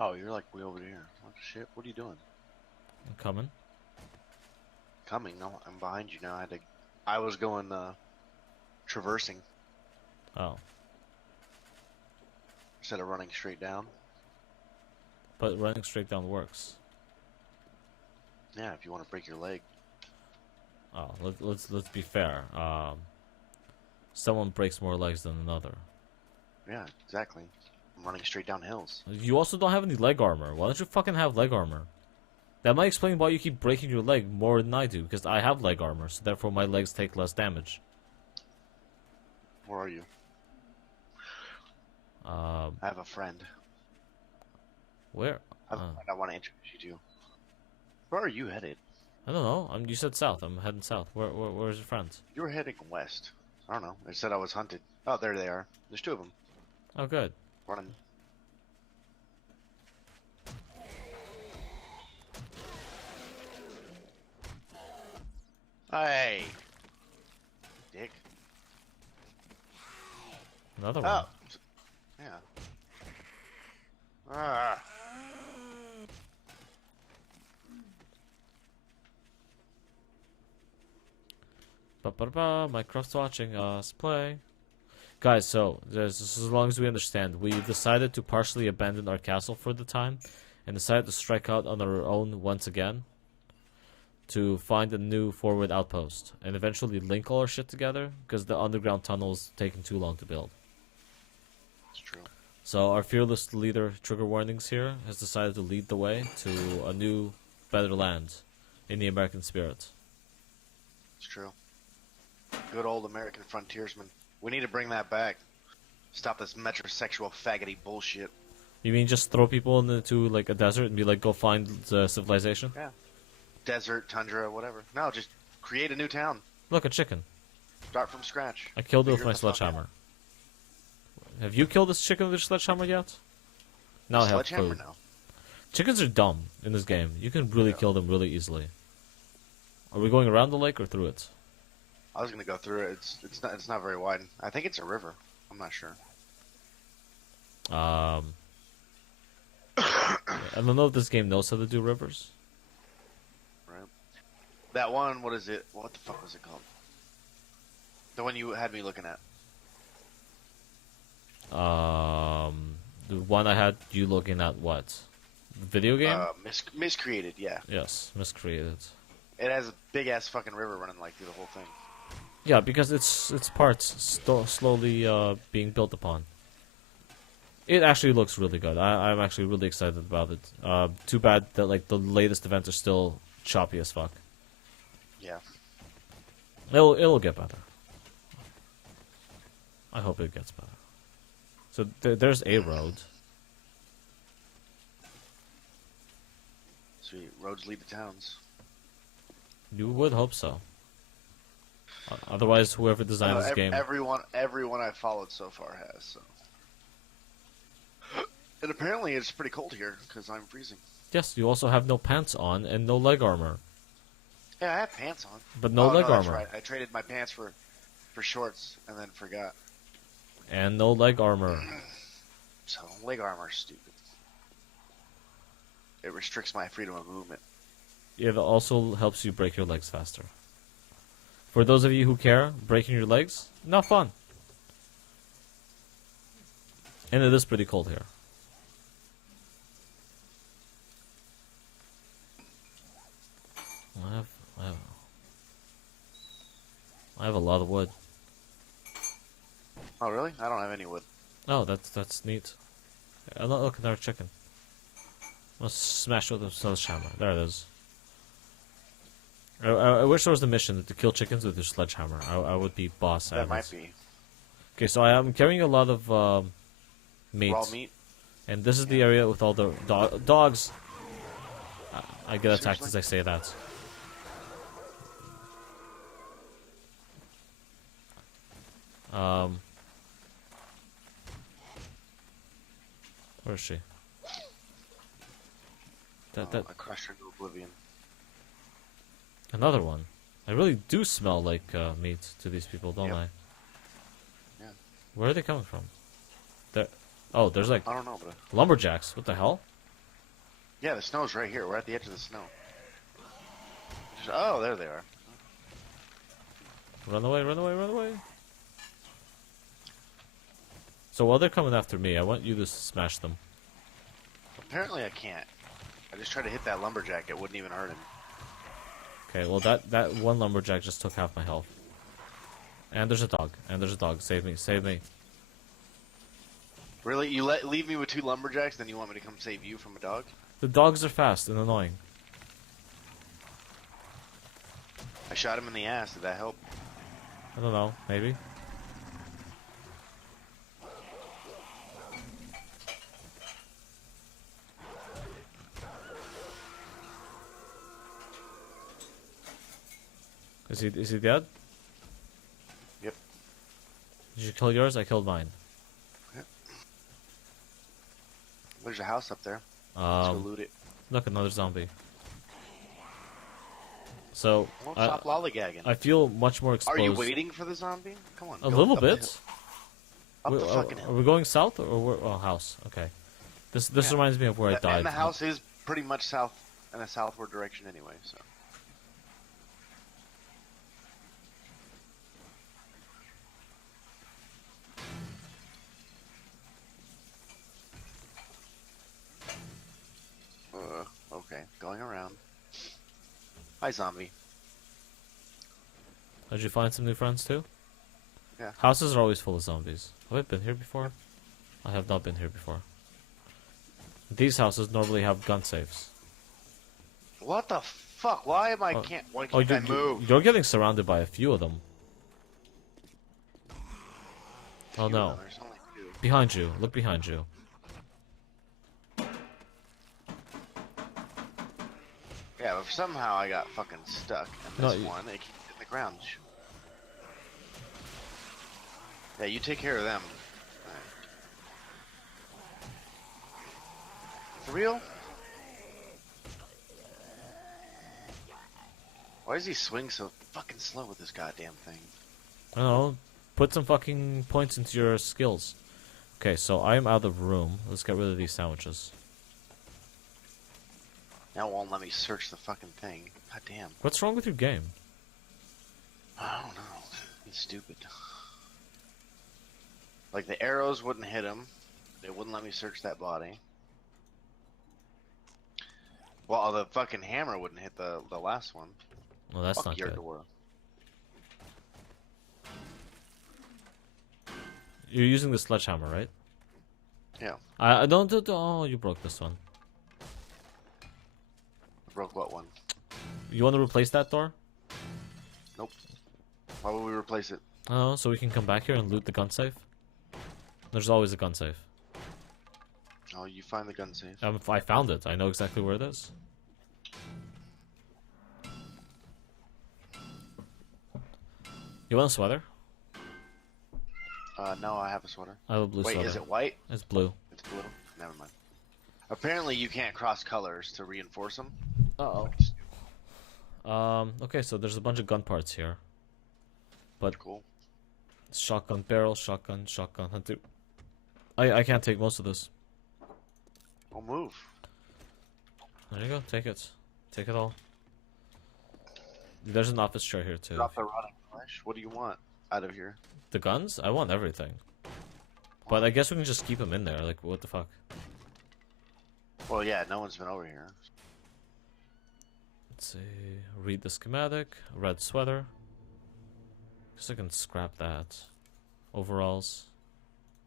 Oh, you're like way over here. What the shit? What are you doing? I'm coming. Coming? No, I'm behind you now. I was going traversing Oh. instead of running straight down. But running straight down works. Yeah, if you want to break your leg. Oh, let's be fair. Someone breaks more legs than another. Yeah, exactly. I'm running straight down hills. You also don't have any leg armor. Why don't you fucking have leg armor? That might explain why you keep breaking your leg more than I do, because I have leg armor, so therefore my legs take less damage. Where are you? I I have a friend. Where? I have a friend I want to introduce you to. Where are you headed? I don't know. You said south. I'm heading south. Where's your friends? You were heading west. I don't know. They said I was hunted. Oh, there they are. There's two of them. Oh, good. Running. Hey! Dick. Another one. Oh! Yeah. Ah! Ba-ba-ba, Minecraft's watching us play. Guys, so, as long as we understand, we decided to partially abandon our castle for the time, and decided to strike out on our own once again, to find a new forward outpost, and eventually link all our shit together, because the underground tunnel is taking too long to build. It's true. So our fearless leader, Triggerwarnings here, has decided to lead the way to a new, better land, in the American spirit. It's true. Good old American frontiersman. We need to bring that back. Stop this metrosexual faggoty bullshit. You mean just throw people into like a desert and be like, go find civilization? Yeah. Desert, tundra, whatever. No, just create a new town. Look, a chicken. Start from scratch. I killed it with Figure my the fuck sledgehammer. Have you killed this chicken with your sledgehammer yet? Now I have Sledgehammer food. now. Chickens are dumb in this game. You can really kill them really easily. Are we going around the lake or through it? I was gonna go through it. It's not very wide. I think it's a river. I'm not sure. I don't know if this game knows how to do rivers. Right. That one. What is it? What the fuck was it called? The one you had me looking at. The one I had you looking at what? The video game? Miscreated. Yeah. Yes, miscreated. It has a big ass fucking river running like through the whole thing. Yeah, because it's parts slowly being built upon. It actually looks really good. I'm actually really excited about it. Too bad that like the latest events are still choppy as fuck. Yeah. It'll get better. I hope it gets better. So there's a road. Sweet. Roads lead to towns. You would hope so. Otherwise, whoever designed this game... Everyone I've followed so far has, so. And apparently it's pretty cold here, because I'm freezing. Yes, you also have no pants on and no leg armor. Yeah, I have pants on. But no leg no, that's armor. right. I traded my pants for shorts, and then forgot. And no leg armor. So, leg armor's stupid. It restricts my freedom of movement. It also helps you break your legs faster. For those of you who care, breaking your legs, not fun. And it is pretty cold here. I have a lot of wood. Oh, really? I don't have any wood. Oh, that's neat. Look, another chicken. Let's smash it with a sledgehammer. There it is. I wish there was the mission to kill chickens with your sledgehammer. I would be boss. That might be. Okay, so I am carrying a lot of meat. Raw meat? And this is the area with all the dogs. I get attacked Seriously? as I say that. Where is she? I crushed her to oblivion. Another one. I really do smell like meat to these people, don't Yep. I? Yeah. Where are they coming from? There. Oh, there's like I don't know, but lumberjacks. What the hell? Yeah, the snow's right here. We're at the edge of the snow. Oh, there they are. Run away, run away, run away. So while they're coming after me, I want you to smash them. Apparently I can't. I just tried to hit that lumberjack. It wouldn't even hurt him. Okay, well that one lumberjack just took half my health. And there's a dog. And there's a dog. Save me, save me. Really? You leave me with 2 lumberjacks, then you want me to come save you from a dog? The dogs are fast and annoying. I shot him in the ass. Did that help? I don't know, maybe. Is he dead? Yep. Did you kill yours? I killed mine. Yep. There's a house up there. Let's go loot it. Look, another zombie. So Well, stop lollygagging. I feel much more exposed. Are you waiting for the zombie? Come on. A little bit. Up the fucking hill. Are we going south or where? Oh, house. Okay. This reminds me of where I died. And the house is pretty much south in a southward direction anyway. So. Okay, going around. Hi, zombie. Did you find some new friends too? Yeah. Houses are always full of zombies. Have I been here before? I have not been here before. These houses normally have gun safes. What the fuck? Why am I can't? Why can't I move? You're getting surrounded by a few of them. Oh no! There's only 2. Behind you. Look behind you. Yeah, but somehow I got fucking stuck in this one. They keep hitting the ground. Yeah, you take care of them. Right. For real? Why does he swing so fucking slow with this goddamn thing? I don't know. Put some fucking points into your skills. Okay, so I am out of room. Let's get rid of these sandwiches. Now it won't let me search the fucking thing. God damn. What's wrong with your game? I don't know. It's stupid. Like the arrows wouldn't hit him. They wouldn't let me search that body. Well, the fucking hammer wouldn't hit the last one. Well, that's Fuck not your good. door. You're using the sledgehammer, right? Yeah. I don't. Oh, you broke this one. Broke what one? You want to replace that door? Nope. Why would we replace it? Oh, so we can come back here and loot the gun safe? There's always a gun safe. Oh, you find the gun safe. I found it. I know exactly where it is. You want a sweater? No, I have a sweater. I have a blue Wait, sweater. is it white? It's blue. It's blue? Never mind. Apparently you can't cross colors to reinforce them. Uh-oh. Okay, so there's a bunch of gun parts here. But cool. Shotgun barrel, shotgun, hunter. I can't take most of this. We'll move. There you go, take it. Take it all. There's an office chair here too. Drop the rotting flesh. What do you want out of here? The guns? I want everything. But I guess we can just keep them in there, like what the fuck? Well, yeah, no one's been over here. Let's see. Read the schematic. Red sweater. Guess I can scrap that. Overalls.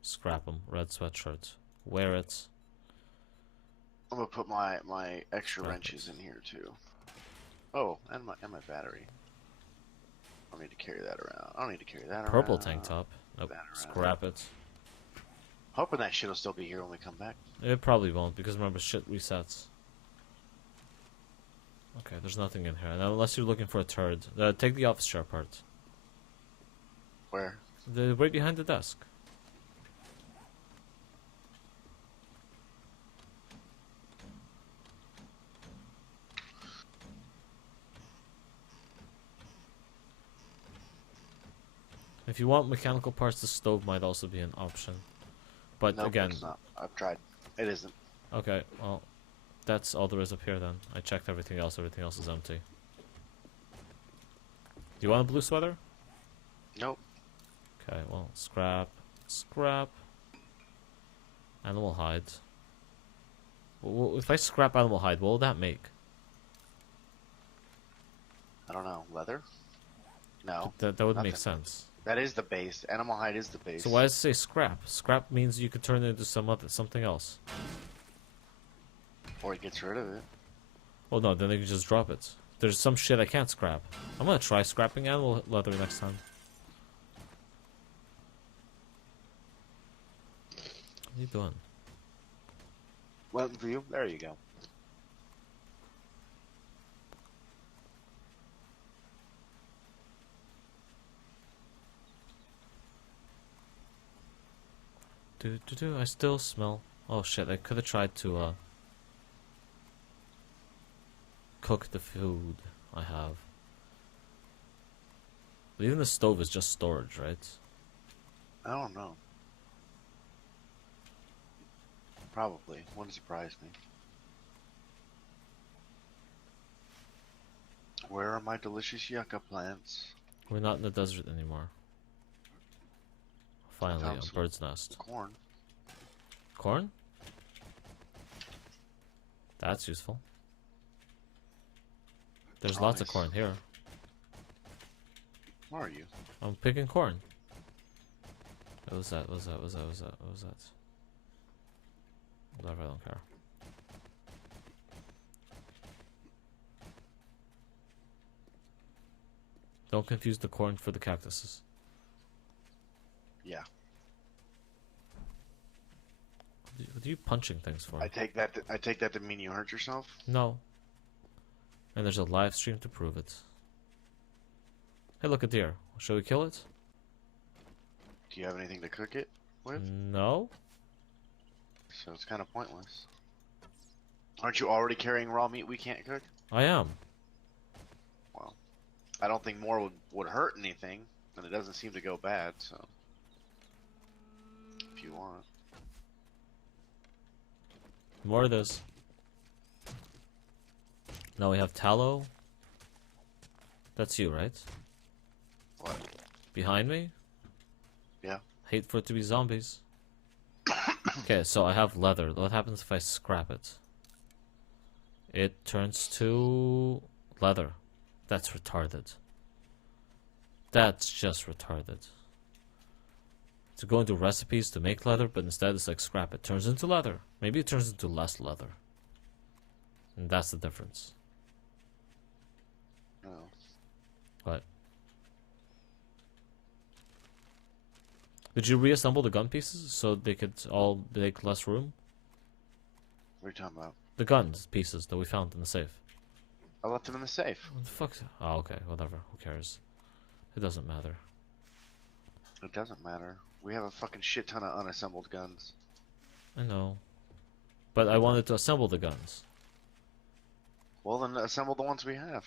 Scrap them. Red sweatshirt. Wear it. I'm gonna put my extra Scrap wrenches in here too. Oh, and my battery. I don't need to carry that around. I don't need to carry that Purple around. tank top. Nope. Scrap it. Hoping that shit'll still be here when we come back. It probably won't, because remember, shit resets. Okay, there's nothing in here. Now, unless you're looking for a turd. Take the office chair apart. Where? Right behind the desk. If you want mechanical parts, the stove might also be an option. But Nope, again... it's not. I've tried. It isn't. Okay, well... That's all there is up here then. I checked everything else is empty. Do you want a blue sweater? Nope. Okay, well, scrap. Scrap. Animal hide. Well, if I scrap animal hide, what will that make? I don't know. Leather? No. That would make Nothing. sense. That is the base. Animal hide is the base. So why does it say scrap? Scrap means you could turn it into something else. Or it gets rid of it. Well, no, then they can just drop it. There's some shit I can't scrap. I'm gonna try scrapping animal leather next time. What are you doing? Waiting for you. There you go. I still smell. Oh shit! I could have tried to cook the food I have. But even the stove is just storage, right? I don't know. Probably. Wouldn't surprise me. Where are my delicious yucca plants? We're not in the desert anymore. Finally, found a some bird's nest. Corn. Corn? That's useful. There's lots of Nice. corn here. Where are you? I'm picking corn. What was that? Whatever, I don't care. Don't confuse the corn for the cactuses. Yeah. What are you punching things for? I take that to mean you hurt yourself? No. And there's a live stream to prove it. Hey, look, a deer. Shall we kill it? Do you have anything to cook it with? No. So it's kind of pointless. Aren't you already carrying raw meat we can't cook? I am. Well, I don't think more would hurt anything, and it doesn't seem to go bad, so... If you want. More of this. Now we have tallow. That's you, right? What? Behind me? Yeah. Hate for it to be zombies. Okay, so I have leather. What happens if I scrap it? It turns to leather. That's retarded. That's just retarded. To go into recipes to make leather, but instead it's like scrap it. Turns into leather. Maybe it turns into less leather. And that's the difference. No. What? Did you reassemble the gun pieces so they could all make less room? What are you talking about? The guns pieces that we found in the safe. I left them in the safe. What the fuck? Oh, okay, whatever. Who cares? It doesn't matter. It doesn't matter. We have a fucking shit ton of unassembled guns. I know. But I wanted to assemble the guns. Well, then assemble the ones we have.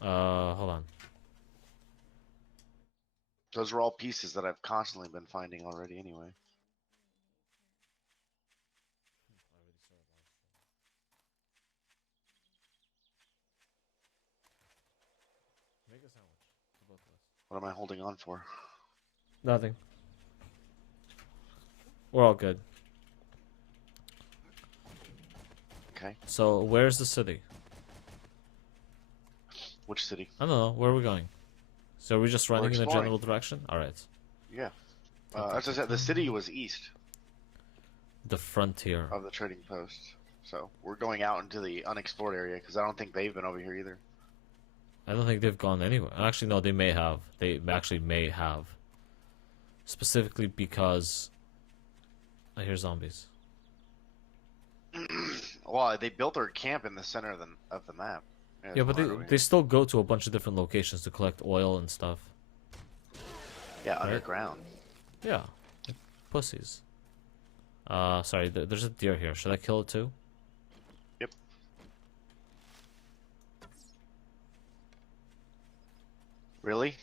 Hold on. Those are all pieces that I've constantly been finding already anyway. Make a sandwich for both of us. What am I holding on for? Nothing. We're all good. Okay. So, where's the city? Which city? I don't know. Where are we going? So, are we just running in a exploring. general direction? Alright. Yeah. As I said, the city was east The frontier. of the trading post. So we're going out into the unexplored area because I don't think they've been over here either. I don't think they've gone anywhere. Actually, no, they may have. They actually may have. Specifically because I hear zombies. Well, they built their camp in the center of the map. Yeah, but they still go to a bunch of different locations to collect oil and stuff. Yeah, right? underground. Yeah, like pussies. Sorry, there's a deer here. Should I kill it too? Yep. Really?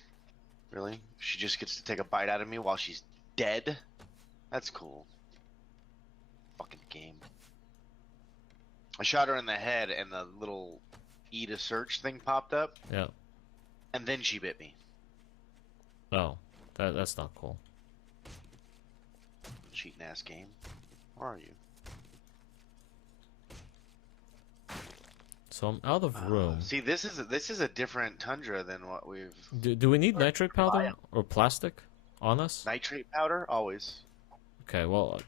Really? She just gets to take a bite out of me while she's dead? That's cool. Fucking game. I shot her in the head, and the little E to search thing popped up, Yeah. and then she bit me. Oh, that's not cool. Cheating ass game. Where are you? So I'm out of room. See, this is a different tundra than what we've. Do we need nitrate powder or plastic on us? Nitrate powder, always. Okay, well,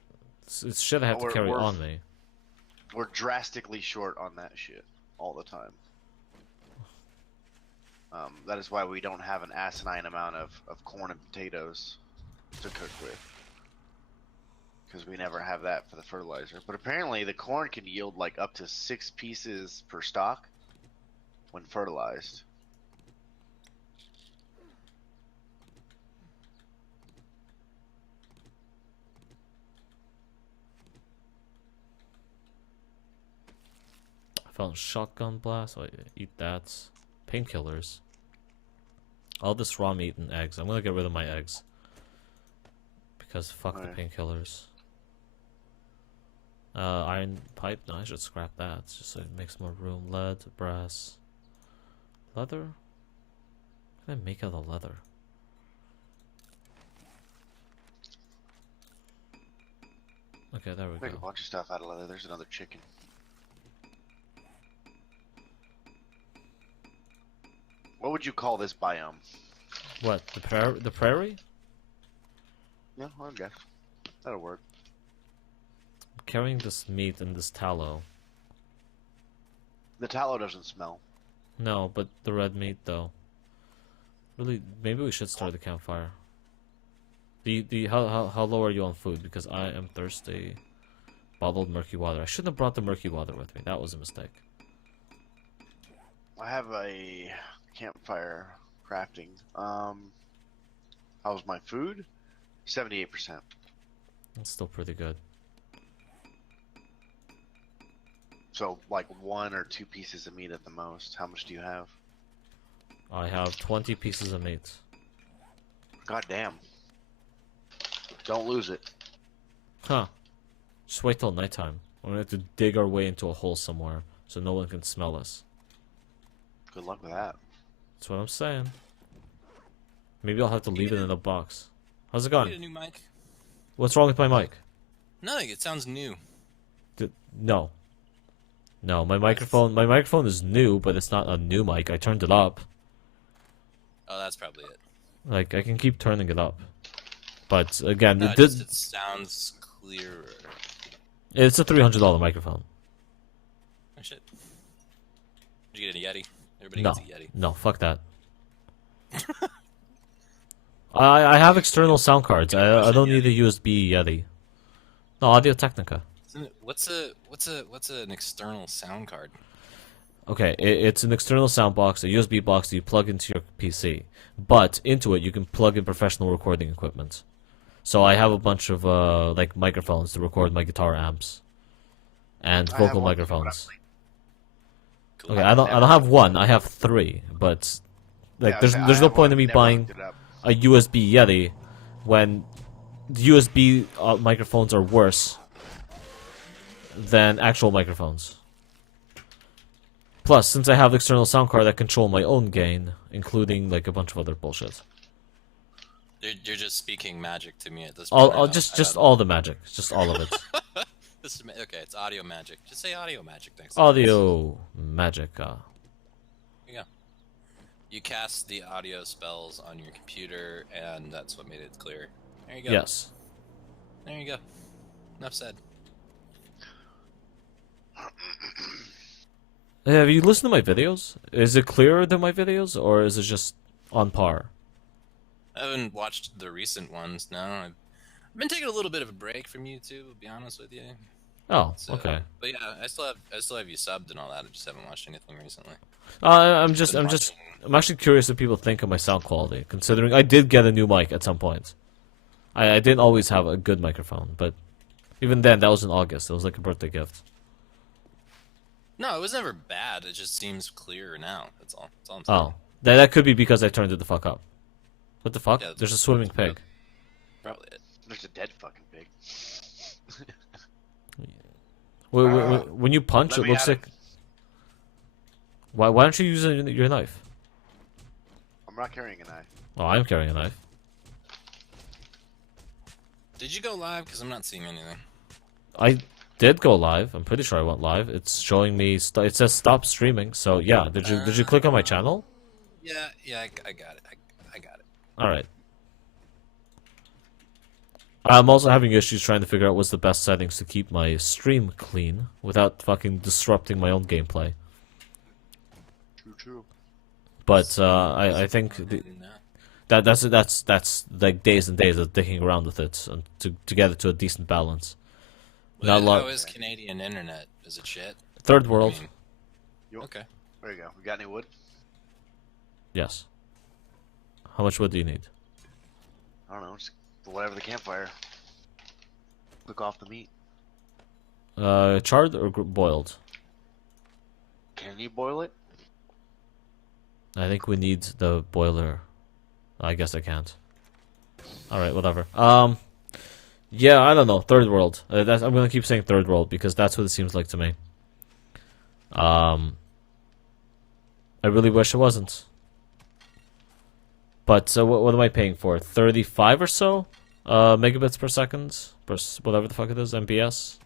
it's shit I have to carry on me. We're drastically short on that shit all the time. That is why we don't have an asinine amount of corn and potatoes to cook with. Because we never have that for the fertilizer. But apparently the corn can yield like up to 6 pieces per stalk when fertilized. I found shotgun blast, so I eat that. Painkillers. All this raw meat and eggs. I'm gonna get rid of my eggs. Because fuck the painkillers. Iron pipe? No, I should scrap that. It's just so it makes more room. Lead, brass. Leather? What can I make out of leather? Okay, there we Make go. a bunch of stuff out of leather. There's another chicken. What would you call this biome? What? The prairie? Yeah, I guess. That'll work. I'm carrying this meat and this tallow. The tallow doesn't smell. No, but the red meat though. Really, maybe we should start the campfire. How low are you on food? Because I am thirsty. Bottled murky water. I shouldn't have brought the murky water with me. That was a mistake. I have a campfire crafting. How's my food? 78%. That's still pretty good. So like 1 or 2 pieces of meat at the most. How much do you have? I have 20 pieces of meat. God damn. Don't lose it. Huh. Just wait till nighttime. We're gonna have to dig our way into a hole somewhere so no one can smell us. Good luck with that. That's what I'm saying. Maybe I'll have to leave it in a box. How's it Need a going? new mic? What's wrong with my mic? Nothing. It sounds new. No. No, my microphone is new, but it's not a new mic. I turned it up. Oh, that's probably it. Like, I can keep turning it up. But, again, No, it sounds clearer. it's a $300 microphone. Oh, shit. Did you get a Yeti? Everybody No. gets a Yeti. No, fuck that. I have external sound cards. I don't need a USB Yeti. No, Audio Technica. What's an external sound card? Okay, it's an external sound box, a USB box that you plug into your PC. But into it, you can plug in professional recording equipment. So I have a bunch of like microphones to record my guitar amps and vocal microphones. Cool. Okay, I don't have one. I have 3, but like Yeah, there's no point in me buying a USB Yeti when the USB microphones are worse than actual microphones. Plus, since I have external sound card, I control my own gain, including like a bunch of other bullshit. You're just speaking magic to me at this point. All just all the magic, just all of it. Okay, it's audio magic. Just say audio magic next time. Audio magic. There you go. You cast the audio spells on your computer, and that's what made it clear. There you go. Yes. There you go. Enough said. Have you listened to my videos? Is it clearer than my videos, or is it just on par? I haven't watched the recent ones. No, I've been taking a little bit of a break from YouTube. To be honest with you. Oh, So, okay. But yeah, I still have you subbed and all that. I just haven't watched anything recently. I'm actually curious what people think of my sound quality, considering I did get a new mic at some point. I didn't always have a good microphone, but even then, that was in August. It was like a birthday gift. No, it was never bad. It just seems clearer now. That's all I'm saying. Oh, that could be because I turned it the fuck up. What the fuck? Yeah, There's a swimming pig. Probably it. There's a dead fucking pig. When you punch, Let it me looks at it. like. Why don't you use your knife? I'm not carrying a knife. Oh, I'm carrying a knife. Did you go live? Because I'm not seeing anything. I did go live. I'm pretty sure I went live. It's showing me. It says stop streaming. So yeah, did you click on my channel? Yeah, I got it. I got it. All right. I'm also having issues trying to figure out what's the best settings to keep my stream clean without fucking disrupting my own gameplay. True. But I think that's like days and days of dicking around with it and to get it to a decent balance. Not a lot. How is Canadian internet? Is it shit? Third world. I mean, okay. There you go. We got any wood? Yes. How much wood do you need? I don't know. Just whatever the campfire. Cook off the meat. Charred or boiled? Can you boil it? I think we need the boiler. I guess I can't. All right, whatever. Yeah, I don't know. Third world. I'm gonna keep saying third world because that's what it seems like to me. I really wish it wasn't. But what am I paying for? 35 or so megabits per second, whatever the fuck it is, MBS.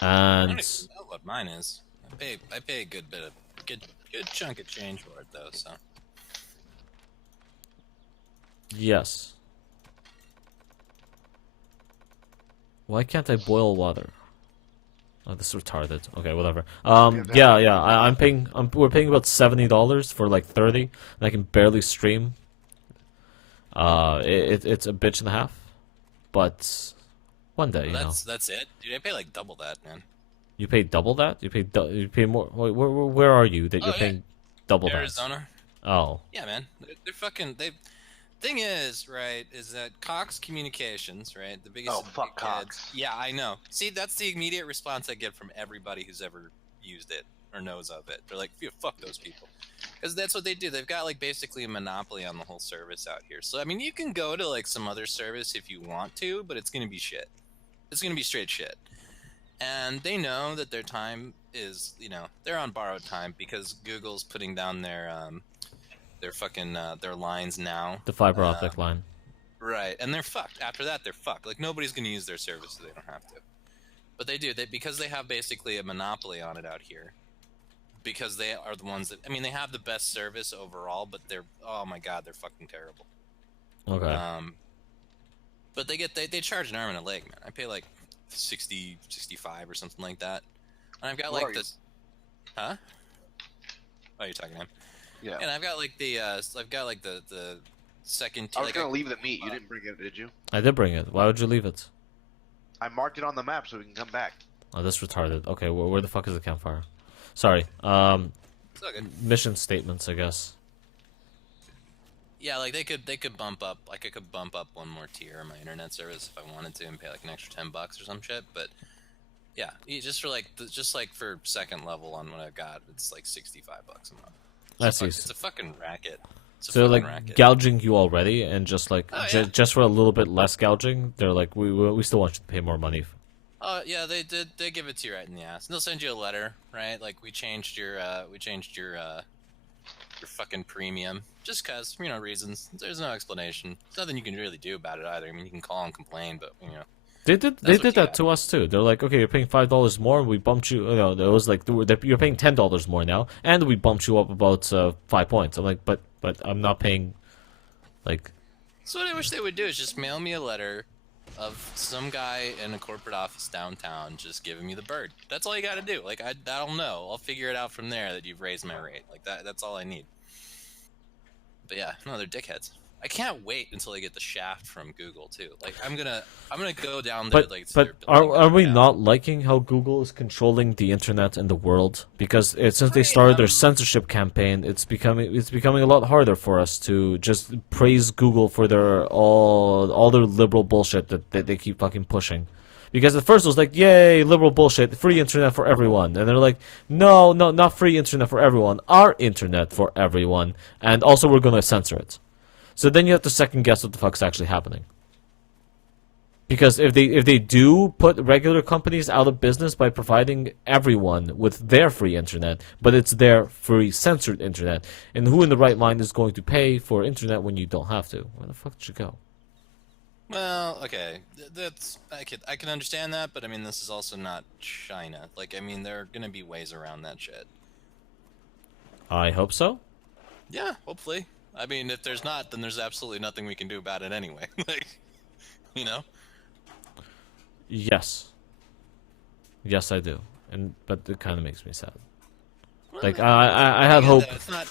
I And don't even know what mine is. I pay a good bit of good chunk of change for it though. So yes. Why can't I boil water? Oh, this is retarded. Okay, whatever. Yeah. We're paying about $70 for like 30, and I can barely stream. It's a bitch and a half, but one day, that's it. Dude, I pay like double that, man. You pay double that? You pay more. Wait, where are you that you're paying double Arizona. that? Oh. Yeah, man. They're fucking. Thing is, right, is that Cox Communications, right, the biggest. Oh, fuck Cox. Yeah, I know. See, that's the immediate response I get from everybody who's ever used it or knows of it. They're like, yeah, fuck those people. Because that's what they do. They've got, like, basically a monopoly on the whole service out here. So, I mean, you can go to, like, some other service if you want to, but it's going to be shit. It's going to be straight shit. And they know that their time is, they're on borrowed time because Google's putting down their fucking, their lines now. The fiber optic line. Right, and they're fucked. After that, they're fucked. Like, nobody's going to use their service so they don't have to. But they do. Because they have basically a monopoly on it out here. Because they are the ones that... I mean, they have the best service overall, but they're... Oh, my God, they're fucking terrible. Okay. But they charge an arm and a leg, man. I pay, like, 60, 65 or something like that. And I've got, like, this... Huh? Oh, you're talking to him? Yeah. And I've got, like, the second... I was gonna leave the meat. You didn't bring it, did you? I did bring it. Why would you leave it? I marked it on the map so we can come back. Oh, that's retarded. Okay, where the fuck is the campfire? Sorry. It's all good. Mission statements, I guess. Yeah, like they could bump up. Like I could bump up one more tier on my internet service if I wanted to, and pay like an extra $10 or some shit. But yeah, just for second level on what I've got, it's like $65 a month. It's a fucking racket. So they're like gouging you already, and just like just for a little bit less gouging, they're like, we still want you to pay more money. Yeah, they did. They give it to you right in the ass. And they'll send you a letter, right? Like we changed your fucking premium just cause reasons. There's no explanation. There's nothing you can really do about it either. I mean, you can call and complain, but They did that to us too. They're like, okay, you're paying $5 more, and we bumped you. It was like you're paying $10 more now, and we bumped you up about 5 points. I'm like, but I'm not paying, like. So what I wish they would do is just mail me a letter of some guy in a corporate office downtown just giving me the bird. That's all you got to do. Like I'll know. I'll figure it out from there that you've raised my rate. Like that's all I need. But yeah, no, they're dickheads. I can't wait until I get the shaft from Google too. Like I'm gonna go down there. But are we not liking how Google is controlling the internet and the world? Because since they started their censorship campaign, it's becoming a lot harder for us to just praise Google for their all their liberal bullshit that they keep fucking pushing. Because at first it was like, yay, liberal bullshit, free internet for everyone. And they're like, no, not free internet for everyone, our internet for everyone. And also we're going to censor it. So then you have to second guess what the fuck's actually happening. Because if they do put regular companies out of business by providing everyone with their free internet, but it's their free censored internet, and who in the right mind is going to pay for internet when you don't have to? Where the fuck did you go? Well, okay, that's I can understand that, but I mean, this is also not China. Like, I mean, there are gonna be ways around that shit. I hope so. Yeah, hopefully. I mean, if there's not, then there's absolutely nothing we can do about it anyway. Like, you know. Yes. Yes, I do. But it kind of makes me sad. Well, Like, I I had hope. It's not.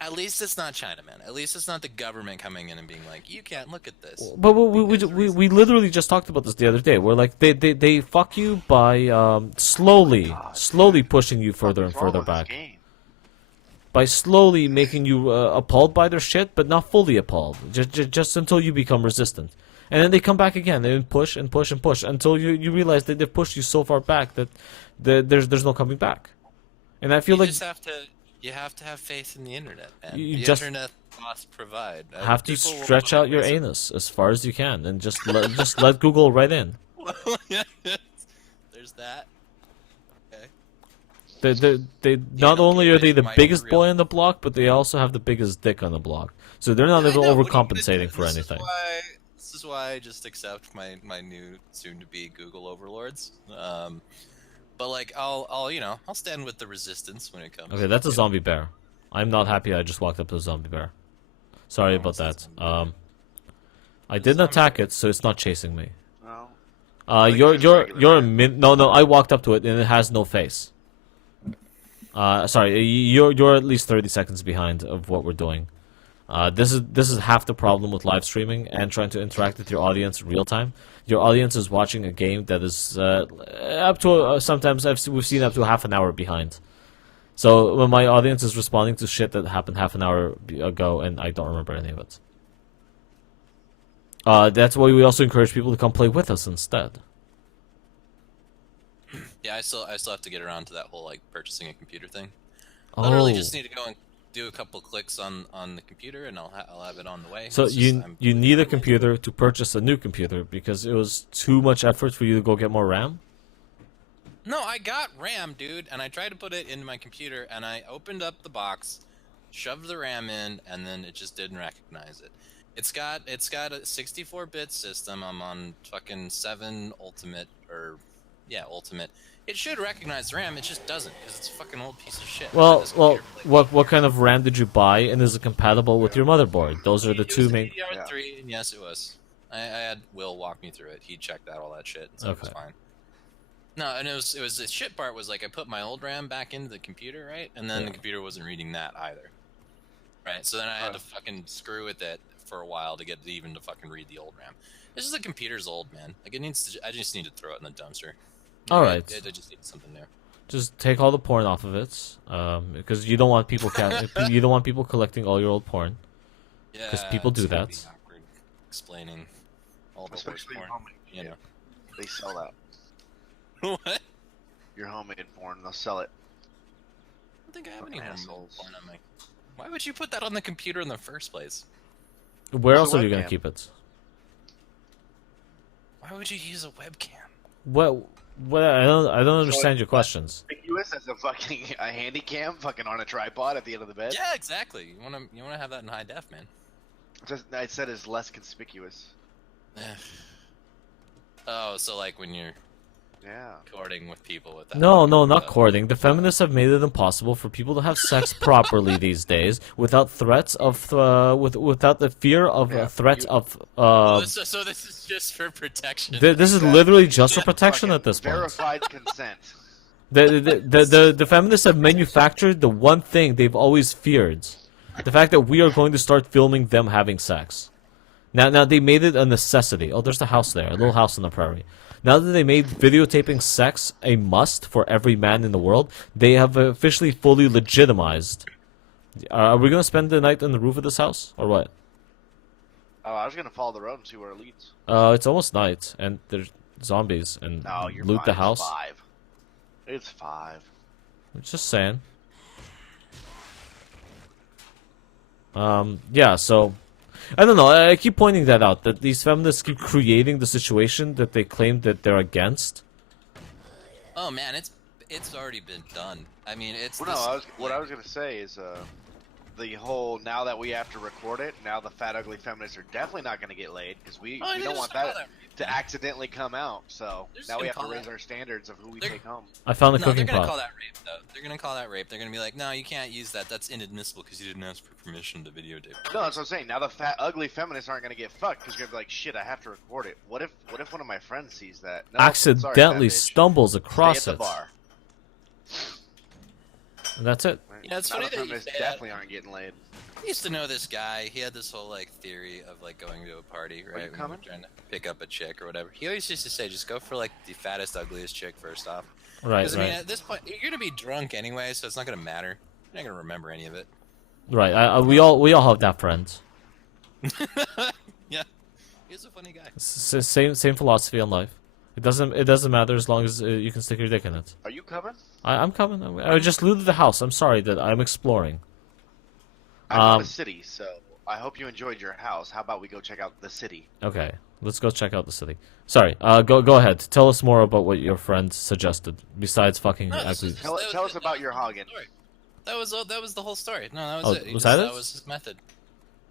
At least it's not China, man. At least it's not the government coming in and being like, "You can't look at this." But we literally just talked about this the other day. Where like they fuck you by slowly pushing you further and further back. By slowly making you appalled by their shit, but not fully appalled. Just until you become resistant. And then they come back again. They push and push and push until you realize that they've pushed you so far back that there's no coming back. And I feel you like just have to have faith in the internet, man. You the just internet must provide. have to stretch out your anus as far as you can and just let Google right in. There's that. They not only are they the biggest boy on the block, but they also have the biggest dick on the block. So they're not even overcompensating for anything. This is why I just accept my new soon-to-be Google overlords. But like I'll stand with the resistance when it comes. Okay, that's a zombie bear. I'm not happy I just walked up to a zombie bear. Sorry about that. I didn't attack it, so it's not chasing me. No. You're a no, I walked up to it and it has no face. Sorry, you're at least 30 seconds behind of what we're doing. This is half the problem with live streaming and trying to interact with your audience in real time. Your audience is watching a game that is up to sometimes we've seen up to half an hour behind. So when my audience is responding to shit that happened half an hour ago and I don't remember any of it. That's why we also encourage people to come play with us instead. Yeah, I still have to get around to that whole like purchasing a computer thing. Oh. Literally just need to go and do a couple clicks on the computer and I'll have it on the way. So you need a computer to purchase a new computer because it was too much effort for you to go get more RAM? No, I got RAM, dude, and I tried to put it into my computer and I opened up the box, shoved the RAM in, and then it just didn't recognize it. It's got a 64-bit system. I'm on fucking 7 Ultimate Ultimate. It should recognize RAM, it just doesn't, because it's a fucking old piece of shit. Well, what kind of RAM did you buy, and is it compatible with your motherboard? Those are the two main... DDR3, and yes, it was. I had Will walk me through it. He checked out all that shit, so it was fine. No, and it was the shit part was, like, I put my old RAM back into the computer, right? And then the computer wasn't reading that either. Right, so then I had to fucking screw with it for a while to get it even to fucking read the old RAM. This is the computer's old, man. Like, I just need to throw it in the dumpster. All right. I just need something new. Just take all the porn off of it, because you don't want people you don't want people collecting all your old porn. Yeah, because people do that. Be awkward explaining all the Especially porn. You know. They sell that. What? Your homemade porn, they'll sell it. I don't think I have any Fucking homemade assholes. porn on my. Why would you put that on the computer in the first place? Where It's else a are you gonna webcam. keep it? Why would you use a webcam? What? I don't understand your questions. Conspicuous as a handy cam, fucking on a tripod at the end of the bed. Yeah, exactly. You wanna have that in high def, man. I said is less conspicuous. Oh, so like when you're Yeah. courting with people with that. No, not courting. The feminists have made it impossible for people to have sex properly these days without threats of without the fear of threats of. So this is just for protection. This is literally just for protection at this point. Verified consent. The feminists have manufactured the one thing they've always feared: the fact that we are going to start filming them having sex. Now they made it a necessity. Oh, there's the house there, a little house on the prairie. Now that they made videotaping sex a must for every man in the world, they have officially fully legitimized. Are we gonna spend the night on the roof of this house, or what? Oh, I was gonna follow the road and see where it leads. It's almost night, and there's zombies, and No, you're loot fine. the house. It's 5. I'm just saying. Yeah, so I don't know. I keep pointing that out. That these feminists keep creating the situation that they claim that they're against. Oh man, it's already been done. I mean, it's. Well, no, what I was gonna say is the whole now that we have to record it, now the fat ugly feminists are definitely not gonna get laid because we don't want that to accidentally come out. So now we have to raise our standards of who we take home. I found the No, cooking they're gonna pot. call that rape though. They're gonna call that rape. They're gonna be like, no, you can't use that. That's inadmissible because you didn't ask for permission to videotape. No, that's what I'm saying. Now the fat ugly feminists aren't gonna get fucked because they're gonna be like, shit, I have to record it. What if one of my friends sees that? No, Accidentally sorry, stumbles Stay across at it. the bar. And that's it. Yeah, it's Now funny the that you feminists say that. definitely aren't getting laid. I used to know this guy. He had this whole like theory of like going to a party, right? you when you were coming? trying to pick up a chick or whatever. He always used to say, just go for like the fattest, ugliest chick first off. Right, Because I mean, right, at this point, you're gonna be drunk anyway, so it's not gonna matter. You're not gonna remember any of it. right. We all have that friend. Yeah, he's a funny guy. Same philosophy on life. It doesn't matter as long as you can stick your dick in it. Are you coming? I'm coming. I just looted the house. I'm sorry that I'm exploring. I'm in the city, so I hope you enjoyed your house. How about we go check out the city? Okay, let's go check out the city. Sorry. Go ahead. Tell us more about what your friend suggested. Besides fucking No, this ugly. is- Tell us about your hogging. That was the whole story. No, that Oh, was it. was that it? That was his method.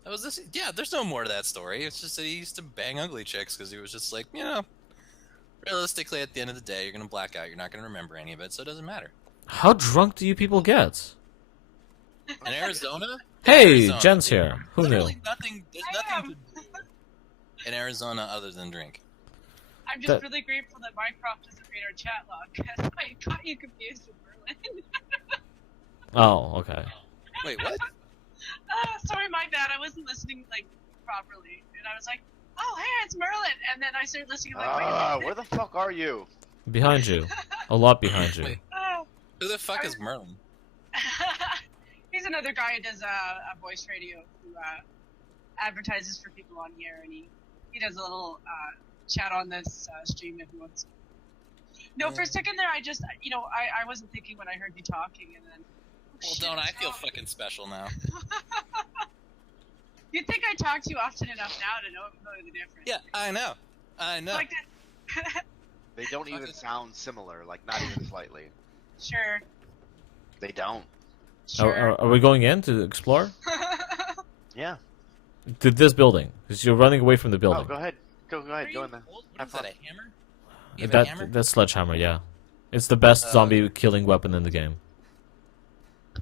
That was this. Yeah, there's no more to that story. It's just that he used to bang ugly chicks because he was just like, realistically, at the end of the day, you're gonna black out. You're not gonna remember any of it, so it doesn't matter. How drunk do you people get? In Arizona. Hey, Arizona, Jen's here. Who knew? Literally nothing. There's nothing to do in Arizona other than drink. I'm just That- really grateful that Minecraft doesn't read our chat log because I got you confused with Merlin. Oh, okay. Wait, what? Sorry, my bad. I wasn't listening like properly, and I was like, "Oh, hey, it's Merlin," and then I started listening. I'm like, wait a minute. Where the fuck are you? Behind you. A lot behind you. Wait. Oh. Who the fuck is Merlin? He's another guy who does a voice radio who advertises for people on here, and he does a little chat on this stream if he wants. No, for a second there, I just I wasn't thinking when I heard you talking, and then. Well, don't I feel fucking special now? You'd think I talk to you often enough now to know the difference. Yeah, I know. I know. Like They don't even sound similar, like not even slightly. Sure. They don't. Sure. Are we going in to explore? Yeah. To this building. Because you're running away from the Oh, building. go ahead. Go ahead. Go in there. What Have is that, fun. a hammer? You have a hammer? That's sledgehammer, yeah. It's the best zombie killing weapon in the game.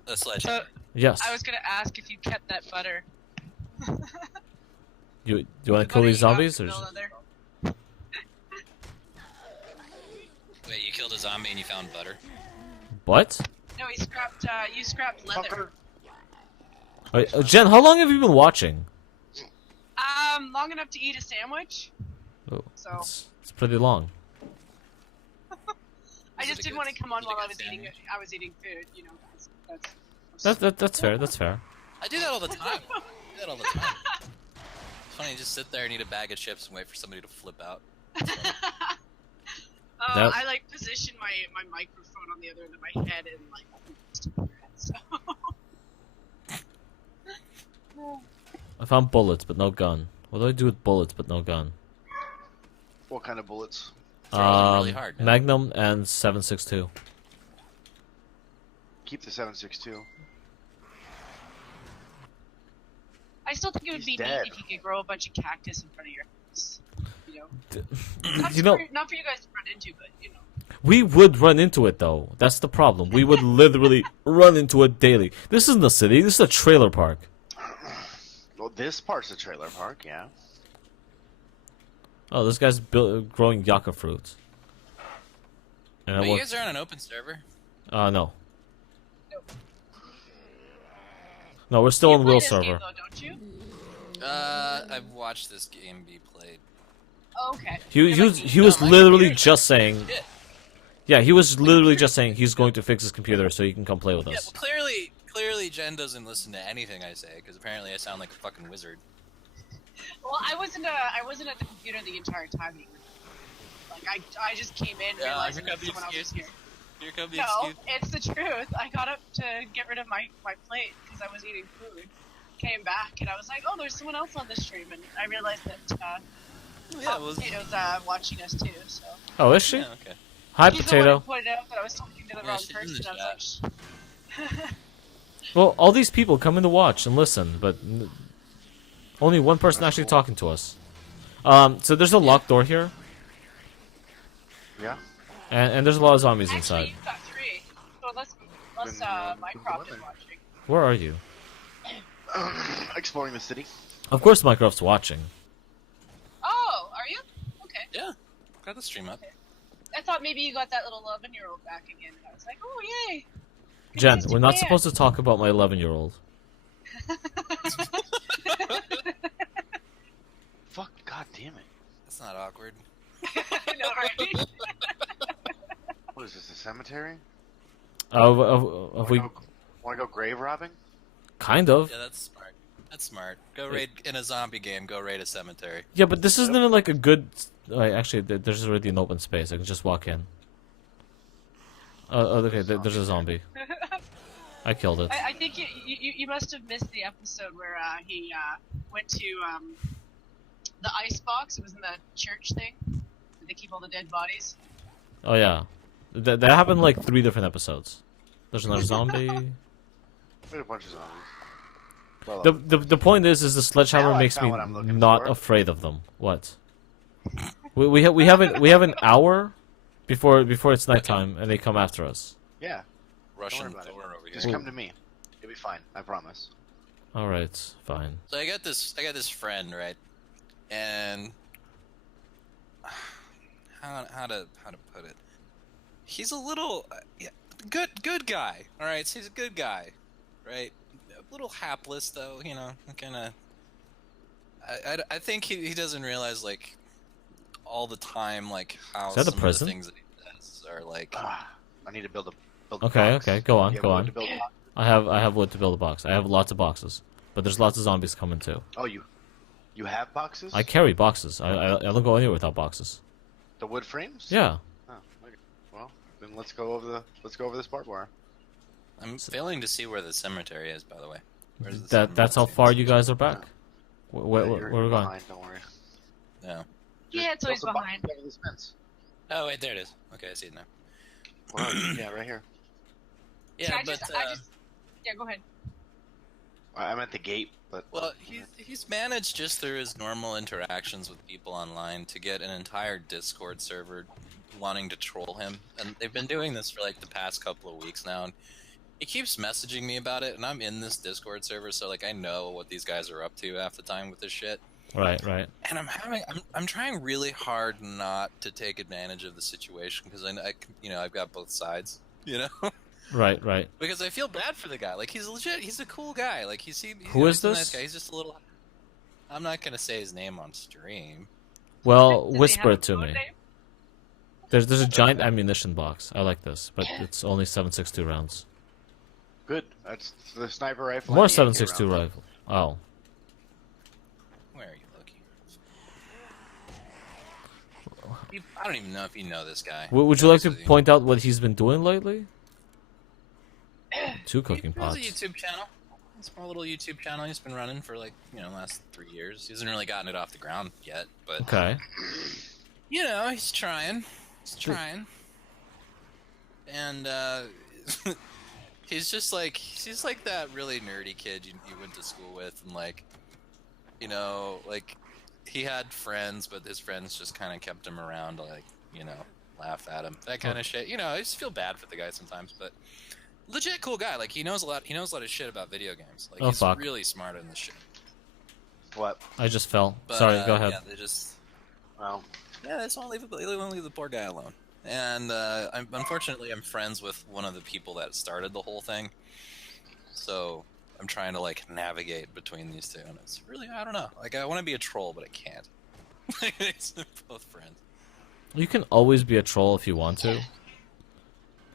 A sledgehammer. Yes. I was gonna ask if you kept that butter. You want to kill these zombies? Or Wait, you killed a zombie and you found butter? what? No, you scrapped leather. Wait, Jen, how long have you been watching? Long enough to eat a sandwich. Oh, So it's pretty long. I Is it just a didn't good- want to come on is it a while good I sandwich? was eating food. You know, that's That's fair. That's fair. I do that all the time. I do that all the time. It's funny, you just sit there and eat a bag of chips and wait for somebody to flip out. That- I like position my microphone on the other end of my head and like. So. I found bullets, but no gun. What do I do with bullets, but no gun? What kind of bullets? Throw them really hard, man. Magnum and 7.62. Keep the 7.62. I still think it would He's be dead. neat if you could grow a bunch of cactus in front of your house. You know, You know, not for you guys to run into, but you know. we would run into it though. That's the problem. We would literally run into it daily. This isn't a city. This is a trailer park. Well, this part's a trailer park, yeah. Oh, this guy's growing yucca fruits. And I Wait, you work. guys are on an open server? No. Nope. No, we're still You on play Will this server. game, though, don't you? I've watched this game be played. Oh, okay. He was my literally computer's just saying. Shit. Yeah, he was literally just saying he's going to fix his computer so he can come play with Yeah, us. well, clearly Jen doesn't listen to anything I say, because apparently I sound like a fucking wizard. Well, I wasn't at the computer the entire time. Like I just came in realizing here that comes the someone else was excuse. here. Here comes the No, excuse. it's the truth. I got up to get rid of my plate because I was eating food. came back, and I was like, oh, there's someone else on the stream, and I realized that Yeah, it was. Potato's watching us too. So Oh, is she? Yeah, okay. Hi, he's the one who Potato. pointed out that I was talking to the Yeah, wrong she's in the person. I was like, Well, all these people come in to watch and listen, but only one person That's actually cool. talking to us. So there's a locked door here, Yeah. and there's a lot of zombies actually, inside. you've got 3. So unless Then, Mycroft is then. watching. Where are you? Exploring the city. Of course, Minecraft's watching. Oh, are you? Okay. Yeah, got the stream up. I thought maybe you got that little 11-year-old back again, and I was like, oh, yay. Jen, Good we're not man. supposed to talk about my 11-year-old. Fuck. God damn it. That's not awkward. I know, right? What is this? A cemetery? Of we Want to go grave robbing? kind of. Yeah, that's smart. That's smart. Go raid in a zombie game. Go raid a cemetery. Yeah, but this isn't like a good. Actually, there's already an open space. I can just walk in. Okay. There's a zombie. I killed it. I think you must have missed the episode where he went to the ice box. It was in the church thing. Where they keep all the dead bodies. Oh yeah, that happened like 3 different episodes. There's another zombie. We had a bunch of zombies. Well, The point is the sledgehammer Now I makes me found what I'm looking not for. afraid of them. What? We have an hour before it's nighttime and they come after us. yeah. Russian about it. Thor over here. Just come to me. You'll be fine. I promise. All right, fine. So I got this friend, right? And how to put it? He's a little yeah, good guy. All right, so he's a good guy, right? A little hapless though, you know. Kind of. I think he doesn't realize like all the time like how Is that a some of prison? the things that he does are like. I need to build a Okay, box. okay, go on, You have go wood on. to build a box? I have wood to build a box. I have lots of boxes, but there's lots of zombies coming too. Oh, you have boxes? I carry boxes. I don't go anywhere without boxes. The wood frames? Yeah. Oh, okay. Well, then let's go over this barbed wire. I'm failing to see where the cemetery is, by the way. Where's the That's how cemetery? far you guys are back. Yeah, Where you're are we going? behind, don't worry. No. Yeah, it's always Build the box behind. over this fence. Oh wait, there it is. Okay, I see it now. Well, yeah, right here. Yeah, I but just yeah, go ahead. I'm at the gate, but well, he's managed just through his normal interactions with people online to get an entire Discord server wanting to troll him, and they've been doing this for like the past couple of weeks now. And he keeps messaging me about it, and I'm in this Discord server, so like I know what these guys are up to half the time with this shit. Right. And I'm trying really hard not to take advantage of the situation because I've got both sides, you know. Right. Because I feel bad for the guy. Like he's legit. He's a cool guy. Like Who is he's a nice this? guy. He's just a little. I'm not gonna say his name on stream. Well, Does he whisper have it to a code me. name? There's a giant ammunition box. I like this, but it's only 7.62 rounds. good. That's the sniper rifle. More and the AK 7.62 round. rifle. Oh. Where are you looking? I don't even know if you know this guy. Would you like to Honest with you. point out what he's been doing lately? 2 He cooking runs a pots. YouTube channel. A small little YouTube channel. He's been running for like last 3 years. He hasn't really gotten it off the ground yet, but Okay. he's trying. He's trying. And he's like that really nerdy kid you went to school with, and like he had friends, but his friends just kind of kept him around to like laugh at him, that kind of shit. I just feel bad for the guy sometimes, but legit cool guy. Like he knows a lot of shit about video games. Like Oh, he's fuck. really smart in this shit. What? I just fell. But, Sorry, go ahead. Yeah, they just Well, they just won't leave the poor guy alone. And unfortunately, I'm friends with one of the people that started the whole thing, so I'm trying to like navigate between these two, and it's really I don't know. Like I want to be a troll, but I can't. It's both friends. You can always be a troll if you want to.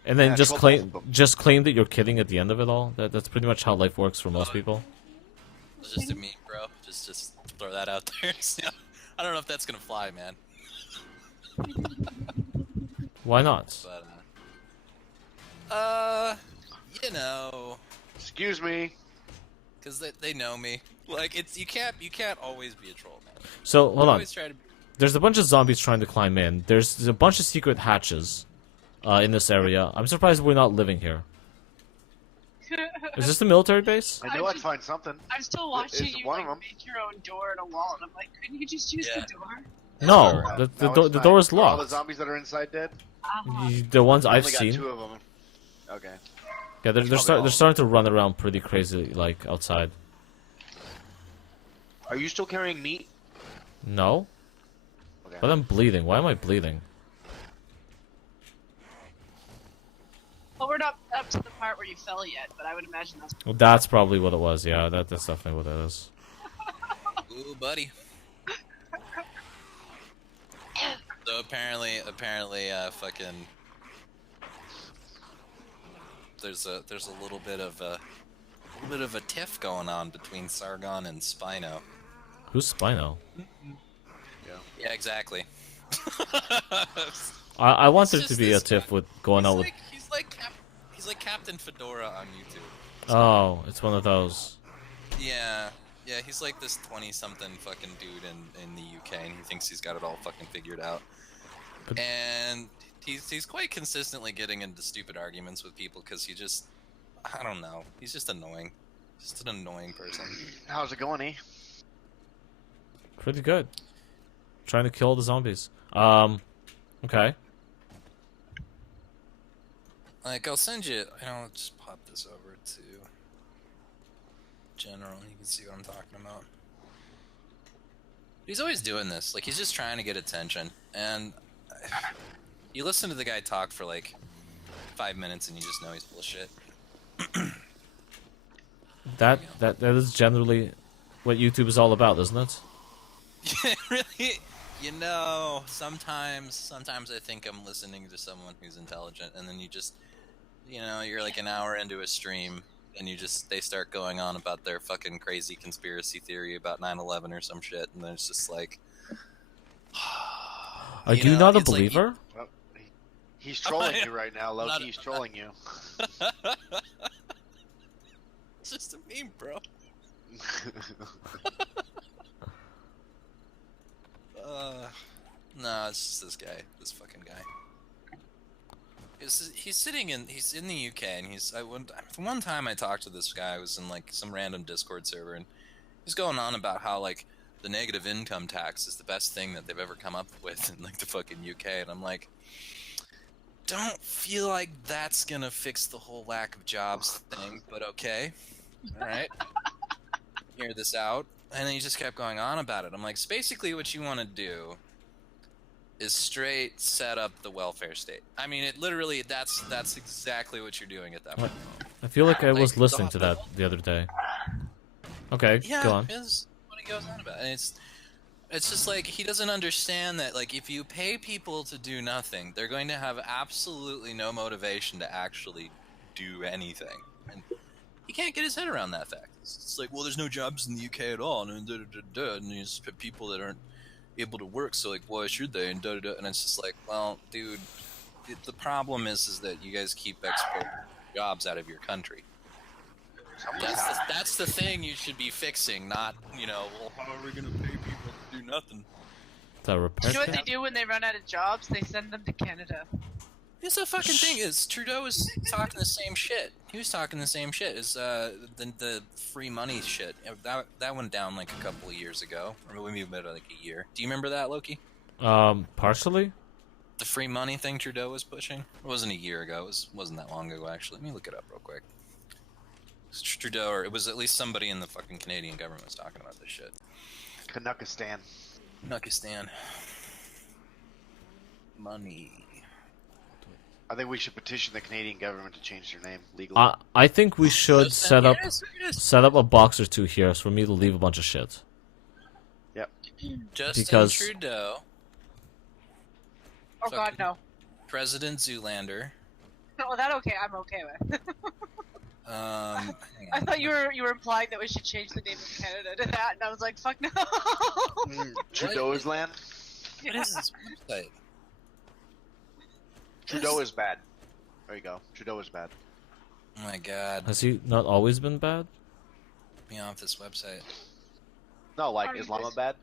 And then Yeah, just troll claim both of them. just claim that you're kidding at the end of it all. That's pretty much how life works for most people. It's just a meme, bro. Just throw that out there. Yeah. I don't know if that's gonna fly, man. Why not? But excuse me. because they know me. Like you can't always be a troll, man. So hold on. Always try to. There's a bunch of zombies trying to climb in. There's a bunch of secret hatches in this area. I'm surprised we're not living here. Is this the military base? I knew I'd find something. I'm still watching It's you one like of 'em. make your own door and a wall, and I'm like, couldn't you just use the door? No, No, the it's door fine. is Are all the locked. zombies that are inside dead? The ones I I've only got seen. 2 of them. Okay. Yeah, they're Probably all. starting to run around pretty crazy, like outside. Are you still carrying meat? No, Okay. but I'm bleeding. Why am I bleeding? Well, we're not up to the part where you fell yet, but I would imagine that's. Well, that's probably what it was. Yeah, that's definitely what it is. Ooh, buddy. So apparently, fucking. There's a little bit of a tiff going on between Sargon and Spino. Who's Spino? Yeah, exactly. I want It's there just to be a this tiff guy. with going on with. He's like Captain Fedora on YouTube. Oh, it's one of those. Yeah, he's like this 20-something fucking dude in the UK, and he thinks he's got it all fucking figured out. But- And he's quite consistently getting into stupid arguments with people because I don't know, he's just annoying. Just an annoying person. How's it going, E? Pretty good. Trying to kill the zombies. Okay. Like, I'll send you, I'll just pop this over to general, you can see what I'm talking about. He's always doing this, like, he's just trying to get attention, and you listen to the guy talk for, like, 5 minutes and you just know he's full of shit. That is generally what YouTube is all about, isn't it? Yeah, really, you know, sometimes I think I'm listening to someone who's intelligent, and then you just, you know, you're like an hour into a stream, and they start going on about their fucking crazy conspiracy theory about 9/11 or some shit, and then it's just like, Are you know, not a it's like you- believer? Well, he's trolling you right now, Not Loki. a- He's trolling you. It's just a meme, bro. No, it's just this guy, this fucking guy. He's in the UK, and one time I talked to this guy. I was in like some random Discord server, and he's going on about how like the negative income tax is the best thing that they've ever come up with in like the fucking UK, and I'm like, don't feel like that's gonna fix the whole lack of jobs thing, but okay, all right, hear this out. And then he just kept going on about it. I'm like, so basically what you want to do is straight set up the welfare state. I mean, it literally, that's exactly what you're doing at that point. I feel like I was Like, listening to that the other day. Okay, Yeah, go on. is what he goes on about. And it's just like, he doesn't understand that, like, if you pay people to do nothing, they're going to have absolutely no motivation to actually do anything. And he can't get his head around that fact. It's like, well, there's no jobs in the UK at all, and and you just put people that aren't able to work, so like, why should they? And and it's just like, well, dude, the problem is that you guys keep exporting jobs out of your country. That's the thing you should be fixing, not, you know, well, how are we gonna pay people to do nothing? The repair You know what kit? they do when they run out of jobs? They send them to Canada. It's the fucking thing is Trudeau was talking the same shit. He was talking the same shit as the free money shit. That went down like a couple of years ago, or maybe about like a year. Do you remember that, Loki? Partially? The free money thing Trudeau was pushing? It wasn't a year ago. It wasn't that long ago, actually. Let me look it up real quick. It's Trudeau, or it was at least somebody in the fucking Canadian government was talking about this shit. Canuckistan. Nukistan. Money. I think we should petition the Canadian government to change their name legally. I think we should set up Justin a box or two here for me to leave a bunch of shit. because- Trudeau, Oh God, no. President Zoolander. Oh, that okay. I'm okay with. Hang I on. thought you were implying that we should change the name of Canada to that, and I was like, fuck no. Trudeau's land? What is this website? Trudeau is bad. There you go. Trudeau is bad. Oh my god. Has he not always been bad? me off this website. No, like Or he was- Islamabad.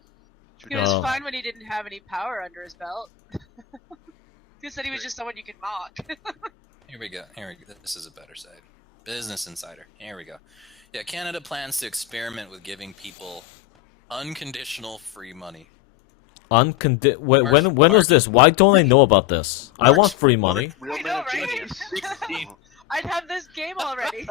He was Oh. fine when he didn't have any power under his belt. He said he was just someone you could mock. Here we go. This is a better site. Business Insider. Here we go. Yeah, Canada plans to experiment with giving people unconditional free money. When was this? Why don't I know about this? I want free money. Real I man know, of right? genius. I'd have this game already.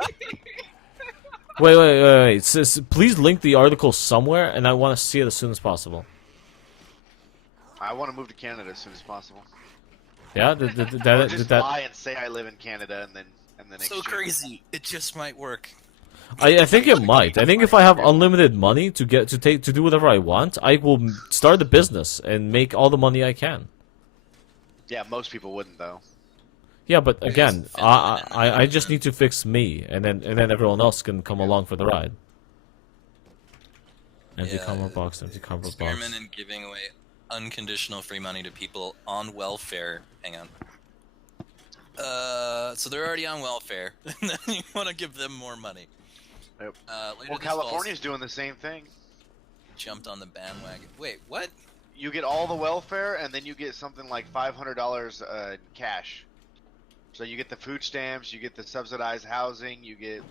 Wait. Please link the article somewhere, and I want to see it as soon as possible. I want to move to Canada as soon as possible. Yeah, Or did just that. lie and say I live in Canada and then So exchange. crazy. It just might work. I think it might. I think if I have unlimited money to do whatever I want, I will start a business and make all the money I can. Yeah, most people wouldn't though. Yeah, but again, I just need to fix me, and then everyone else can come along for the ride. Empty Yeah, cardboard box, empty cardboard Experiment box. in giving away unconditional free money to people on welfare. Hang on. So they're already on welfare. And then you want to give them more money. Yep. Later Well, this fall, California's doing the same thing. jumped on the bandwagon. Wait, what? You get all the welfare, and then you get something like $500 in cash. So you get the food stamps, you get the subsidized housing, you get.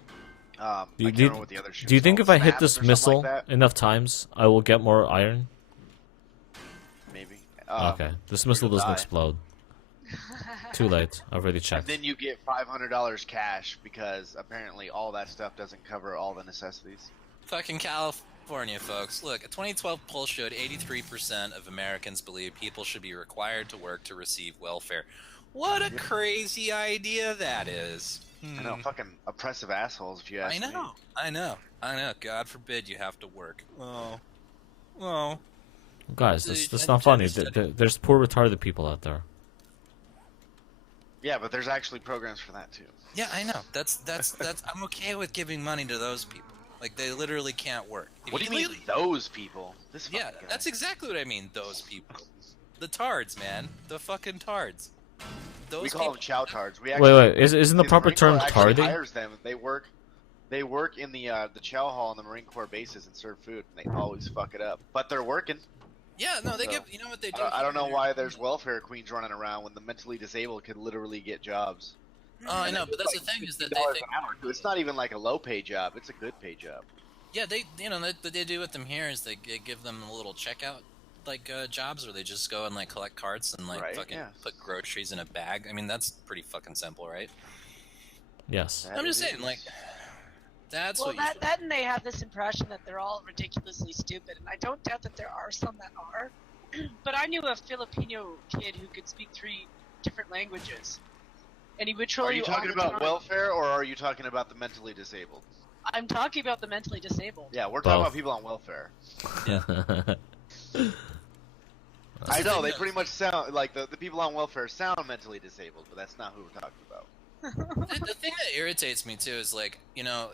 I can't remember what the other shit's Do you think called, if I hit SNAP this or something missile like that? enough times, I will get more iron? Maybe. Okay, this missile you'll doesn't die. explode. Too late. I've already And checked. then you get $500 cash because apparently all that stuff doesn't cover all the necessities. Fucking California, folks. Look, a 2012 poll showed 83% of Americans believe people should be required to work to receive welfare. What a crazy idea that is. I know, fucking oppressive assholes if you ask me. I know. God forbid you have to work. Oh. Guys, Dude, that's I not funny. just- There's poor retarded people out there. Yeah, but there's actually programs for that too. Yeah, I know. That's. I'm okay with giving money to those people. Like they literally can't work. If What do you mean literally- those people? This Yeah, fucking guy. that's exactly what I mean. Those people, the tards, man, the fucking tards. Those We call people. them chow tards. We Wait. Isn't the the proper Marine Corps term actually tardy? hires them. They work in the chow hall on the Marine Corps bases and serve food. And they always fuck it up, but they're working. Yeah, no, they So, give. You know what they do? I don't know here? why there's welfare queens running around when the mentally disabled could literally get jobs. Oh, I know, but that's the thing is that they $50 think. an hour. It's not even like a low pay job. It's a good pay job. Yeah, they. You know, what they do with them here is they give them a little checkout. Like jobs where they just go and like collect carts and like Right, fucking yeah. put groceries in a bag. I mean, that's pretty fucking simple, right? Yes. That I'm just it saying, is. like, that's Well, what you. that and they have this impression that they're all ridiculously stupid, and I don't doubt that there are some that are. But I knew a Filipino kid who could speak 3 different languages, and he would troll Are you all talking the about time. welfare or are you talking about the mentally disabled? I'm talking about the mentally disabled. Yeah, we're talking Both. about people on welfare. That's I the know thing, they though. pretty much sound like the people on welfare sound mentally disabled, but that's not who we're talking about. The thing that irritates me too is like, you know,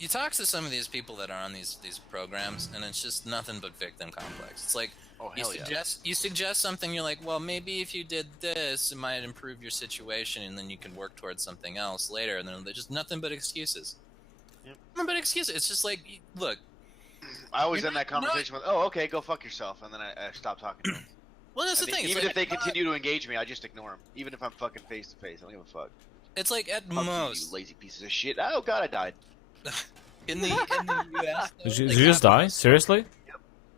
you talk to some of these people that are on these programs, and it's just nothing but victim complex. It's like Oh you hell yeah! suggest something, you're like, well, maybe if you did this, it might improve your situation, and then you can work towards something else later. And then they're just nothing but excuses. Yep. Nothing but excuses. It's just like, look. I always You're end that not- conversation with, "Oh, okay, go fuck yourself," and then I stop talking to them. Well, that's And the they- thing. It's even like, if they continue to engage me, I just ignore them. Even if I'm fucking face to face, I don't give a fuck. it's like at Fuck you, most you lazy pieces of shit. Oh god, I died. in the U.S. though, Did you like, just at die? most- Seriously?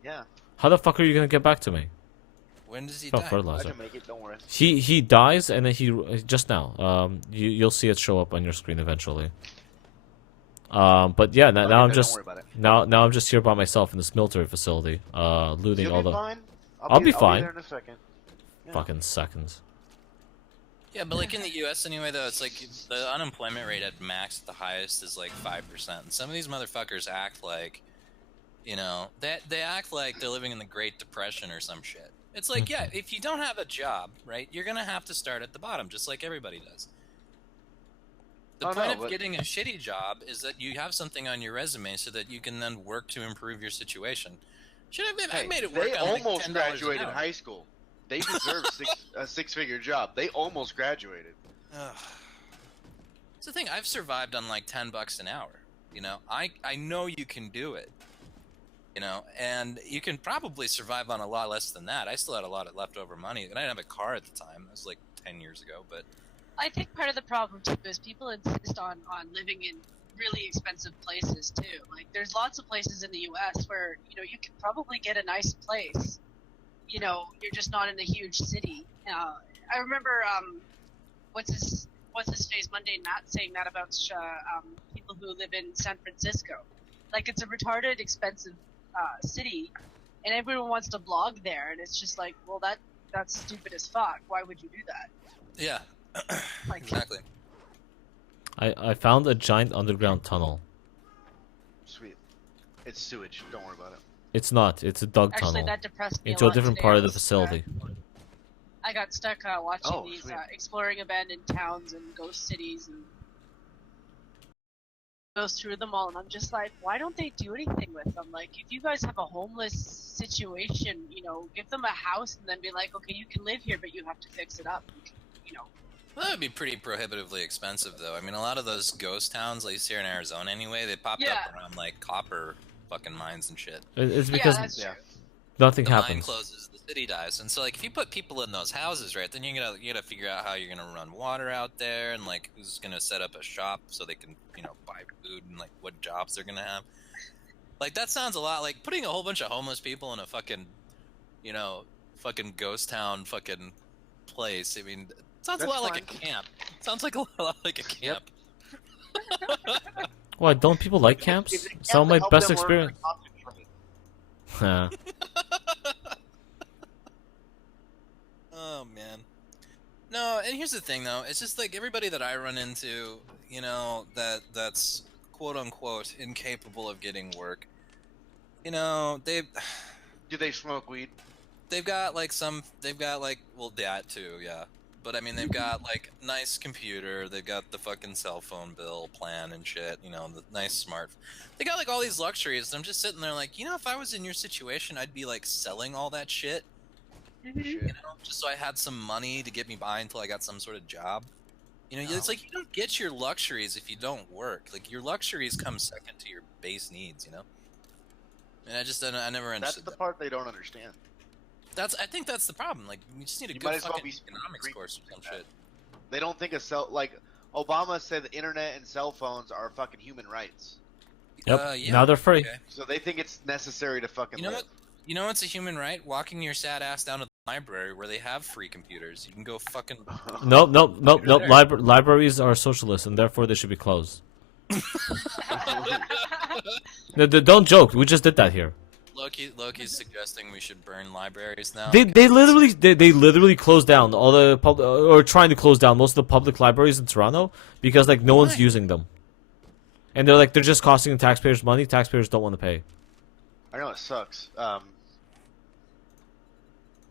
Yeah, How the fuck are you gonna get back to me? When does he Oh, die? I fertilizer. can make it. Don't worry. He dies and then he just now. You'll see it show up on your screen eventually. But yeah, now Okay, I'm don't just worry about it. now I'm just here by myself in this military facility, looting You'll all be the fine. I'll be I'll fine. be there in a second. Yeah. fucking seconds. Yeah, but like in the U.S. anyway, though, it's like the unemployment rate at max at the highest is like 5%. And some of these motherfuckers act like, you know, they act like they're living in the Great Depression or some shit. It's like, yeah, if you don't have a job, right, you're gonna have to start at the bottom, just like everybody does. The Oh, point no, of but- getting a shitty job is that you have something on your resume so that you can then work to improve your situation. Should have been. I Hey, made it work. they on like almost $10 an graduated hour. high school. They deserve a six-figure job. They almost graduated. Ugh. It's the thing. I've survived on like $10 an hour. You know, I know you can do it. You know, and you can probably survive on a lot less than that. I still had a lot of leftover money, and I didn't have a car at the time. That was like 10 years ago, but I think part of the problem too is people insist on living in really expensive places too. Like there's lots of places in the U.S. where you can probably get a nice place. You're just not in a huge city. I remember what's his face Monday Matt saying that about people who live in San Francisco. Like it's a retarded expensive city, and everyone wants to blog there, and it's just like, well, that's stupid as fuck. Why would you do that? yeah, Like, exactly. I found a giant underground tunnel. Sweet. It's sewage. Don't worry about it. It's not. It's a dug actually, tunnel that depressed me into a a lot different today. part I of the was, facility. I got stuck watching Oh, these sweet. exploring abandoned towns and ghost cities and goes through them all, and I'm just like, why don't they do anything with them? Like, if you guys have a homeless situation, give them a house and then be like, okay, you can live here, but you have to fix it up. Well, that would be pretty prohibitively expensive, though. I mean, a lot of those ghost towns, at least here in Arizona anyway, they popped Yeah. up around like copper fucking mines and shit. It's Yeah, because that's Yeah. true. nothing The mine happens. closes, the city dies, and so like if you put people in those houses, right, then you gotta figure out how you're gonna run water out there, and like who's gonna set up a shop so they can buy food, and like what jobs they're gonna have. Like that sounds a lot like putting a whole bunch of homeless people in a fucking fucking ghost town fucking place. I mean, it sounds That's a lot like a fine. camp. It sounds like a lot like a camp. Why don't people like camps? If it Some of my help best them learn experience. to concentrate. Huh. Oh man. No, and here's the thing though, it's just like everybody that I run into, that's quote unquote incapable of getting work. They've Do they smoke weed? got like well that too, yeah. But I mean they've got like nice computer, they've got the fucking cell phone bill plan and shit, the nice smart. They got like all these luxuries, and I'm just sitting there like, if I was in your situation, I'd be like selling all that shit. Shit. Just so I had some money to get me by until I got some sort of job. It's like you don't get your luxuries if you don't work. Like your luxuries come second to your base needs, And I never That's understood the that. part they don't understand. I think that's the problem. Like you just need a You good might as well fucking be economics Greek course or some that. shit. They don't think like Obama said the internet and cell phones are fucking human rights. Yep. Yeah, Now they're free. okay. So they think it's necessary to fucking You know live. what? You know what's a human right? Walking your sad ass down to the library where they have free computers. You can go fucking. Nope. There. Libraries are socialist, and therefore they should be closed. Don't joke. We just did that here. Loki's suggesting we should burn libraries now. They literally closed down all the or trying to close down most of the public libraries in Toronto because like no one's Why? using them, and they're just costing the taxpayers money. Taxpayers don't want to pay. I know it sucks.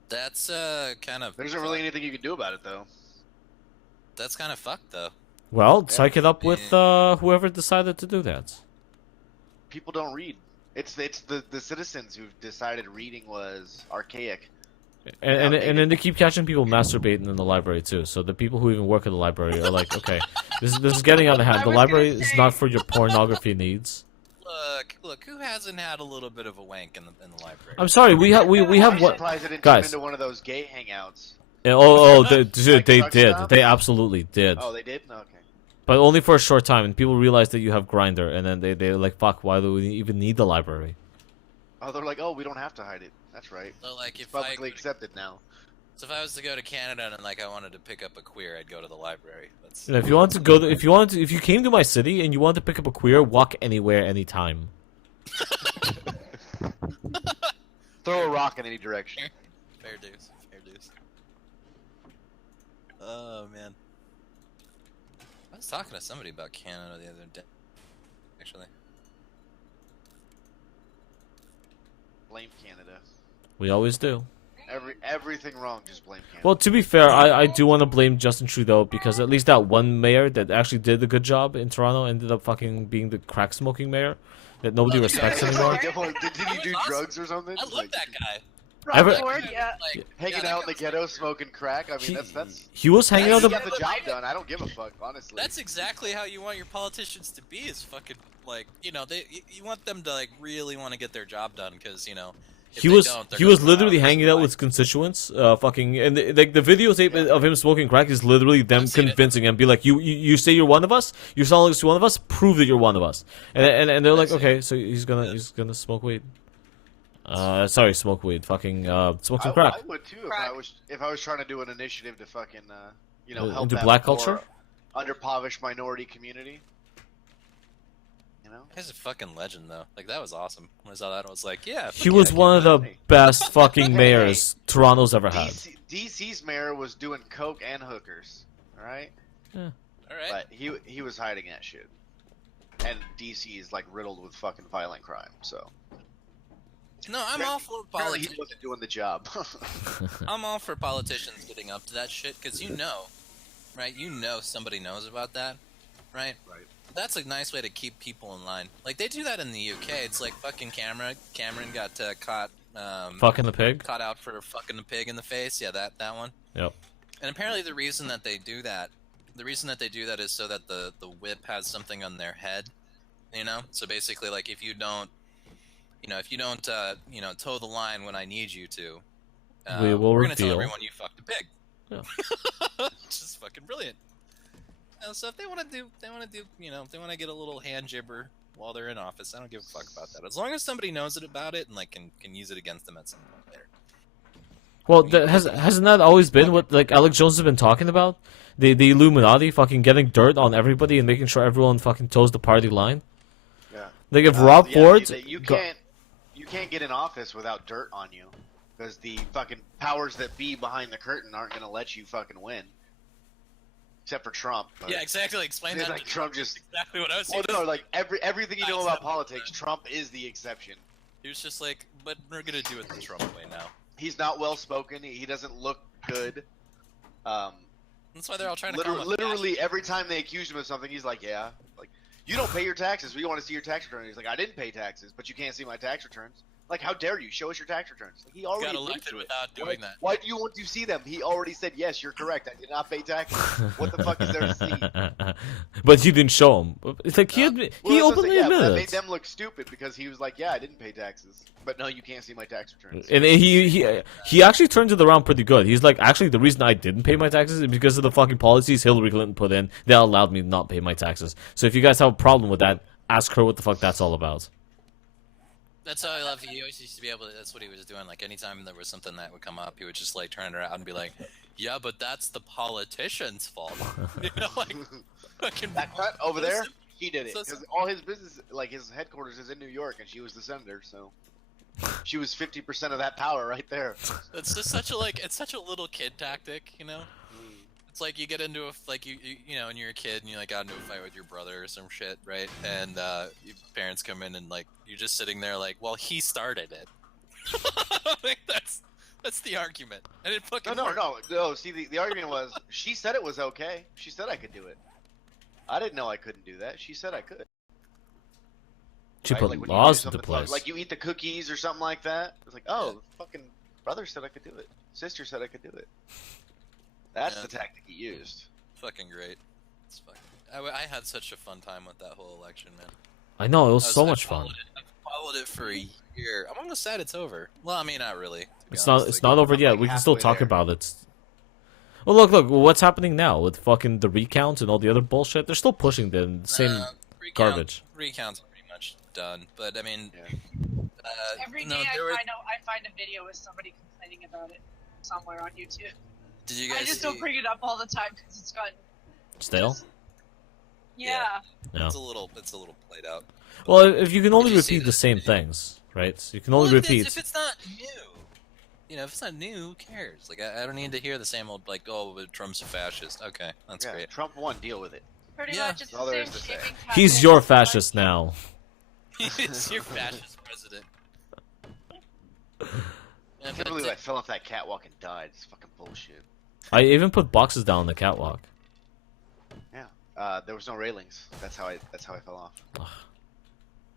That's kind of. There isn't really anything you can do about it though. That's kind of fucked though. Well, psych it up with whoever decided to do that. People don't read. It's the citizens who've decided reading was archaic. And then they keep catching people masturbating in the library too. So the people who even work at the library are like, okay, this is getting out of hand. I The was library gonna is say- not for your pornography needs. Look, who hasn't had a little bit of a wank in the library? I'm sorry, we have I'm what? surprised it didn't Guys. turn into one of those gay hangouts. Dude, they Like did. truck They stop? absolutely did. Oh, they did? Okay. But only for a short time, and people realize that you have Grinder, and then they're like, "Fuck, why do we even need the library?" Oh, they're like, oh, we don't have to hide it. That's right. So like It's publicly accepted now. So if I was to go to Canada and like I wanted to pick up a queer, I'd go to the library. That's And if you want to go, if you came to my city and you want to pick up a queer, walk anywhere, anytime. Throw a rock in any direction. fair dues. Fair dues. Oh man, I was talking to somebody about Canada the other day. Actually, Blame Canada. We always do. Everything wrong, just blame Canada. Well, to be fair, I do want to blame Justin Trudeau because at least that one mayor that actually did a good job in Toronto ended up fucking being the crack smoking mayor that nobody respects anymore. Did he do drugs or something? I love Like, that guy. Ever- Ford, yeah. Like, Hanging that out in the guy's ghetto like- smoking crack. I mean, that's He was hanging he out. got the job done. I don't give a fuck, honestly. That's exactly how you want your politicians to be. Is fucking like, you know, you want them to like really want to get their job done because, you know, if He they was don't, they're he gonna was run literally out of hanging out supply. with constituents, fucking, and like the videotape of him smoking crack is literally them I've seen it. convincing him, be like, you say you're one of us, you're selling us to one of us, prove that you're one of us, and they're like, seen okay, so he's gonna smoke weed. Sorry, smoke weed, fucking smoke some I, crack. I would too Crack. if I was trying to do an initiative to fucking you know, help Into that black poor, culture? underpoverished minority community. You know, He's a fucking legend though. Like that was awesome. When I saw that, I was like, yeah. He fuck was yeah, one of the Hey. best fucking Hey, mayors Toronto's ever had. DC's mayor was doing coke and hookers. All right, All right. but he was hiding that shit. And DC is like riddled with fucking violent crime. So No, I'm all for apparently he politics. wasn't doing the job. I'm all for politicians getting up to that shit because you know, right? You know somebody knows about that, right? Right. That's a nice way to keep people in line. Like they do that in the UK. It's like fucking Cameron got caught Fucking the pig. caught out for fucking the pig in the face. Yeah, that one. Yep. And apparently the reason that they do that, is so that the whip has something on their head. You know, so basically, like if you don't toe the line when I need you to, We will we're gonna tell reveal. everyone you fucked a pig. Yeah. Which is fucking brilliant. So if they want to do, if they want to get a little hand jibber while they're in office, I don't give a fuck about that. As long as somebody knows it about it and like can use it against them at some point later. Well, hasn't that always been what like Alex Jones has been talking about? The Illuminati fucking getting dirt on everybody and making sure everyone fucking toes the party line. Yeah. Like if Rob Yeah, Ford, you can't get in office without dirt on you, because the fucking powers that be behind the curtain aren't gonna let you fucking win. Except for Trump. But Yeah, exactly. Explain that. like to Trump just. exactly what I was Well, saying. no, like everything you know That's about not- politics, Trump is the exception. He was just like, but we're gonna do it the Trump way now. He's not well spoken. He doesn't look good. That's why they're all trying to call him a Literally every time they accuse him of something, he's like, "Yeah, like you don't pay your taxes. We want to see your tax return." He's like, "I didn't pay taxes, but you can't see my tax returns." Like, how dare you? Show us your tax returns. Like, he already got admitted elected to it. without doing that. Why do you want to see them? He already said, "Yes, you're correct. I did not pay taxes." What the fuck is there to see? but you didn't show him. It's like he Well, he that's what I'm openly saying, yeah, but that admitted made it. them look stupid because he was like, "Yeah, I didn't pay taxes, but no, you can't see my tax returns." And he actually turned it around pretty good. He's like, actually, the reason I didn't pay my taxes is because of the fucking policies Hillary Clinton put in that allowed me to not pay my taxes. So if you guys have a problem with that, ask her what the fuck that's all about. That's how I love. He always used to be able to. That's what he was doing. Like anytime there was something that would come up, he would just like turn it around and be like, "Yeah, but that's the politician's fault." You know, like fucking That cut over so there, simple. he did it So because all his business, like his headquarters, is in New York, and she was the senator, so she was 50% of that power right there. It's just such a like. It's such a little kid tactic, you know. It's like you get into a like you know when you're a kid and you like got into a fight with your brother or some shit, right? And your parents come in and like you're just sitting there like, well, he started it. Like, that's the argument, and it fucking worked. No. See, the argument was she said it was okay. She said I could do it. I didn't know I couldn't do that. She said I could. She Right? put Like, when you do laws into something place. Like you eat the cookies or something like that. It's like, oh, fucking brother said I could do it. Sister said I could do it. That's Yeah. the tactic he used. Fucking great. It's fucking. I had such a fun time with that whole election, man. I know it was I so much fun. I followed it for a year. I'm almost sad it's over. Well, I mean, not really. to be It's honest. not. It's Like, not over I'm yet. like We can still halfway talk there. about it. Well, look. What's happening now with fucking the recounts and all the other bullshit? They're still pushing the same garbage. Recounts are pretty much done, but I mean, Yeah. Every no, day there were. I find a video with somebody complaining about it somewhere on YouTube. Did you guys I just see? don't bring it up all the time because it's gotten Stale. yeah. No. It's a little played out. Well, if you can only Did you see repeat the this same video? things, right? You can only Well, if repeat. if it's not new, if it's not new, who cares? Like, I don't need to hear the same old like, oh, but Trump's a fascist. Okay, that's Yeah, great. Trump won. Deal with it. Pretty Yeah. much it's All the there same is to say. shaming He's tactic. your fascist now. He's your fascist president. I can't believe I fell off that catwalk and died. It's fucking bullshit. I even put boxes down the catwalk. Yeah. There was no railings. That's how I fell off.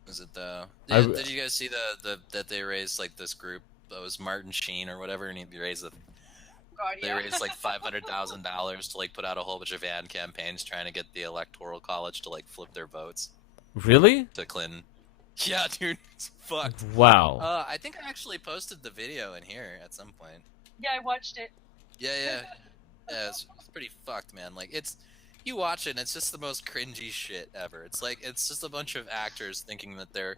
Was it the? I- Did you guys see the that they raised like this group that was Martin Sheen or whatever, and he raised God, they yeah. raised like $500,000 to like put out a whole bunch of ad campaigns trying to get the Electoral College to like flip their votes Really? to Clinton. Yeah, dude, it's fucked. Wow. I think I actually posted the video in here at some point. Yeah, I watched it. Yeah, it's pretty fucked, man. Like you watch it, and it's just the most cringy shit ever. It's like it's just a bunch of actors thinking that they're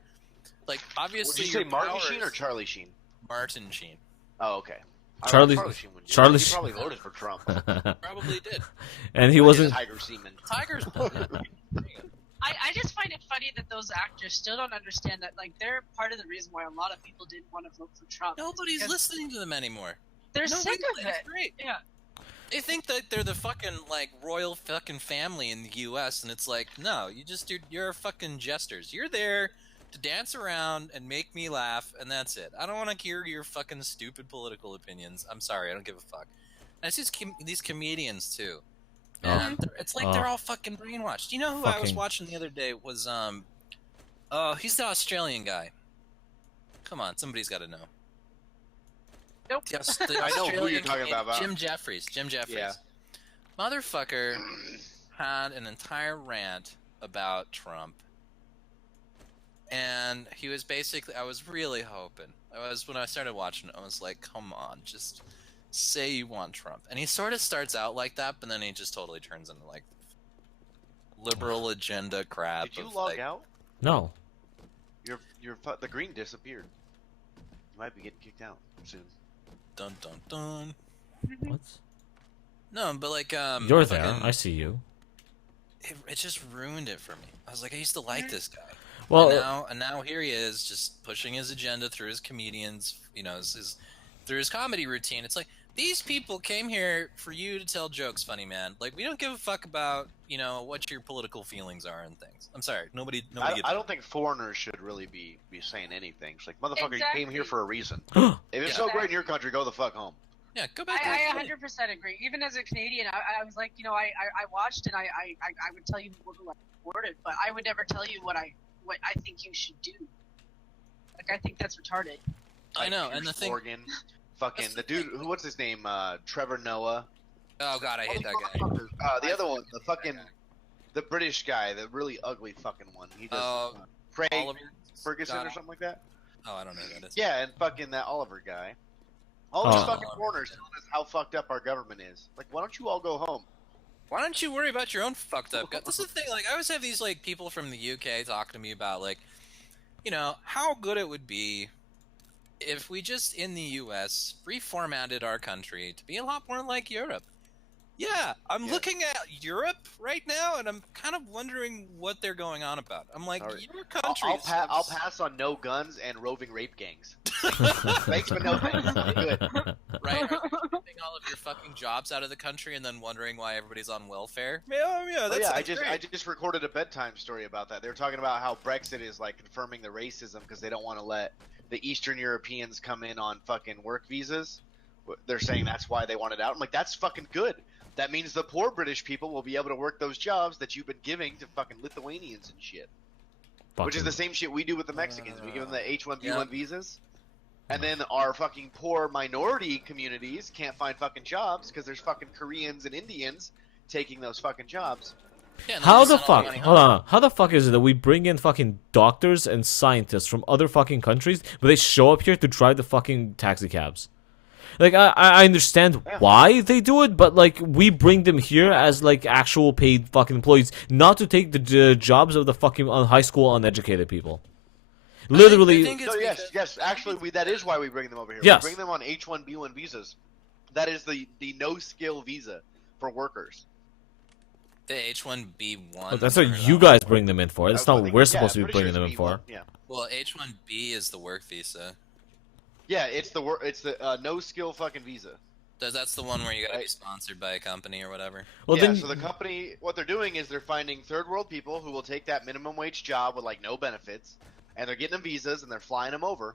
like obviously. Would you say your Martin powers- Sheen or Charlie Sheen? Martin Sheen? Oh, okay. I Charlie- don't know if Sheen would do Charlie that. He Sheen- probably voted for Trump. Probably did. And he wasn't. Tiger semen. Tiger's blood. Yeah. There you go. I just find it funny that those actors still don't understand that, like, they're part of the reason why a lot of people didn't want to vote for Trump. Nobody's Because listening to them anymore. They're Nobody- sick of it. it's great. Yeah. They think that they're the fucking like royal fucking family in the U.S. and it's like, no, you're fucking jesters. You're there to dance around and make me laugh, and that's it. I don't want to hear your fucking stupid political opinions. I'm sorry, I don't give a fuck. And it's just these comedians too. And it's like they're all fucking brainwashed. You know who I was watching the other day was he's the Australian guy. Come on, somebody's got to know. Nope. Yes, the I know who you're Australian talking comedian, about. Jim Jeffries. Yeah. Motherfucker had an entire rant about Trump. And he was basically, I was really hoping. When I started watching it, I was like, come on, just say you want Trump. And he sort of starts out like that, but then he just totally turns into like liberal agenda crap. Did you of, log like, out? No. The green disappeared. You might be getting kicked out soon. Dun dun dun. What? No, but like You're there. fucking- I see you. it just ruined it for me. I was like, I used to like this guy. Well, And now here he is, just pushing his agenda through his comedians, you know, through his comedy routine. It's like, these people came here for you to tell jokes, funny man. Like, we don't give a fuck about, you know, what your political feelings are and things. I'm sorry, nobody. I don't think foreigners should really be saying anything. It's like, motherfucker, Exactly. you came here for a reason. yeah. If it's Yeah. so great in your country, go the fuck home. Yeah, go back. I 100% agree. Even as a Canadian, I was like, you know, I watched and I would tell you what I supported, but I would never tell you what I think you should do. Like, I think that's retarded. I know, Pierce and the thing. Morgan, fucking the dude what's his name? Trevor Noah. Oh god, I hate that guy. The other one, the British guy, the really ugly fucking one. He does Craig Oliver Ferguson or Scott- something like that. Oh, I don't know who that is. Yeah, and fucking that Oliver guy. All these Oh. fucking foreigners telling us how fucked up our government is. Like, why don't you all go home? Why don't you worry about your own fucked up guy? This is the thing. Like, I always have these like people from the UK talking to me about like, you know, how good it would be if we just in the US reformatted our country to be a lot more like Europe. Yeah, I'm Yeah. looking at Europe right now, and I'm kind of wondering what they're going on about. I'm like, Sorry. your country. I'll pass on no guns and roving rape gangs. Thanks, but no thanks. Good. Right? Are they moving all of your fucking jobs out of the country and then wondering why everybody's on welfare? Yeah, that's I just recorded a bedtime story about that. They were talking about how Brexit is like confirming the racism because they don't want to let the Eastern Europeans come in on fucking work visas. They're saying that's why they want it out. I'm like, that's fucking good. That means the poor British people will be able to work those jobs that you've been giving to fucking Lithuanians and shit. Which is the same shit we do with the Mexicans. We give them the H-1B1 visas. And then our fucking poor minority communities can't find fucking jobs because there's fucking Koreans and Indians taking those fucking jobs. Yeah, How the fuck? Hold on. How the fuck is it that we bring in fucking doctors and scientists from other fucking countries, but they show up here to drive the fucking taxi cabs? Like, I understand why they do it, but like, we bring them here as like actual paid fucking employees, not to take the jobs of the fucking high school uneducated people. Literally. I think it's Yes. Actually, that is why we bring them over here. Yes. We bring them on H-1B1 visas. That is the no-skill visa for workers. the H-1B1. But that's what you guys bring them in for. That's not what we're supposed to be bringing them in for. Yeah. Well, H-1B is the work visa. Yeah, it's the no-skill fucking visa. That's the one where you gotta be sponsored by a company or whatever. Well, Yeah, then, so the company, what they're doing is they're finding third world people who will take that minimum wage job with like no benefits, and they're getting them visas and they're flying them over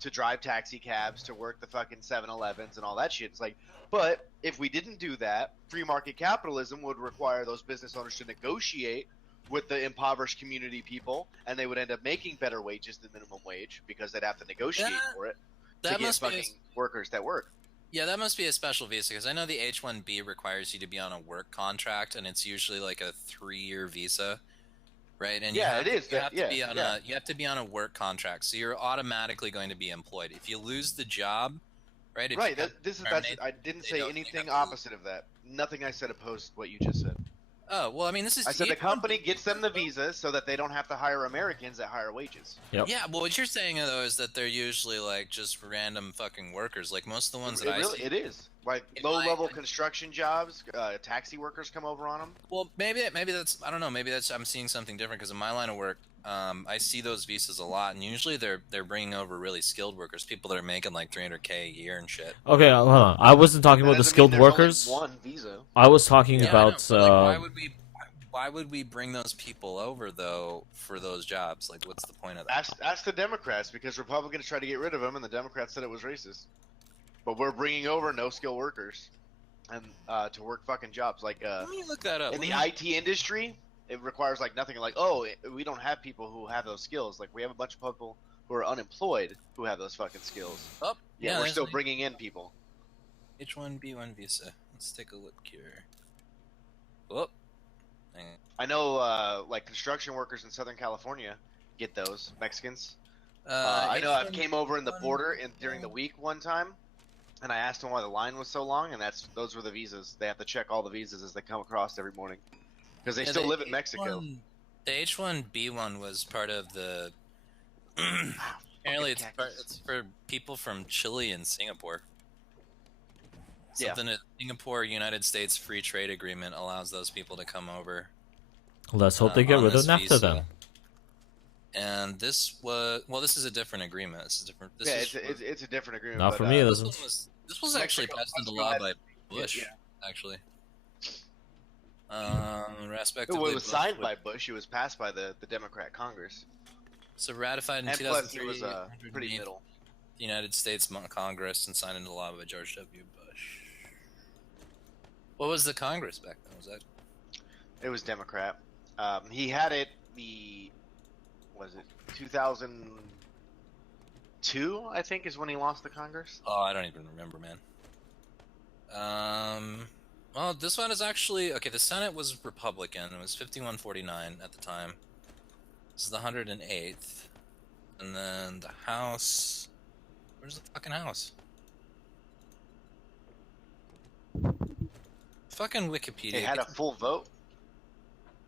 to drive taxi cabs, to work the fucking 7-Elevens and all that shit. It's like, but if we didn't do that, free market capitalism would require those business owners to negotiate with the impoverished community people, and they would end up making better wages than minimum wage because they'd have to negotiate for it. That to get must be fucking workers that work. Yeah, that must be a special visa because I know the H-1B requires you to be on a work contract, and it's usually like a 3-year visa, right? And Yeah, it is. you have to Yeah, be on yeah. you have to be on a work contract, so you're automatically going to be employed. If you lose the job, right? If Right. you have That's. terminate, I didn't they say don't. You anything have to. opposite of that. Nothing I said opposed what you just said. Oh well, I mean, this is I said the H-1B company gets them the visas, though? visas so that they don't have to hire Americans at higher wages. Yep. Yeah, well, what you're saying though is that they're usually like just random fucking workers. Like most of the ones that I see. It is like In low-level my- construction jobs. Taxi workers come over on them. Well, maybe that's I don't know. Maybe that's I'm seeing something different because in my line of work, I see those visas a lot, and usually they're bringing over really skilled workers, people that are making like 300K a year and shit. Okay, hold on. I wasn't talking That about the doesn't mean skilled there's only workers. one visa. I was talking Yeah, I about. know, but, like, why would we bring those people over though for those jobs? Like, what's the point of that? Ask the Democrats because Republicans tried to get rid of them, and the Democrats said it was racist. But we're bringing over no-skill workers, and to work fucking jobs like Let me look that up. in the Let me- IT industry. It requires like nothing. Like, oh, we don't have people who have those skills. Like, we have a bunch of people who are unemployed who have those fucking skills. Oh, Yeah, we're there's still like bringing in people. H-1B1 visa. Let's take a look here. Whoop. Hang on. I know, like construction workers in Southern California get those Mexicans. I know I came over in the border during the week one time, and I asked them why the line was so long, and those were the visas. They have to check all the visas as they come across every morning because they still live in Mexico. The H-1B1 was part of the. Apparently, it's for people from Chile and Singapore. Yeah. Something that Singapore-United States Free Trade Agreement allows those people to come over. Let's hope they get on rid of this NAFTA visa. then. And this was this is a different agreement. This is different. This Yeah, is, it's a different agreement. Not but, for me, it this doesn't. this was actually Mexico- passed into Mexico law had- by Bush. Yeah. Actually. It Respectively. was signed by Bush. It was passed by the Democrat Congress. So ratified in And plus, 2003. it was pretty middle. The United States Congress and signed into law by George W. Bush. What was the Congress back then? Was that? It was Democrat. He had it was it 2002? I think is when he lost the Congress. Oh, I don't even remember, man. Well, this one is actually okay. The Senate was Republican. It was 51-49 at the time. This is the 108th, and then the House. Where's the fucking House? Fucking Wikipedia. It had a full vote.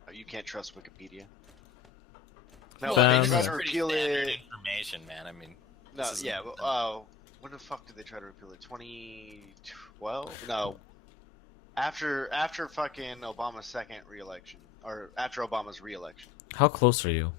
Oh, you can't trust Wikipedia. No, Well, I mean, they this tried is to pretty repeal standard it. information, man. I mean, No, this is- yeah. When the fuck did they try to repeal it? 2012? No. After fucking Obama's second re-election, or after Obama's re-election. How close are you?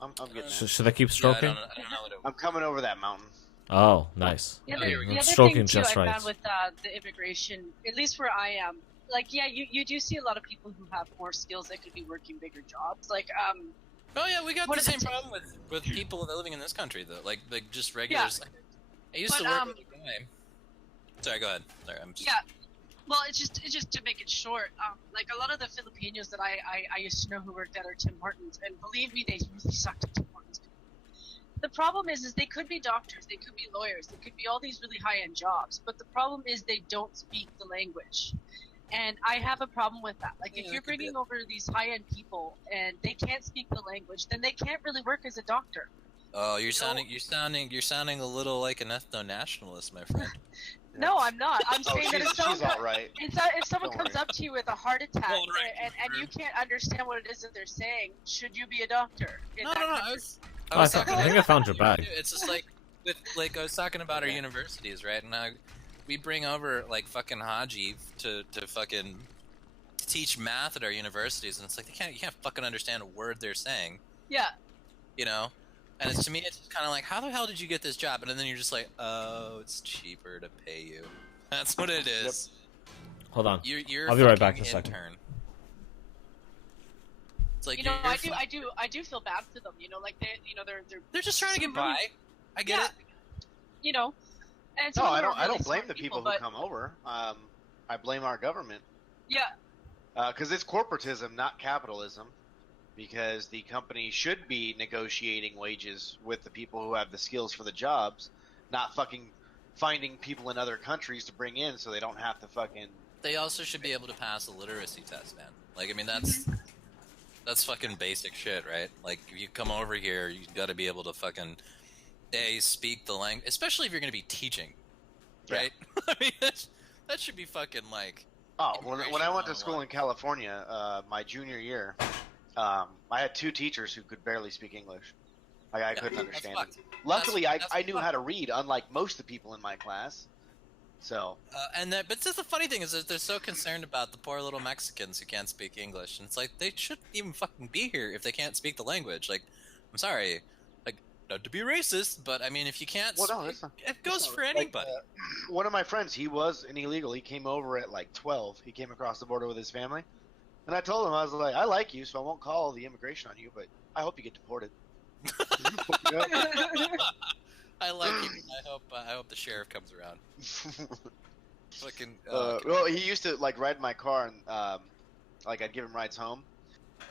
I'm getting Should I keep Yeah, I stroking? don't know what it I'm coming over that mountain. Oh, nice. The Oh, other, here we the go. other Stroking thing too just I right. found with the immigration, at least where I am, like yeah, you do see a lot of people who have more skills that could be working bigger jobs. Like Oh yeah, we got What the is same it? problem with people that are living in this country though. Like just regular. Yeah. I used to But, work with a guy. Sorry, go ahead. Sorry, I'm just. yeah. Well, it's just to make it short. Like a lot of the Filipinos that I used to know who worked at our Tim Hortons, and believe me, they really sucked at Tim Hortons. The problem is they could be doctors, they could be lawyers, they could be all these really high-end jobs, but the problem is they don't speak the language. And I have a problem with that. Like, Yeah, if you're that could be bringing over these high-end people and they can't speak the language, then they can't really work as a doctor. Oh, you're sounding a little like an ethno-nationalist, my friend. No, I'm not. I'm Oh, saying that if she's someone, all right. if someone Don't comes worry. up to you with a heart attack All right, and you can't understand what it is that they're saying, should you be a doctor in that country? I was I talking think I found your bag. It's just like I was talking about our universities, right? And we bring over like fucking Haji to fucking teach math at our universities, and it's like you can't fucking understand a word they're saying, Yeah. you know. And to me, it's kind of like, how the hell did you get this job? And then you're just like, oh, it's cheaper to pay you. That's what it is. Hold on. You're I'll be right back in a fucking second. intern. It's like You know, you're I do feel bad for them. You know, like they're just trying to get really- by. I get Yeah. it. You know, and No, some of I them are don't. I really don't blame smart the people who but- come over. I blame our government Yeah. because it's corporatism, not capitalism. because the company should be negotiating wages with the people who have the skills for the jobs, not fucking finding people in other countries to bring in so they don't have to fucking. They also should be able to pass a literacy test, man. Like, I mean, that's fucking basic shit, right? Like, if you come over here, you got to be able to fucking speak the language, especially if you're going to be teaching, right? I mean, that should be fucking like. Oh, when I went to school in California, my junior year, I had 2 teachers who could barely speak English. Like, I couldn't understand it. Luckily, I knew how to read, unlike most of the people in my class. So. But just the funny thing is that they're so concerned about the poor little Mexicans who can't speak English, and it's like they shouldn't even fucking be here if they can't speak the language. Like, I'm sorry, like, not to be racist, but I mean, if you can't, it goes for anybody. One of my friends, he was an illegal. He came over at like 12. He came across the border with his family, and I told him, I was like, I like you, so I won't call the immigration on you, but I hope you get deported. I like you. I hope the sheriff comes around. Fucking. Well, he used to like ride my car, and like I'd give him rides home,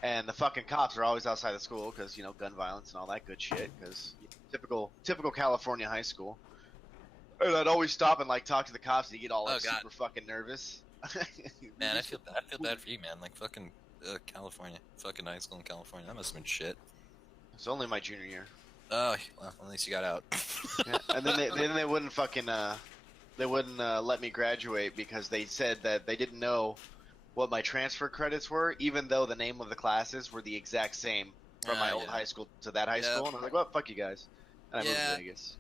and the fucking cops are always outside the school because gun violence and all that good shit. Because typical California high school. And I'd always stop and like talk to the cops, and he'd get all like, super fucking nervous. Man, I feel bad for you, man. Like fucking California, fucking high school in California. That must have been shit. It's only my junior year. Oh, well, at least you got out. Yeah, and then they wouldn't fucking let me graduate because they said that they didn't know what my transfer credits were, even though the name of the classes were the exact same from my old high school to that high school. And I'm like, well, fuck you guys. And I moved to Vegas.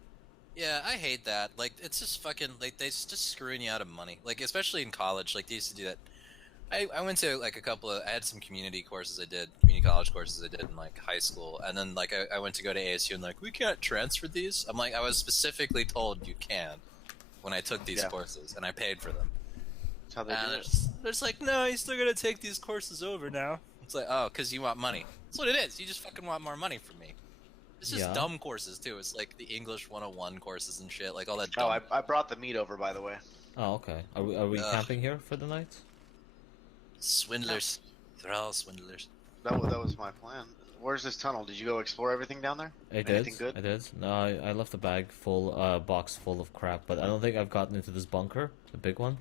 Yeah, I hate that. Like, it's just fucking, like, they just screwing you out of money. Like, especially in college, like, they used to do that. I went to, like, I had some community college courses I did in, like, high school. And then, like, I went to go to ASU and, like, we can't transfer these. I'm like, I was specifically told you can when I took these courses, and I paid for them. That's how they do it. There's like, no, you still gotta take these courses over now. It's like, oh, because you want money. That's what it is. You just fucking want more money from me. It's just dumb courses, too. It's like the English 101 courses and shit, like all that dumb. Oh, I brought the meat over, by the way. Oh, okay. Are we camping here for the night? Swindlers. They're all swindlers. That was my plan. Where's this tunnel? Did you go explore everything down there? Anything good? I did. No, I left a box full of crap, but I don't think I've gotten into this bunker, the big one.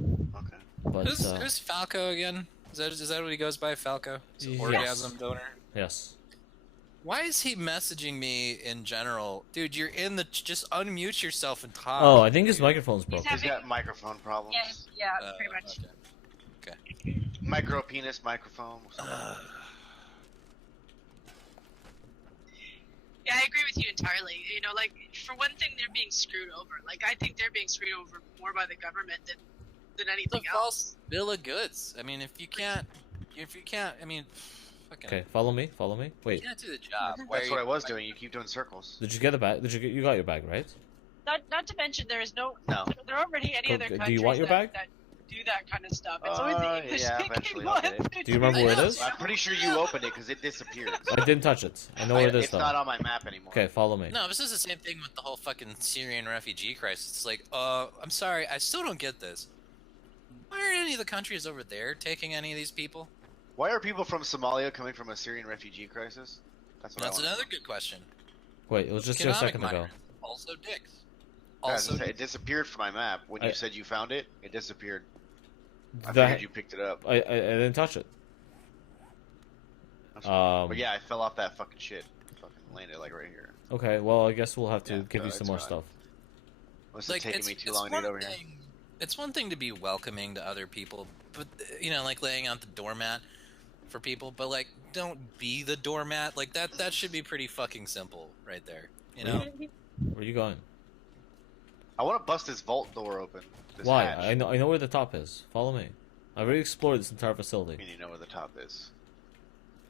Okay. But who's Falco again? Is that what he goes by, Falco? Orgasm donor? Yes. Why is he messaging me in general? Dude, you're in the... Just unmute yourself and talk. Oh, I think his microphone's broken. He's got microphone problems. Yeah, pretty much. Okay. Micro penis microphone. Yeah, I agree with you entirely. Like, for one thing, they're being screwed over. Like, I think they're being screwed over more by the government than anything else. False bill of goods. I mean, if you can't, I mean, fucking... Okay, follow me. Wait. You can't do the job. That's what I was doing. You keep doing circles. Did you get a bag? You got your bag, right? Not to mention, there is no. No. There aren't really any other countries Do you want your bag? that do that kind of stuff. It's always the English-speaking ones. Do you remember where it is? I'm pretty sure you opened it because it disappeared. I didn't touch it. I know where it is, It's though. not on my map anymore. Okay, follow me. No, this is the same thing with the whole fucking Syrian refugee crisis. It's like, I'm sorry, I still don't get this. Why aren't any of the countries over there taking any of these people? Why are people from Somalia coming from a Syrian refugee crisis? That's another good question. Wait, it was just here a second ago. Also dicks. It disappeared from my map. When you said you found it, it disappeared. I That- figured you picked it up. I didn't touch it. But yeah, I fell off that fucking shit. Fucking landed like right here. Okay, well, I guess we'll have to give you it's some more fine. stuff. Must have taken me too long to get over here. It's one thing to be welcoming to other people, but like laying out the doormat for people, but like don't be the doormat. Like that should be pretty fucking simple right there. Where are you going? I want to bust this vault door open. This Why? hatch. I know where the top is. Follow me. I've already explored this entire I facility. mean, you know where the top is.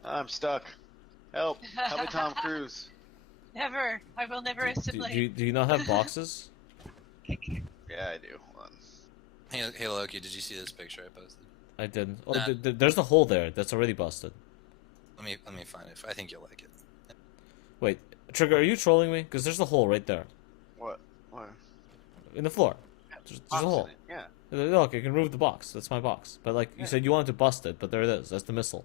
I'm stuck. Help! Help me, Tom Cruise. Never. I will never assimilate. Do you not have boxes? Yeah, I do. Hold on. Hey Loki, did you see this picture I posted? I didn't. Oh, Nah. there's a hole there that's already busted. Let me find it. I think you'll like it. Wait, Trigger, are you trolling me? Because there's a hole right there. What? Where? In the floor. There's a hole. Yeah. Look, I can remove the box. That's my box. But like you said, you wanted to bust it, but there it is. That's the missile.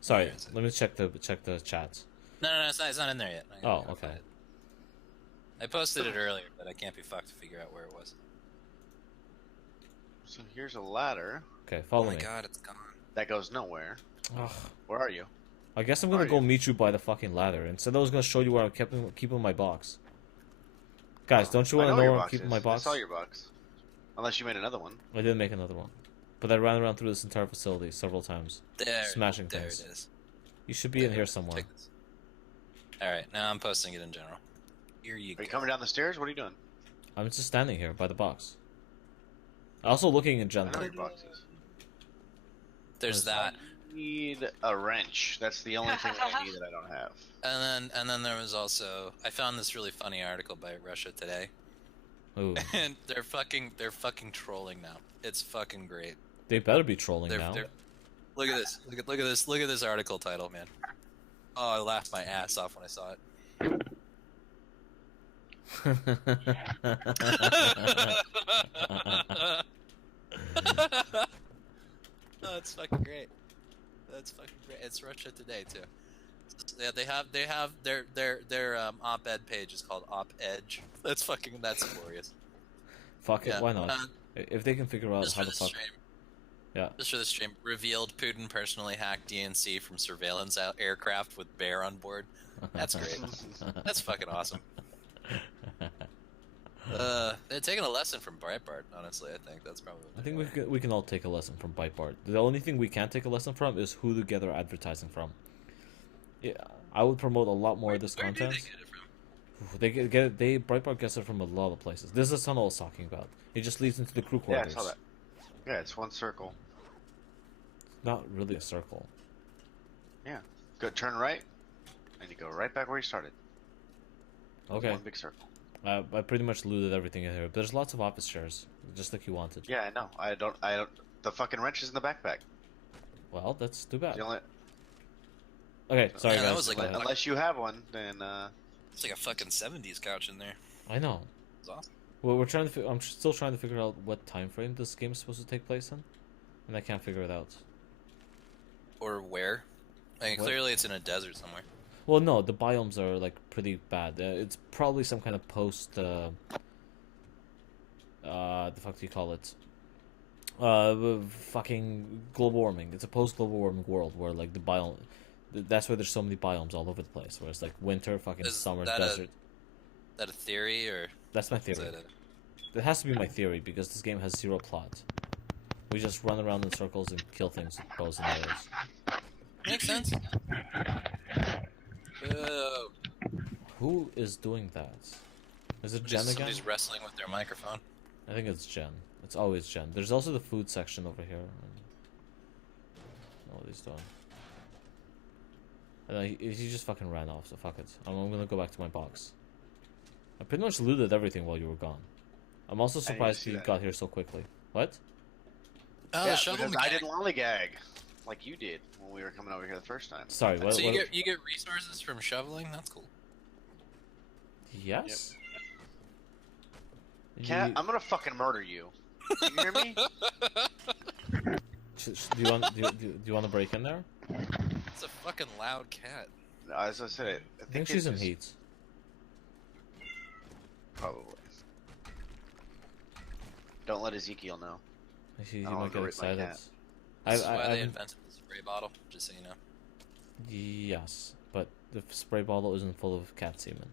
Sorry, Where is it? let me check the chat. No, it's not in there yet. Oh, I'll okay. find it. I posted it earlier, but I can't be fucked to figure out where it was. So here's a ladder Okay, Oh follow my me. god, it's gone. that goes nowhere. Ugh. Where are you? I guess I'm Where gonna are go you? meet you by the fucking ladder. Instead, I was gonna show you where I'm keeping my box. Guys, don't you I want to know your where I'm box keeping is. my box? I saw your box. Unless you made another one. I did make another one, but I ran around through this entire facility several times, smashing there things. it is. You should be in here somewhere. Take this. Alright, now I'm posting it in general. Here you Are go. you coming down the stairs? What are you doing? I'm just standing here by the box. Also looking in I general. know your box is. There's that. I need a wrench. That's the only thing that I need that I don't have. And then there was also I found this really funny article by Russia Today. Ooh, And they're fucking trolling now. It's fucking great. they better be trolling now. Look at this. Look at this article title, man. Oh, I laughed my ass off when I saw it. Oh, it's fucking great. That's fucking great. It's Russia Today too. Yeah, they have their op-ed page is called Op Edge. That's glorious. Fuck it, Yeah, why not? If they can figure out Just how for to the fuck. stream. Yeah. Just for the stream, revealed Putin personally hacked DNC from surveillance aircraft with bear on board. That's great. That's fucking awesome. They're taking a lesson from Breitbart. Honestly, I think that's probably. What I think we can all take a lesson from Breitbart. The only thing we can't take a lesson from is who to get our advertising from. Yeah, I would promote a lot more of this Where content. do they get it from? Breitbart gets it from a lot of places. This is the tunnel I was talking about. It just leads into the crew Yeah, I quarters. saw that. Yeah, it's one circle. Not really a circle. Yeah. Go turn right, and you go right back where you started. Okay. One big circle. I pretty much looted everything in here. There's lots of office chairs, just like you wanted. Yeah, I know. I don't. The fucking wrench is in the backpack. Well, that's too bad. The only, Okay, sorry Yeah, that guys. was like Go ahead. unless you have one, then It's like a fucking 70s couch in there. I know. It's awesome. Well, we're trying to. I'm still trying to figure out what time frame this game is supposed to take place in, and I can't figure it out. Or where? I mean, What? clearly it's in a desert somewhere. Well, no, the biomes are like pretty bad. It's probably some kind of post. The fuck do you call it? Fucking global warming. It's a post global warming world where like the biome. That's why there's so many biomes all over the place. Where it's like winter, fucking Is summer, that desert. That a theory or That's my is theory. that It has to be my theory because this game has zero plot. We just run around in circles and kill things with bows and arrows. makes sense? Boo. Who is doing that? Is it Jen again? Somebody's wrestling with their microphone. I think it's Jen. It's always Jen. There's also the food section over here. What he's doing. He just fucking ran off, so fuck it. I'm gonna go back to my box. I pretty much looted everything while you were gone. I'm also surprised see you that. got here so quickly. What? Oh, yeah, the shovel because I mechanic. didn't lollygag like you did when we were coming over here the first time. Sorry, what? So you get resources from shoveling? That's cool. Yes? Cat, You- I'm gonna fucking murder you. You hear me? do you want to break in there? It's a fucking loud cat. No, as I said, I think she's in heat. Probably. Don't let Ezekiel know. He I don't might get wanna rip my excited. cat. This is why they I've- invented the spray bottle, just so you know. Yes, but the spray bottle isn't full of cat semen.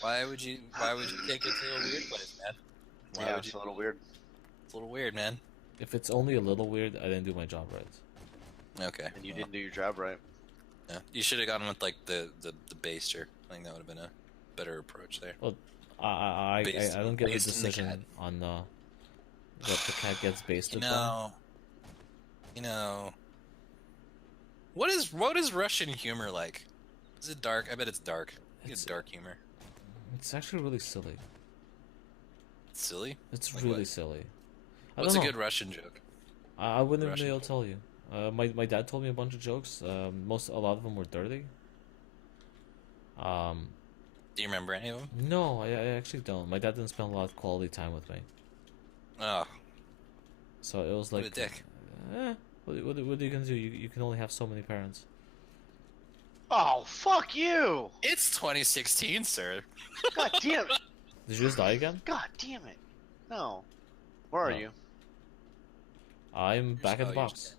Why would you take it to a weird place, man? Why Yeah, would it's you? a little weird. It's a little weird, man. If it's only a little weird, I didn't do my job right. Okay. And you didn't do your job right. Yeah. You should have gone with like the baster. I think that would have been a better approach there. I don't get the Based in the cat. decision on what the cat gets basted You know. What is Russian humor like? Is it dark? I bet it's dark. It's dark humor. It's actually really silly. Silly. It's Like really what? silly. What's a don't know. good Russian joke? I wouldn't Russian be able to tell you. My dad told me a bunch of jokes. A lot of them were dirty. Do you remember any of them? No, I actually don't. My dad didn't spend a lot of quality time with me, Oh, so it was what like, a dick. What are you gonna do? You can only have so many parents. Oh, fuck you! It's 2016, sir. God damn it! Did you just die again? God damn it! No. Where are No. you? I'm back at the you're box. standing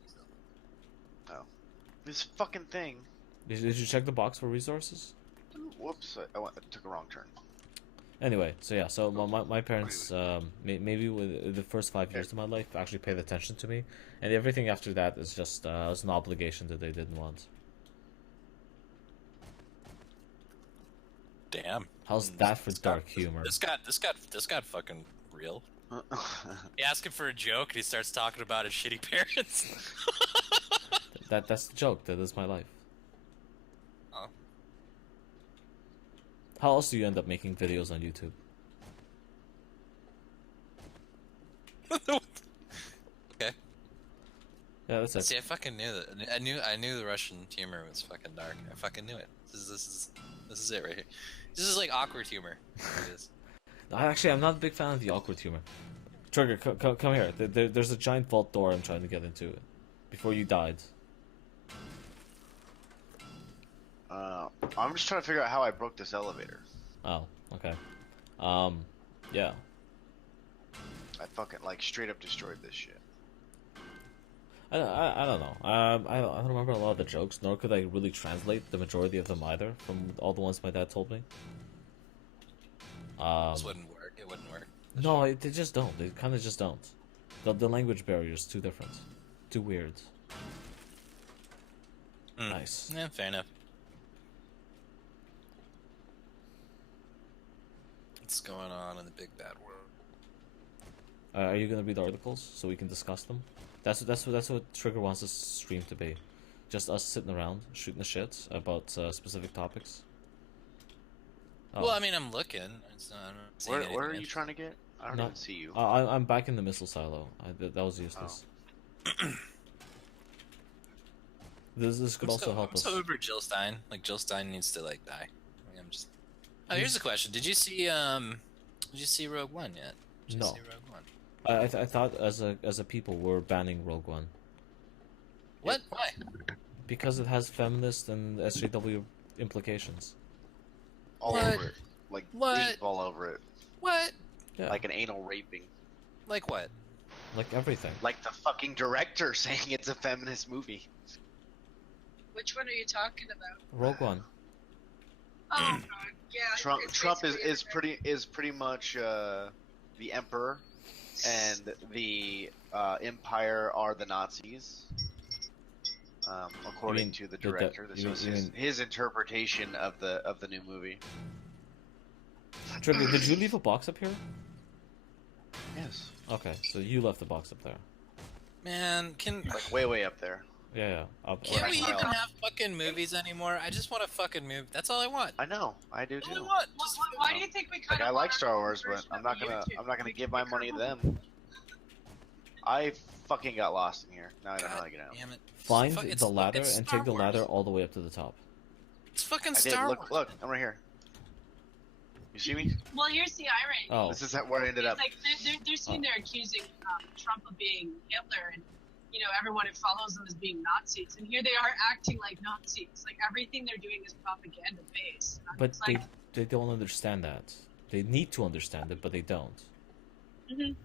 still. This fucking thing. Did you check the box for resources? Whoops! I took a wrong turn. Anyway, so yeah, so my parents, maybe with the first 5 years of my life, actually paid attention to me, and everything after that is just was an obligation that they didn't want. Damn. How's that for dark humor? This got fucking real. You ask him for a joke, and he starts talking about his shitty parents. That's the joke. That is my life. Oh. How else do you end up making videos on YouTube? Okay. Yeah, that's it. See, I fucking knew that. I knew the Russian humor was fucking dark. I fucking knew it. This is it right here. This is like awkward humor. It is. I'm not a big fan of the awkward humor. Trigger, come here. There's a giant vault door I'm trying to get into it. Before you died. I'm just trying to figure out how I broke this elevator. Oh, okay. Yeah. I fucking like straight up destroyed this shit. I don't know. I don't remember a lot of the jokes, nor could I really translate the majority of them either from all the ones my dad told me. This wouldn't work. It wouldn't work. No, they just don't. They kind of just don't. The language barrier is too different. Too weird. Nice. Yeah, fair enough. What's going on in the big bad world? Are you gonna read the articles so we can discuss them? That's what Trigger wants this stream to be. Just us sitting around shooting the shit about specific topics. Oh. Well, I mean, I'm looking. I'm not seeing Where are anything you trying to get? I don't No. even see you. I'm back in the missile silo. That was useless. This could also help I'm us. so over Jill Stein. Like, Jill Stein needs to like die. I mean, I'm just. Oh, here's a question. Did you see Rogue One yet? Did you No. see Rogue One? I thought as a people we're banning Rogue One What? Why? because it has feminist and SJW implications. All What? over it. Like What? deep all over it. What? Yeah, Like an anal raping. Like what? like everything. Like the fucking director saying it's a feminist movie. Which one are you talking about? Rogue One. Oh god, yeah. Trump it's Trump basically is pretty much the emperor, and the empire are the Nazis. According to the director, this was his interpretation of the new movie. Trigger, did you leave a box up here? Yes. Okay, so you left the box up there. Man, can Like way up there. Yeah. Can't we Well, even have fucking movies anymore? I just want a fucking movie. That's all I want. I know, I do All I too. want. Why do you think we kind Like of I like Star Wars, but I'm not gonna give my money to them. I fucking got lost in here. Now I don't know how to get out. Damn it. Find It's the ladder fucking and Star take the Wars. ladder all the way up to the top. It's fucking I did. Star Look, Wars. I'm right here. You see me? Well, here's the irony. Oh, This is where I ended up. It's like they're sitting there accusing Trump of being Hitler, and everyone who follows them as being Nazis, and here they are acting like Nazis. Like everything they're doing is propaganda based. but they don't understand that. They need to understand it, but they don't. Mhm.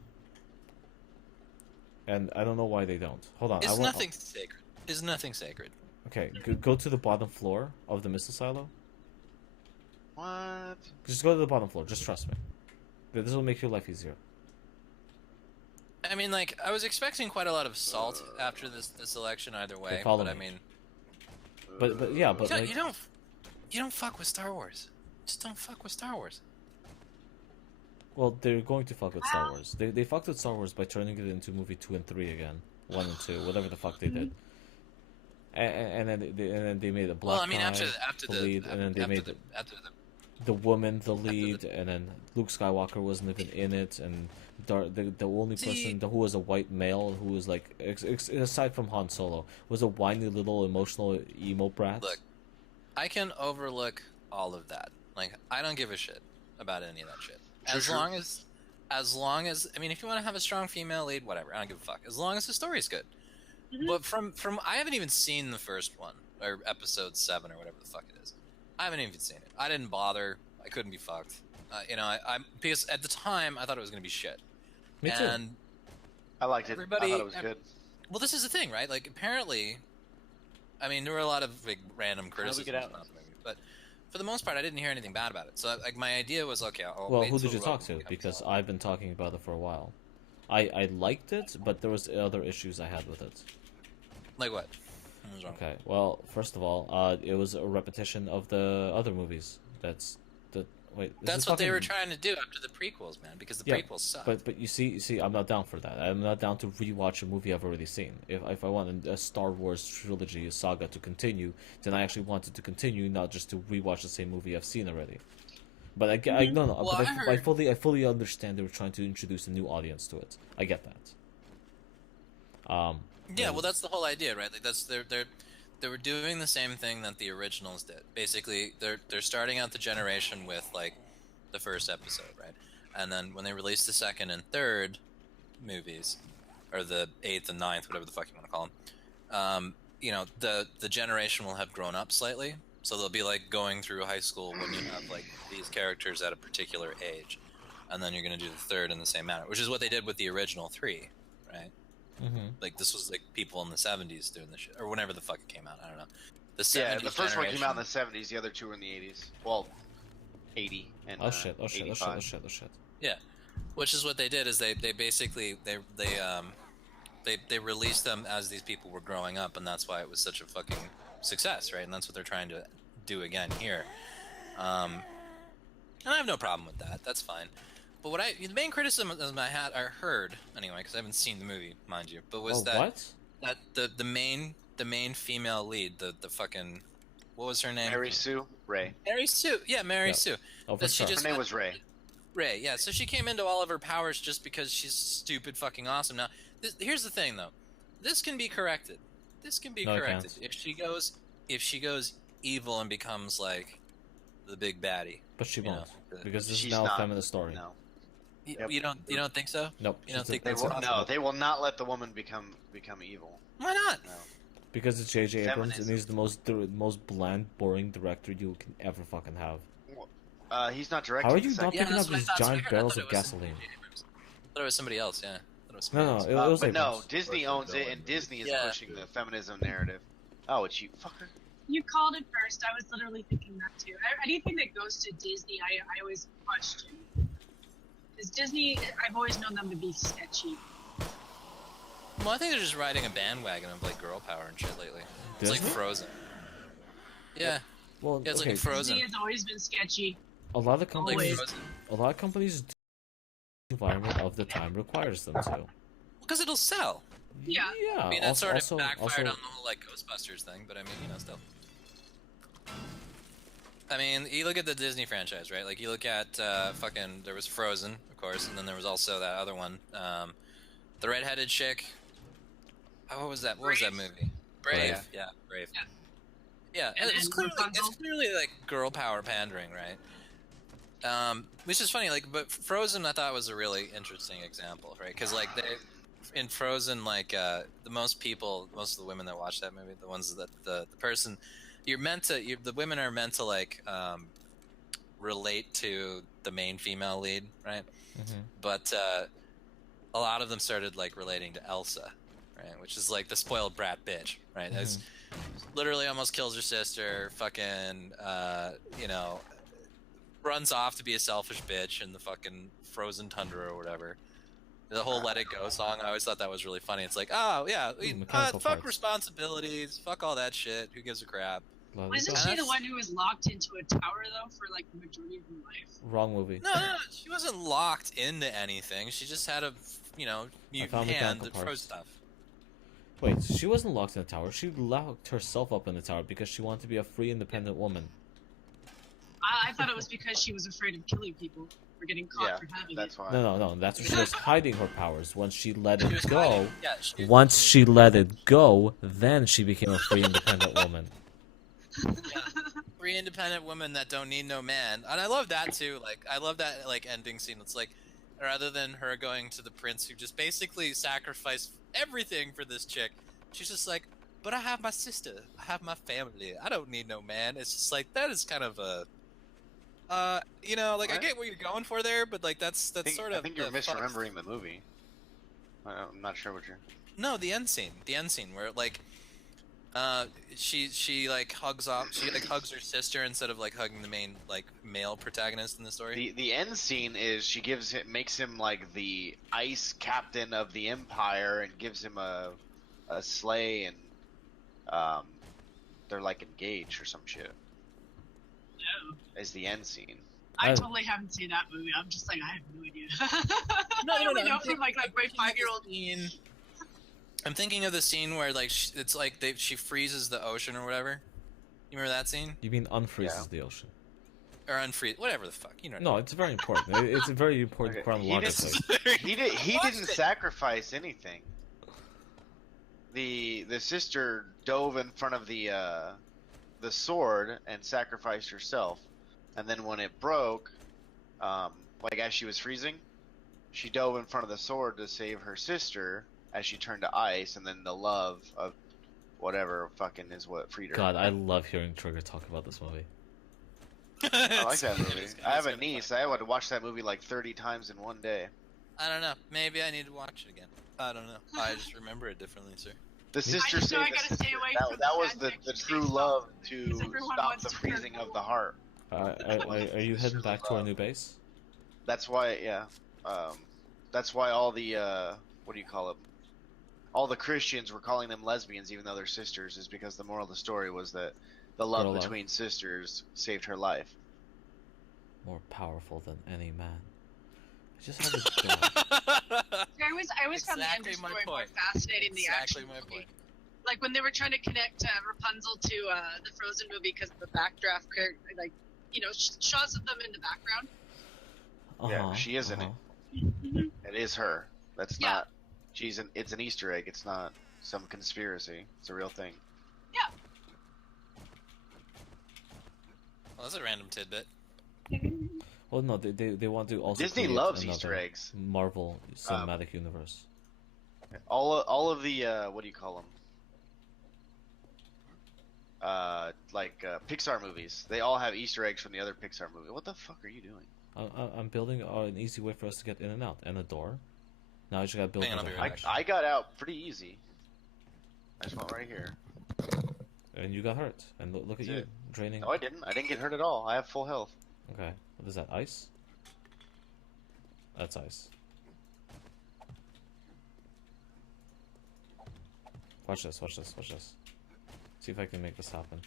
And I don't know why they don't. Hold on. It's nothing sacred. It's nothing sacred. Okay, go to the bottom floor of the missile silo. What? Just go to the bottom floor. Just trust me. This will make your life easier. I mean, like, I was expecting quite a lot of salt after this election either way, follow but I me. mean, But yeah, but you don't fuck with Star Wars. Just don't fuck with Star Wars. well, they're going to fuck with Star Wars. They fucked with Star Wars by turning it into movie 2 and 3 again, 1 and 2, whatever the fuck they did. And then they made a black Well, I mean, guy after the the lead, and then they made the woman the lead, and then Luke Skywalker wasn't even in it, and the only person who was a white male who was like, aside from Han Solo, was a whiny little emotional emo brat. Look, I can overlook all of that. Like, I don't give a shit about any of that shit. As long as I mean, if you want to have a strong female lead, whatever, I don't give a fuck. As long as the story's good. But from I haven't even seen the first one or episode 7 or whatever the fuck it is. I haven't even seen it. I didn't bother. I couldn't be fucked. Because at the time I thought it was gonna be shit. Me too. And I liked it. everybody, I thought it was good. well, this is the thing, right? Like, apparently, I mean, there were a lot of like random criticisms get out? about the movie, but for the most part, I didn't hear anything bad about it. So, like, my idea was, okay, I'll Well, wait who did till you talk Rogue to? comes Because out. I've been talking about it for a while. I liked it, but there was other issues I had with it. Like what? What was wrong? Okay, well, first of all, it was a repetition of the other movies. That's what they were trying to do after the prequels, man, because the prequels sucked. But you see, I'm not down for that. I'm not down to rewatch a movie I've already seen. If I want a Star Wars trilogy, a saga to continue, then I actually want it to continue, not just to rewatch the same movie I've seen already. But no. Well, But I I fully understand they were trying to introduce a new audience to it. I get that. Yeah, well, that's the whole idea, right? Like, they were doing the same thing that the originals did. Basically, they're starting out the generation with like the first episode, right? And then when they release the second and third movies, or the 8th and 9th, whatever the fuck you want to call them, the generation will have grown up slightly. So they'll be like going through high school when you have like these characters at a particular age, and then you're gonna do the third in the same manner, which is what they did with the original 3, right? Mm-hmm. Like, this was like people in the 70s doing this shit, or whenever the fuck it came out. I don't know. The 70s Yeah, the first one came out in generation- the 70s. The other two were in the 80s. Well, 80 and Oh shit! 85. Oh shit! Yeah, which is what they did. Is they basically they released them as these people were growing up, and that's why it was such a fucking success, right? And that's what they're trying to do again here. And I have no problem with that. That's fine. But the main criticism I heard anyway, because I haven't seen the movie, mind you, but was that the main female lead, the fucking, what was her name? Mary Sue? Ray. Mary Sue. Yeah, Mary Sue. Oh, for That she sure. just Her name was Ray. Ray, yeah. So she came into all of her powers just because she's stupid fucking awesome. Now, here's the thing, though. This can be corrected. This can be No, it corrected can't. if she goes evil and becomes like the big baddie. But she You know, won't, the- because this is She's now a not. feminist story. No. You, you don't think so? Nope. You don't think They that's will, possible? no, they will not let the woman become evil. Why not? No. Because it's J.J. Abrams, and Feminism. he's the most bland, boring director you can ever fucking have. He's not directing. How are the you second- not picking that's up what I these thought. So I giant heard- I barrels thought of it was gasoline? I thought it was somebody else. Yeah. I thought it was somebody No, else. it was but no, Abrams. Disney owns it, and Disney is Yeah. pushing the feminism narrative. Oh, it's you, fucker. You called it first. I was literally thinking that too. Anything that goes to Disney, I always question. Because Disney, I've always known them to be sketchy. Well, I think they're just riding a bandwagon of like girl power and shit lately. It's like Disney? Frozen. Yeah, Well, yeah, it's okay, like Frozen. Disney has always been sketchy. a lot of Like companies, Frozen. a lot of companies, do the environment of the time requires them to. Because it'll sell. Yeah. Yeah. I mean, that sort of backfired also, on the whole like Ghostbusters thing, but I mean, still. I mean, you look at the Disney franchise, right? Like, you look at fucking, there was Frozen, of course, and then there was also that other one, the redheaded chick. Oh, what was that? What was that movie? Brave. Brave. Yeah, Brave. Yeah. Yeah, And it's then Rapunzel. clearly like girl power pandering, right? Which is funny, like, but Frozen I thought was a really interesting example, right? Because like in Frozen, like most of the women that watch that movie, the ones that the person, the women are meant to like relate to the main female lead, right? Mhm. But a lot of them started like relating to Elsa, right? Which is like the spoiled brat bitch, right? That's literally almost kills her sister, fucking, runs off to be a selfish bitch in the fucking frozen tundra or whatever. The whole "Let It Go" song, I always thought that was really funny. It's like, oh yeah, mechanical fuck parts. responsibilities, fuck all that shit. Who gives a crap? Wasn't go. she the That's- one who was locked into a tower though for like the majority of her life? Wrong movie. No, she wasn't locked into anything. She just had a, mutant found hand mechanical that froze parts. stuff. Wait, she wasn't locked in the tower. She locked herself up in the tower because she wanted to be a free, independent woman. I thought it was because she was afraid of killing people or getting caught Yeah, for having that's it. why. No. That's when she was hiding her powers. Once she let She it was go, hiding- yeah, she- once she let it go, then she became a free, independent woman. Free independent women that don't need no man, and I love that too. Like, I love that like ending scene. It's like, rather than her going to the prince who just basically sacrificed everything for this chick, She's just like, but I have my sister, I have my family, I don't need no man. It's just like, that is kind of a, you know, like, I What? get what you're going for there, but like, that's sort of. I think you're the fuck- misremembering the movie. I'm not sure what you're. No, the end scene where like, she like hugs her sister instead of like hugging the main like male protagonist in the story. The end scene is she makes him like the ice captain of the empire and gives him a sleigh, and they're like engaged or some shit. No. Is the end scene. I totally haven't seen that movie. I'm just like, I have no idea. I only know from like my 5-year-old. I'm thinking of the scene where like it's like she freezes the ocean or whatever. You remember that scene? You mean unfreezes Yeah. the ocean? Or unfreeze, whatever the fuck. You know. No, it's very important. It's a very important Okay, chronologically. He didn't sacrifice anything. The sister dove in front of the sword and sacrificed herself, and then when it broke, like as she was freezing, she dove in front of the sword to save her sister as she turned to ice, and then the love of whatever fucking is what freed her. God, I love hearing Trigger talk about this movie. I like that movie. I have a niece. I would watch that movie like 30 times in one day. I don't know. Maybe I need to watch it again. I don't know. I just remember it differently, sir. The sister just know I saved gotta the stay sister. away from That the was the fanfic true based love off of it, to because everyone stop wants the to freezing hurt of the heart. Are you heading back to our new base? That's why, yeah. That's why all the what do you call it? All the Christians were calling them lesbians, even though they're sisters, is because the moral of the story was that the love Girl love. between sisters saved her life. More powerful than any man. I just have a job. I always found the Exactly end my story more point. fascinating than the Exactly action my movie. point. Like when they were trying to connect Rapunzel to the Frozen movie because of the backdraft, like shots of them in the background. Yeah, she is in it. It is her. That's Yeah. not. It's an Easter egg. It's not some conspiracy. It's a real thing. Yeah. Well, that's a random tidbit. Well, no, they want to also Disney create loves another Easter eggs. Marvel Cinematic Universe. All of the what do you call them? Pixar movies. They all have Easter eggs from the other Pixar movie. What the fuck are you doing? I'm building an easy way for us to get in and out, and a door. Now I just gotta build Hang on, another I'll be right hatch. I got out pretty easy. I just went right here. And you got hurt. And look at That's you, it. draining. No, I didn't. I didn't get hurt at all. I have full health. Okay, what is that, ice? That's ice. Watch this, watch this, watch this. See if I can make this happen.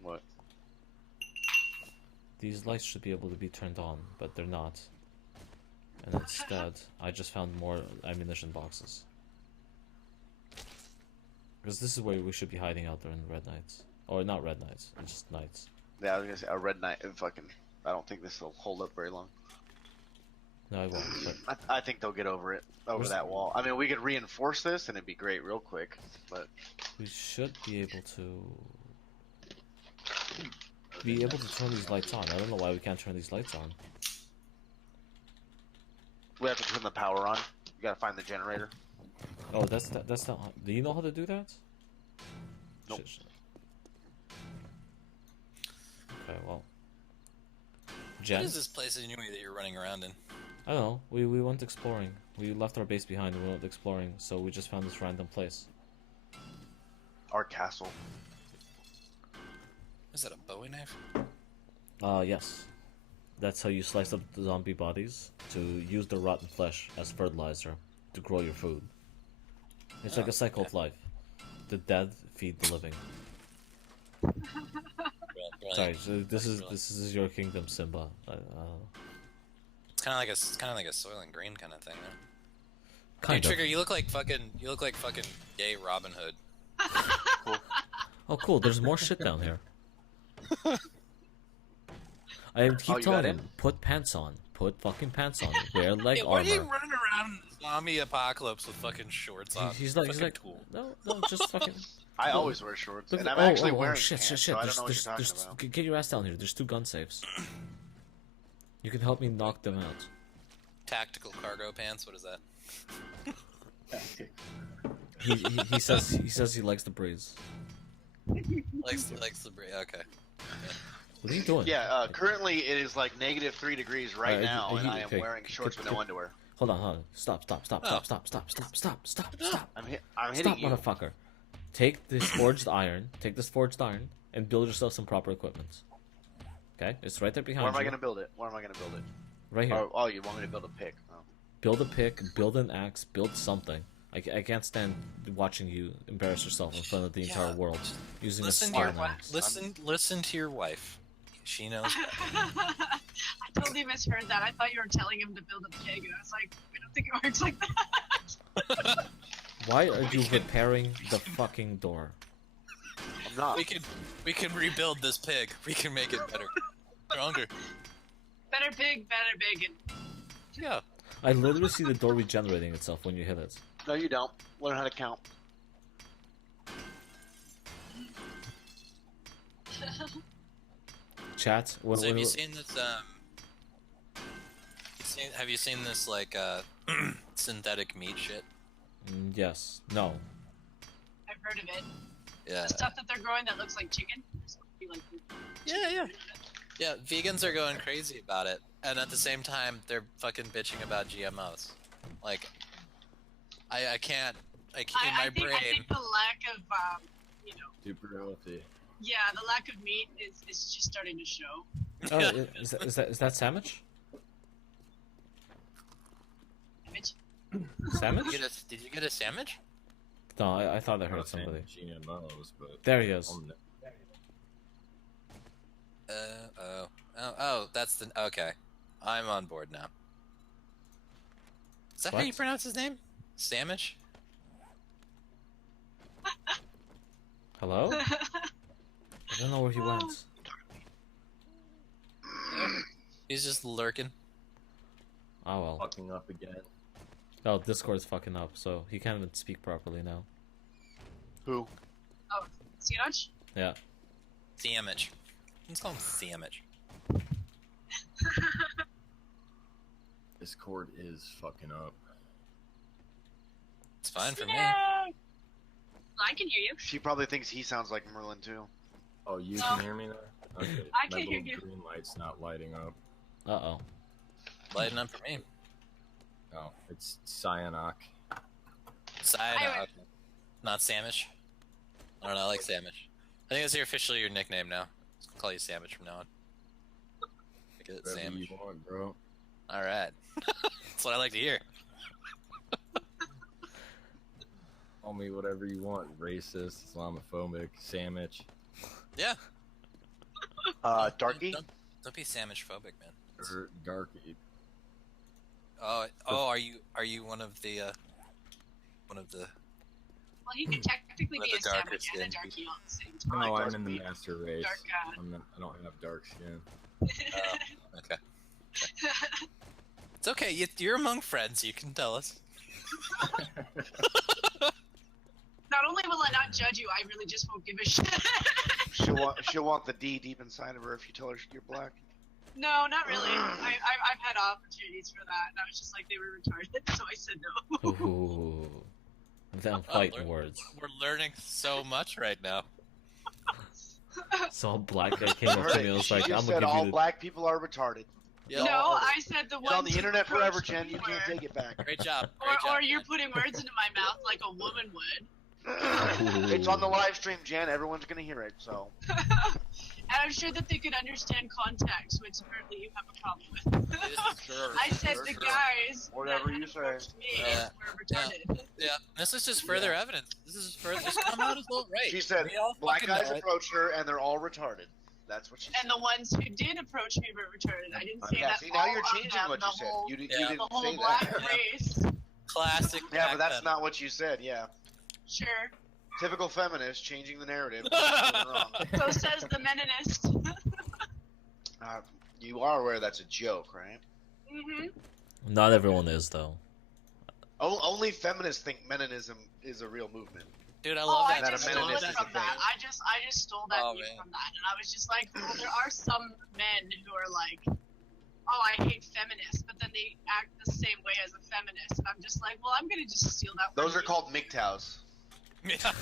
What? These lights should be able to be turned on, but they're not. And instead, I just found more ammunition boxes. Because this is where we should be hiding out during the red nights. Or not red nights, it's just nights. Yeah, I was gonna say a red knight. I don't think this will hold up very long. No, I won't. But I think they'll get over it. Over Where's- that wall. I mean, we could reinforce this, and it'd be great real quick. But we should be able to turn these lights on. I don't know why we can't turn these lights on. we have to turn the power on. You gotta find the generator. Oh, that's not. Do you know how to do that? Nope. Shit. Okay, well. What Jen? is this place in Nui that you're running around in? I don't know. We went exploring. We left our base behind and we went exploring, so we just found this random place. Our castle. Is that a Bowie knife? Yes. That's how you slice up the zombie bodies to use the rotten flesh as fertilizer to grow your food. It's like a cycle of life. The dead feed the living. Brilliant. Sorry, so this is your kingdom, Simba. It's kind of like a Soil and Green kind of thing. Right? Kind Hey, of. Trigger, you look like fucking gay Robin Hood. Oh, cool. There's more shit down here. I keep you got telling in? him, put pants on. Put fucking pants on. Wear leg Hey, why are you armor. running around zombie apocalypse with fucking shorts on? He's like, Fucking cool. No, just fucking. I always wear shorts, Look and at- I'm actually wearing shit, pants, shit, so shit. I don't know what you're talking There's, about. get your ass down here. There's 2 gun safes. You can help me knock them out. Tactical cargo pants. What is that? He says he likes the breeze. Likes the breeze. Okay. What are you doing? Yeah, currently it is like -3 degrees right Alright, now, and I am okay. wearing shorts with no underwear. Hold on. Stop. Oh. I'm hitting Stop, you. motherfucker. Take this forged iron, and build yourself some proper equipment. Okay? It's right there behind Where you. am I gonna build it? Right here. Oh, you want me to build a pick? Oh. Build a pick, build an axe, build something. I can't stand watching you embarrass yourself in front of the entire world using Listen a to your stone axe. listen to your wife. She knows. I totally misheard that. I thought you were telling him to build a pig, and I was like, I don't think it works like that. Why are you repairing the fucking door? I'm not. We can rebuild this pig. We can make it better, stronger. Better pig, better bacon. Yeah. I literally see the door regenerating itself when you hit it. No, you don't. Learn how to count. Chat. So have you seen this? Have you seen this like synthetic meat shit? Yes. No. I've heard of it. Yeah. The stuff that they're growing that looks like chicken. It's supposed to be like Yeah. Yeah. Vegans are going crazy about it, and at the same time, they're fucking bitching about GMOs. Like, I can't. Like in my brain. I think the lack of, Super healthy. yeah, the lack of meat is just starting to show. Oh, is that sandwich? Image. Sandwich? Did you get a sandwich? No, I thought I I'm heard not saying somebody. GMOs, but There he is. Oh, that's the okay. I'm on board now. Is that how What? you pronounce his name? Sandwich? Hello? I don't know where he went. He's just lurking. Oh well. fucking up again. Oh, Discord's fucking up, so he can't even speak properly now. Who? Oh, Sandwich? Yeah. Sandwich. Let's call him Sandwich. Discord is fucking up. It's fine for me. Yay! I can hear you. She probably thinks he sounds like Merlin too. Oh, you No. can hear me now? Okay. I My can hear little you. green light's not lighting up. Uh-oh. Lighten up for me. Oh, it's Cyanok. Cyanide. Not Sandwich. I don't know, I like Sandwich. I think that's officially your nickname now. I'll call you Sandwich from now on. Make it Whatever Sandwich. you want, bro. Alright. That's what I like to hear. Call me whatever you want. Racist, Islamophobic, sandwich. Yeah. Darky? Don't be sandwich phobic, man. Or darky. Oh, are you one of the Well, he could technically Let be the a sandwich and a darker skin darky all at the same time. No, I'm dark in the meat. master race. Dark, I don't have dark skin. okay. It's okay. You're among friends. You can tell us. Not only will I not judge you, I really just won't give a shit. She'll want the D deep inside of her if you tell her you're black. No, not really. I've had opportunities for that, and I was just like, they were retarded, so I said no. Ooh. Them fighting words. We're learning so much right now. So a black guy came up to me and was She like, just I'm said gonna all give you black people are retarded. Yeah. No, I said the It's ones on the who internet forever, approached Jen. me You can't were- take it back. Great job. Or, Great job, or you're Jen. putting words into my mouth like a woman would. It's on the live stream, Jen. Everyone's gonna hear it. So And I'm sure that they could understand context, which apparently you have a problem with. Sure, I said sure, the sure. guys Whatever that you had say. approached me Yeah. were retarded. Yeah, this is just further evidence. This is further. Just come out as well, right? she said We all black fucking guys know it. approached her and they're all retarded. That's what she said. And the ones who did approach me were retarded. I didn't say Yeah, that see, now all you're of changing them, what the you said. whole, You Yeah. didn't the whole say black that. race. Classic. Yeah, black but that's men. not what you said. Yeah, Sure. typical feminist changing the narrative. Wrong. So says the meninist. You are aware that's a joke, right? hmm Not everyone is, though. Only feminists think Meninism is a real movement. Dude, I Oh, love I that. just a stole meninist it is from a that. thing. I just stole that Oh, view man. from that, and I was just like, well, there are some men who are like oh, I hate feminists, but then they act the same way as a feminist. And I'm just like, well, I'm gonna just steal that. Those from are you. called MGTOWs. Yeah.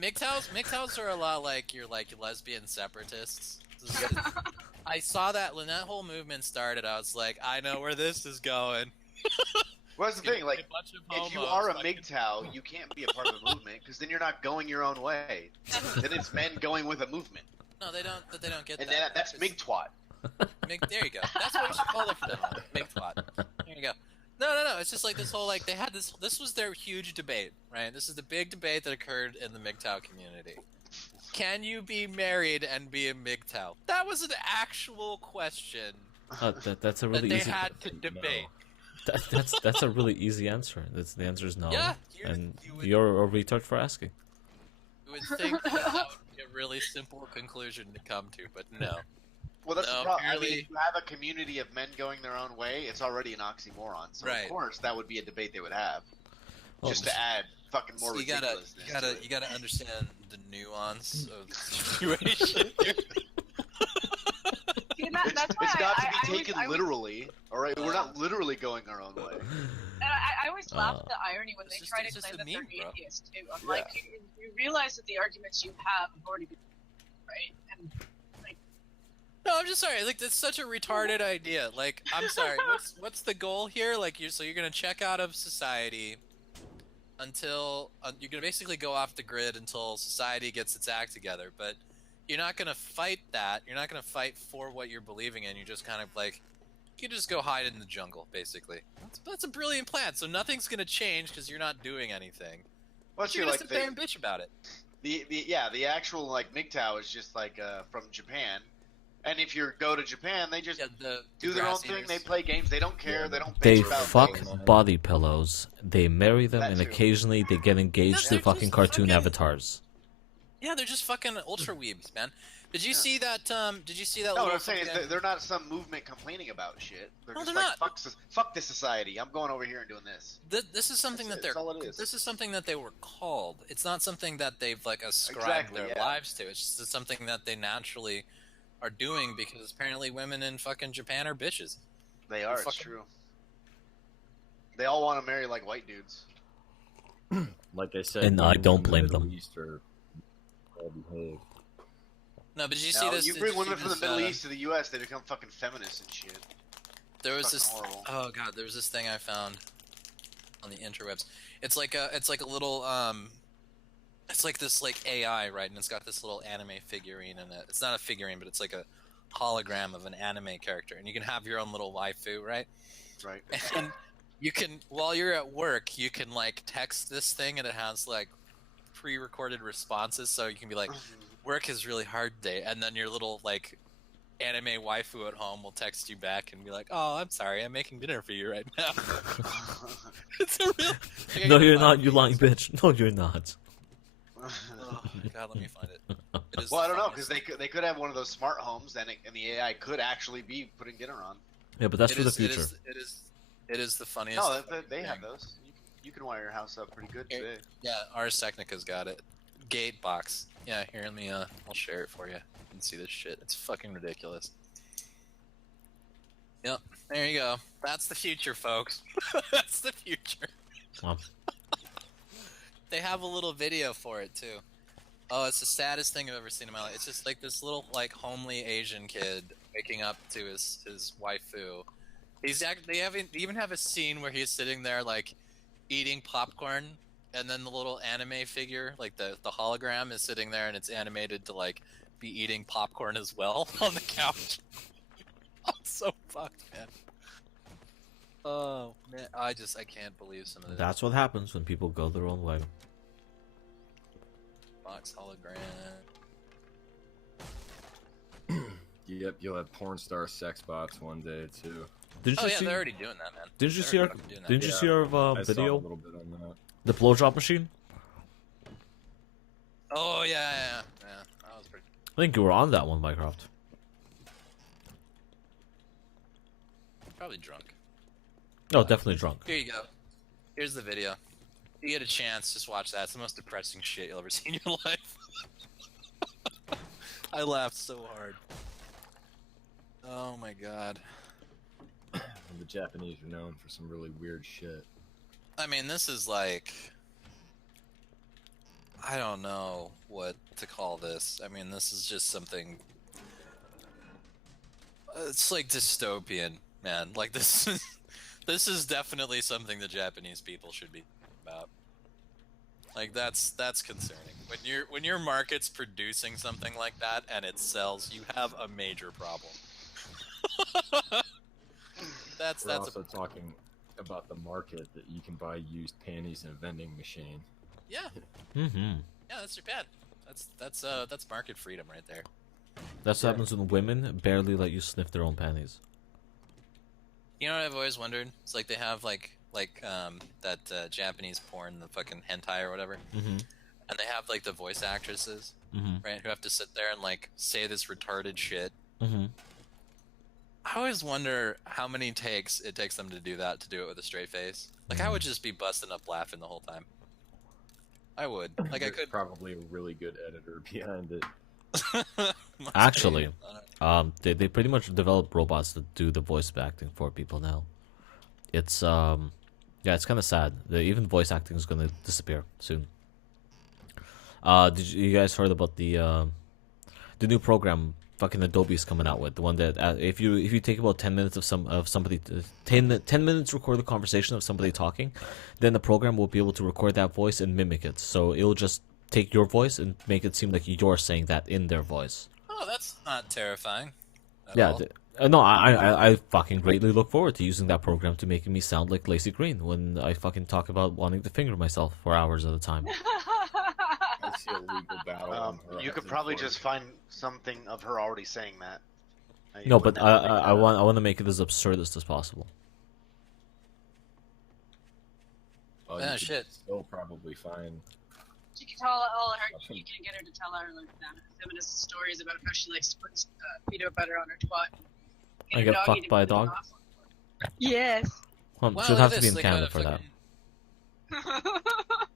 MGTOWs are a lot like your lesbian separatists. I saw that when that whole movement started. I was like, I know where this is going. Well, that's the thing. Like, A bunch of if you homos are a fucking- MGTOW, you can't be a part of the movement because then you're not going your own way. Then it's men going with a movement, No, they don't. But they don't get and that. that's MGTWAT. There you go. That's what we should call it from now on. MGTWAT. There you go. No. It's just like this whole they had this. This was their huge debate, right? This is the big debate that occurred in the MGTOW community. Can you be married and be a MGTOW? That was an actual question That's a that really they easy. had to debate. That's a really easy answer. The answer is no. Yeah, and you would- you're a retard for asking. You would think that would be a really simple conclusion to come to, but no. Well, that's No, the problem. I mean, purely- if you have a community of men going their own way, it's already an oxymoron. So Right. of course that would be a debate they would have, Oh, just to add fucking more So you ridiculousness. to it. gotta understand the nuance of the situation. See, and that's why It's not to I be always- taken I always- literally. All right, we're not literally going our own way. And I always laugh at the irony when they it's try just- to it's claim just that a they're meme, bro. atheists too. I'm like, you realize that the arguments you have already been right, and No, I'm just sorry. Like that's such a retarded idea. Like I'm sorry. What's the goal here? Like you're gonna check out of society until you're gonna basically go off the grid until society gets its act together. But you're not gonna fight that. You're not gonna fight for what you're believing in. You just kind of like you just go hide in the jungle, basically. That's a brilliant plan. So nothing's gonna change because you're not doing anything. Well, You're see, gonna like sit there and bitch about it. the actual like MGTOW is just like from Japan, and if you go to Japan, they just Yeah, the do their own grass thing. eaters. They play games. They don't care. They don't They bitch about fuck things. body pillows. They marry them, That and too. occasionally they get engaged they're to fucking just cartoon fucking- avatars. Yeah, they're just fucking ultra weebs, man. Did you Yeah. see that? Did you see that? No, what little I'm saying is fucking- that they're not some movement complaining about shit. They're No, just they're like, not. fuck this society. I'm going over here and doing this. This is something That's that it. they're. That's all it is. This is something that they were called. It's not something that they've like ascribed Exactly, their yeah. lives to. It's just something that they naturally are doing because apparently women in fucking Japan are bitches. They are. It's fucking- true. They all want to marry like white dudes. Like I said, And I women don't from the blame Middle them. East are well behaved. No, but did you Now, see this? you did bring see women from the this, Middle East to the U.S., they become fucking feminists and shit. There was Fucking this. horrible. Oh god, there was this thing I found on the interwebs. It's like a little it's like this like AI, right? And it's got this little anime figurine in it. It's not a figurine, but it's like a hologram of an anime character, and you can have your own little waifu, right? Right. And you can, while you're at work, you can like text this thing, and it has like pre-recorded responses, so you can be like, "Work is really hard today," and then your little like anime waifu at home will text you back and be like, "Oh, I'm sorry, I'm making dinner for you right now." It's a real. Like, I No, gotta you're find not, it. you lying bitch. No, you're not. Oh god, let me find it. It is Well, I the don't know funniest because they could have one of those smart homes, and the AI could actually be putting dinner on. Yeah, but that's It for the is- future. It is the funniest. No, fucking they have thing. those. You can wire your house up pretty good Here- today. Yeah, Ars Technica's got it. Gate box. Yeah, here, let me. I'll share it for you. You can see this shit. It's fucking ridiculous. Yep, there you go. That's the future, folks. That's the future. Well, They have a little video for it too. Oh, it's the saddest thing I've ever seen in my life. It's just like this little like homely Asian kid waking up to his waifu. They even have a scene where he's sitting there like eating popcorn, and then the little anime figure, like the hologram, is sitting there, and it's animated to like be eating popcorn as well on the couch. I'm so fucked, man. Oh man, I can't believe some of this. that's what happens when people go their own way. Box hologram. Yep, you'll have porn star sex bots one day too. Didn't Oh you yeah, see? they're already doing that, man. Didn't you They're see our? fucking doing that. Didn't you Yeah, see our I saw a video? little bit on that. The blowjob machine. Oh yeah. That was pretty. I think you were on that one, Mycroft. Probably drunk. No, definitely drunk. Here you go. Here's the video. If you get a chance, just watch that. It's the most depressing shit you'll ever see in your life. I laughed so hard. Oh my god. The Japanese are known for some really weird shit. I mean, this is like... I don't know what to call this. I mean, this is just something... It's like dystopian, man. Like, this is... This is definitely something the Japanese people should be about. Like, that's concerning. When your market's producing something like that and it sells, you have a major problem. We're also talking about the market that you can buy used panties in a vending machine. Yeah. Mm-hmm. Yeah, that's Japan. That's market freedom right there. That's what happens when women barely let you sniff their own panties. You know what I've always wondered? It's like they have that Japanese porn, the fucking hentai or whatever, Mm-hmm. and they have like the voice actresses, Mm-hmm. right, who have to sit there and like say this retarded shit. Mm-hmm. I always wonder how many takes it takes them to do that, to do it with a straight face. Like, I would just be busting up laughing the whole time. I would. Like, I There's could. probably a really good editor behind it. Actually, they pretty much develop robots that do the voice acting for people now. It's yeah, it's kind of sad. Even voice acting is gonna disappear soon. Did you guys heard about the new program fucking Adobe's coming out with? The one that if you take about 10 minutes of somebody 10 minutes record the conversation of somebody talking, then the program will be able to record that voice and mimic it. So it'll just take your voice and make it seem like you're saying that in their voice. Oh, that's not terrifying. Yeah, all. no, I fucking greatly look forward to using that program to making me sound like Lacey Green when I fucking talk about wanting to finger myself for hours at a time. I see a legal battle. on You horizon could probably for just it. find something of her already saying that. You No, wouldn't but have to make I that up. want to make it as absurdist as possible. Well, Yeah, you could shit. Still probably find. You can tell all her. You can get her to tell her like feminist stories about how she likes to put peanut butter on her twat. I get fucked by a dog? Yes. Well, Well, should look have at to be this, in they Canada got a for that.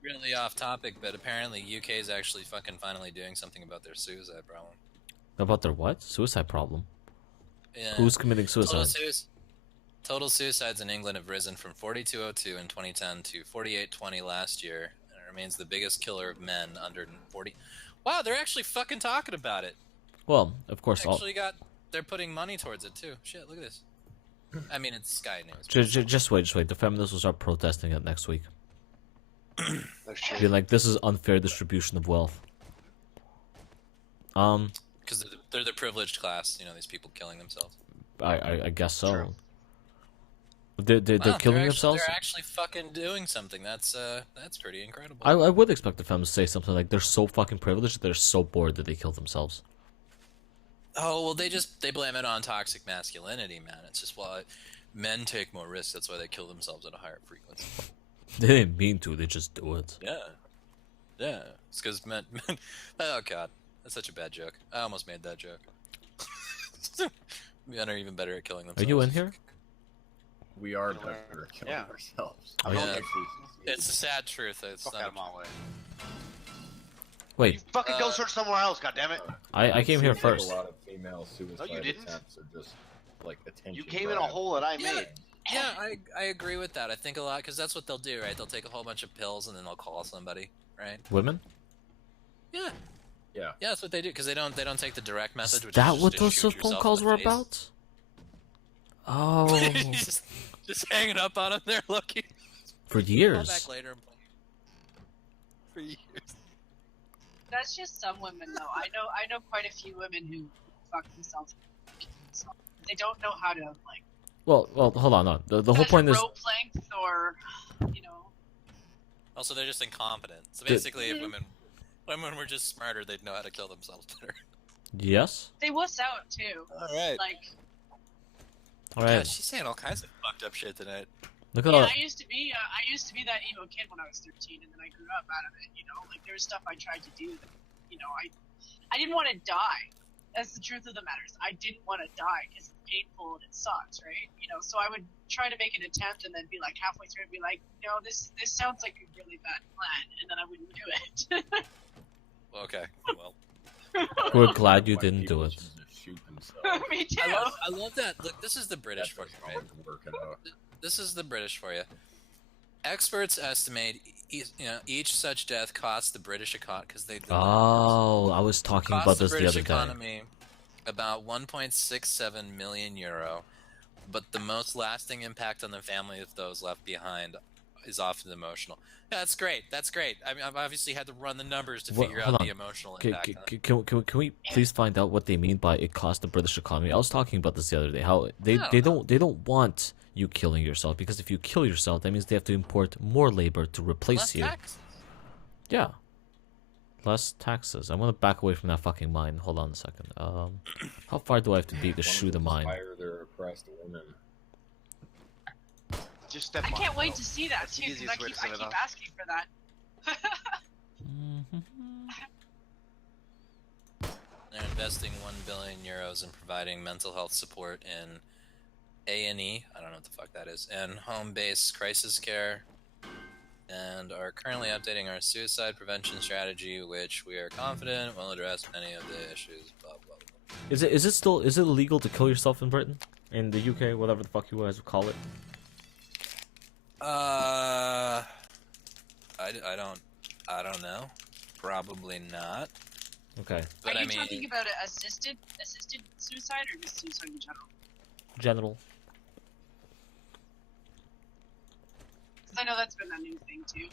Really off topic, but apparently UK is actually fucking finally doing something about their suicide problem. About their what? Suicide problem? Yeah. Who's committing suicide? Total suicides in England have risen from 4202 in 2010 to 4820 last year, and it remains the biggest killer of men under 40. Wow, they're actually fucking talking about it. Well, of course, They're putting money towards it too. Shit, look at this. I mean, it's Sky News. just wait. The feminists will start protesting it next week. No shit. Be like, this is unfair distribution of wealth. Because they're the privileged class, you know, these people killing themselves. I guess so. True. They're killing themselves. They're actually fucking doing something. That's pretty incredible. I would expect the feminists to say something like, they're so fucking privileged, they're so bored that they kill themselves. Oh well, they blame it on toxic masculinity, man. It's just, well, men take more risks. That's why they kill themselves at a higher frequency. They didn't mean to. They just do it. Yeah. It's because men. Oh god, that's such a bad joke. I almost made that joke. Men are even better at killing Are themselves. you in here? We are better at killing Yeah. ourselves. Oh, We don't yeah. actually succeed. It's a sad truth. It's Fuck not. out of my way. Wait, You fucking go search somewhere else, goddammit. I came here Seems like first. A lot of female suicide didn't. attempts are just like attention. You came in a grab. hole that I Yeah. made. Yeah, I agree with that. I think a lot because that's what they'll do, right? They'll take a whole bunch of pills and then they'll call somebody, right? Women? Yeah. Yeah. Yeah, that's what they do because they don't take the direct method. Is Which that is what just to those shoot phone yourself calls in the were face. about? Oh, just hanging up on him there, Lucky. for Call years. back later. For years. That's just some women, though. I know quite a few women who fuck themselves. They don't know how to like. Well, hold on. No. The whole point is, rope length or, you know. Also, they're just incompetent. So basically, if Mhm. women were just smarter, they'd know how to kill themselves better. yes. They wuss out too. All right. Like, All right. God, she's saying all kinds of fucked up shit tonight. Look at yeah, all. I used to be that emo kid when I was 13, and then I grew up out of it. You know, like there was stuff I tried to do that, you know, I didn't want to die. That's the truth of the matter. I didn't want to die because it's painful and it sucks, right? You know, so I would try to make an attempt and then be like halfway through and be like, no, this sounds like a really bad plan, and then I wouldn't do it. Okay. Well, We're glad you Why didn't do people it. choose to shoot themselves. Me too. I love that. Look, this is the British for That's you, right? hard to work it out. This is the British for you. Experts estimate, each such death costs the British economy because they. Oh, I was talking about this the British other day. economy about 1.67 million euro, but the most lasting impact on the family of those left behind is often emotional. Yeah, that's great. That's great. I mean, I've obviously had to run the numbers to figure Hold out on. the emotional impact. Can we please find out what they mean by it cost the British economy? I was talking about this the other day. How they don't want you killing yourself, because if you kill yourself, that means they have to import more labor to replace Less you. taxes. Yeah. Less taxes. I'm gonna back away from that fucking mine. Hold on a second. How far do I have to be to shoot a mine? Inspire their oppressed women. Just step I on can't it, wait though. to see that That's the too, because I easiest way keep to set it up. asking for that. They're investing 1 billion euros in providing mental health support in A&E, I don't know what the fuck that is, and home-based crisis care, and are currently updating our suicide prevention strategy, which we are confident will address many of the issues. Blah blah blah. Is it illegal to kill yourself in Britain, in the UK, whatever the fuck you guys would call it? I don't know. Probably not. Okay. But Are I you mean, talking about assisted suicide or just suicide in general? General. Because I know that's been a new thing too,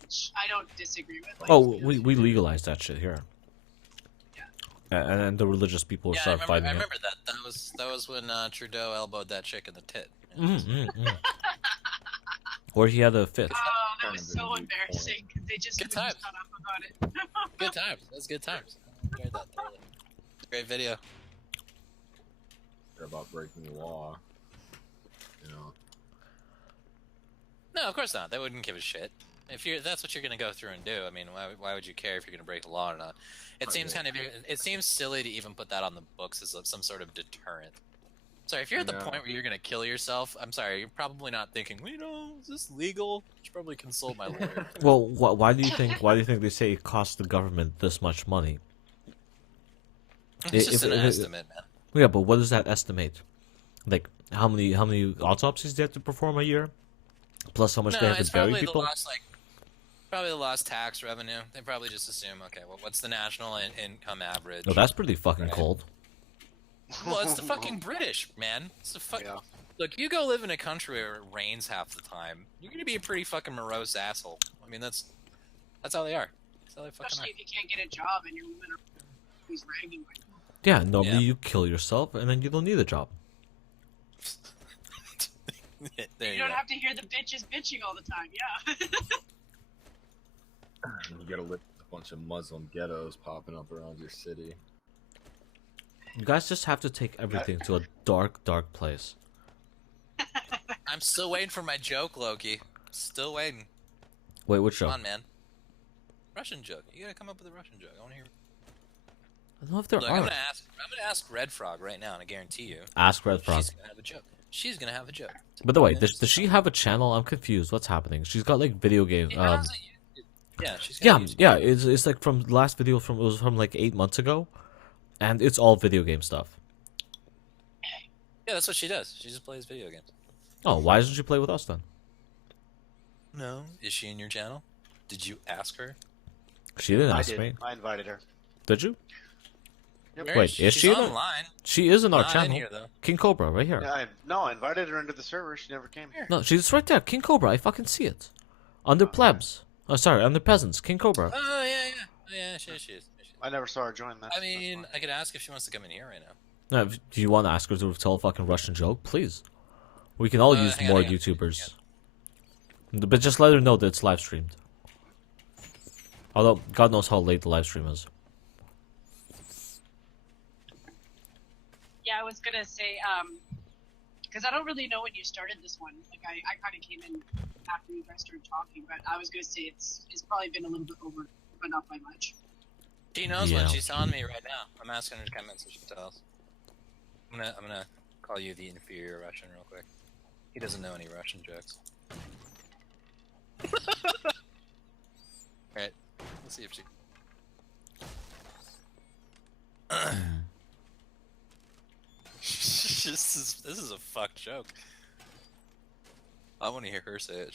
which I don't disagree with. Like, Oh, we legalized that shit here. Yeah. And then the religious people yeah, started fighting I it. remember that. That was when Trudeau elbowed that chick in the tit. Or he had a fit. Oh, that was so embarrassing because they just Good couldn't times. shut up about it. Good times. That was good times. Enjoyed that thoroughly. Great video. They're about breaking the law. You know. No, of course not. They wouldn't give a shit. If that's what you're gonna go through and do. I mean, why would you care if you're gonna break the law or not? It seems it seems silly to even put that on the books as some sort of deterrent. Sorry, if you're at the point where you're gonna kill yourself, I'm sorry, you're probably not thinking, well, is this legal? You should probably consult my lawyer. Well, why do you think they say it costs the government this much money? It's just an estimate, man. Yeah, but what does that estimate? Like how many autopsies they have to perform a year, plus how much they have to bury people? Probably the lost tax revenue. They probably just assume, okay, well, what's the national income average? No, that's pretty fucking cold. Well, it's the fucking British, man. It's the Yeah. Look, you go live in a country where it rains half the time, you're gonna be a pretty fucking morose asshole. I mean, that's how they are. That's how they fucking Especially are. if you can't get a job and your women are always ragging on you. Yeah, normally you kill yourself and then you don't need a job. There You you don't go. have to hear the bitches bitching all the time. Yeah. You gotta live with a bunch of Muslim ghettos popping up around your city. You guys just have to take everything to a dark, dark place. I'm still waiting for my joke, Loki. Still waiting. Wait, which show? Come on, man. Russian joke. You gotta come up with a Russian joke. I want to hear. I don't know if there Look, are. I'm gonna ask Red Frog right now, and I guarantee you, Ask Red Frog. she's gonna have a joke. She's gonna have a joke. By the way, does she have a channel? I'm confused. What's happening? She's got like video game. Yeah, she's got Yeah. It's like from the last video it was from like 8 months ago, and it's all video game stuff. Yeah, that's what she does. She just plays video games. Oh, why doesn't she play with us then? No. Is she in your channel? Did you ask her? She didn't I ask did. me. I invited her. Did you? Where Wait, is she's she in our- online? She is in our Not channel. in here though. King Cobra, right here. Yeah, I invited her into the server. She never came here. No, she's right there. King Cobra. I fucking see it. Under plebs. Oh, sorry, under peasants. King Cobra. Oh yeah. She is. I never saw her join that. I mean, I could ask if she wants to come in here right now. No, do you want to ask her to tell a fucking Russian joke? Please. We can all use hang on, more hang on. YouTubers. But just let her know that it's live streamed. Although, God knows how late the live stream is. Yeah, I was gonna say, because I don't really know when you started this one. Like, I kind of came in after you guys started talking, but I was gonna say it's probably been a little bit over, but not by much. She knows Yeah. one. She's on me right now. I'm asking her to come in so she tells. I'm gonna call you the inferior Russian real quick. He doesn't know any Russian jokes. Alright, let's see if she. This is a fuck joke. I want to hear her say it.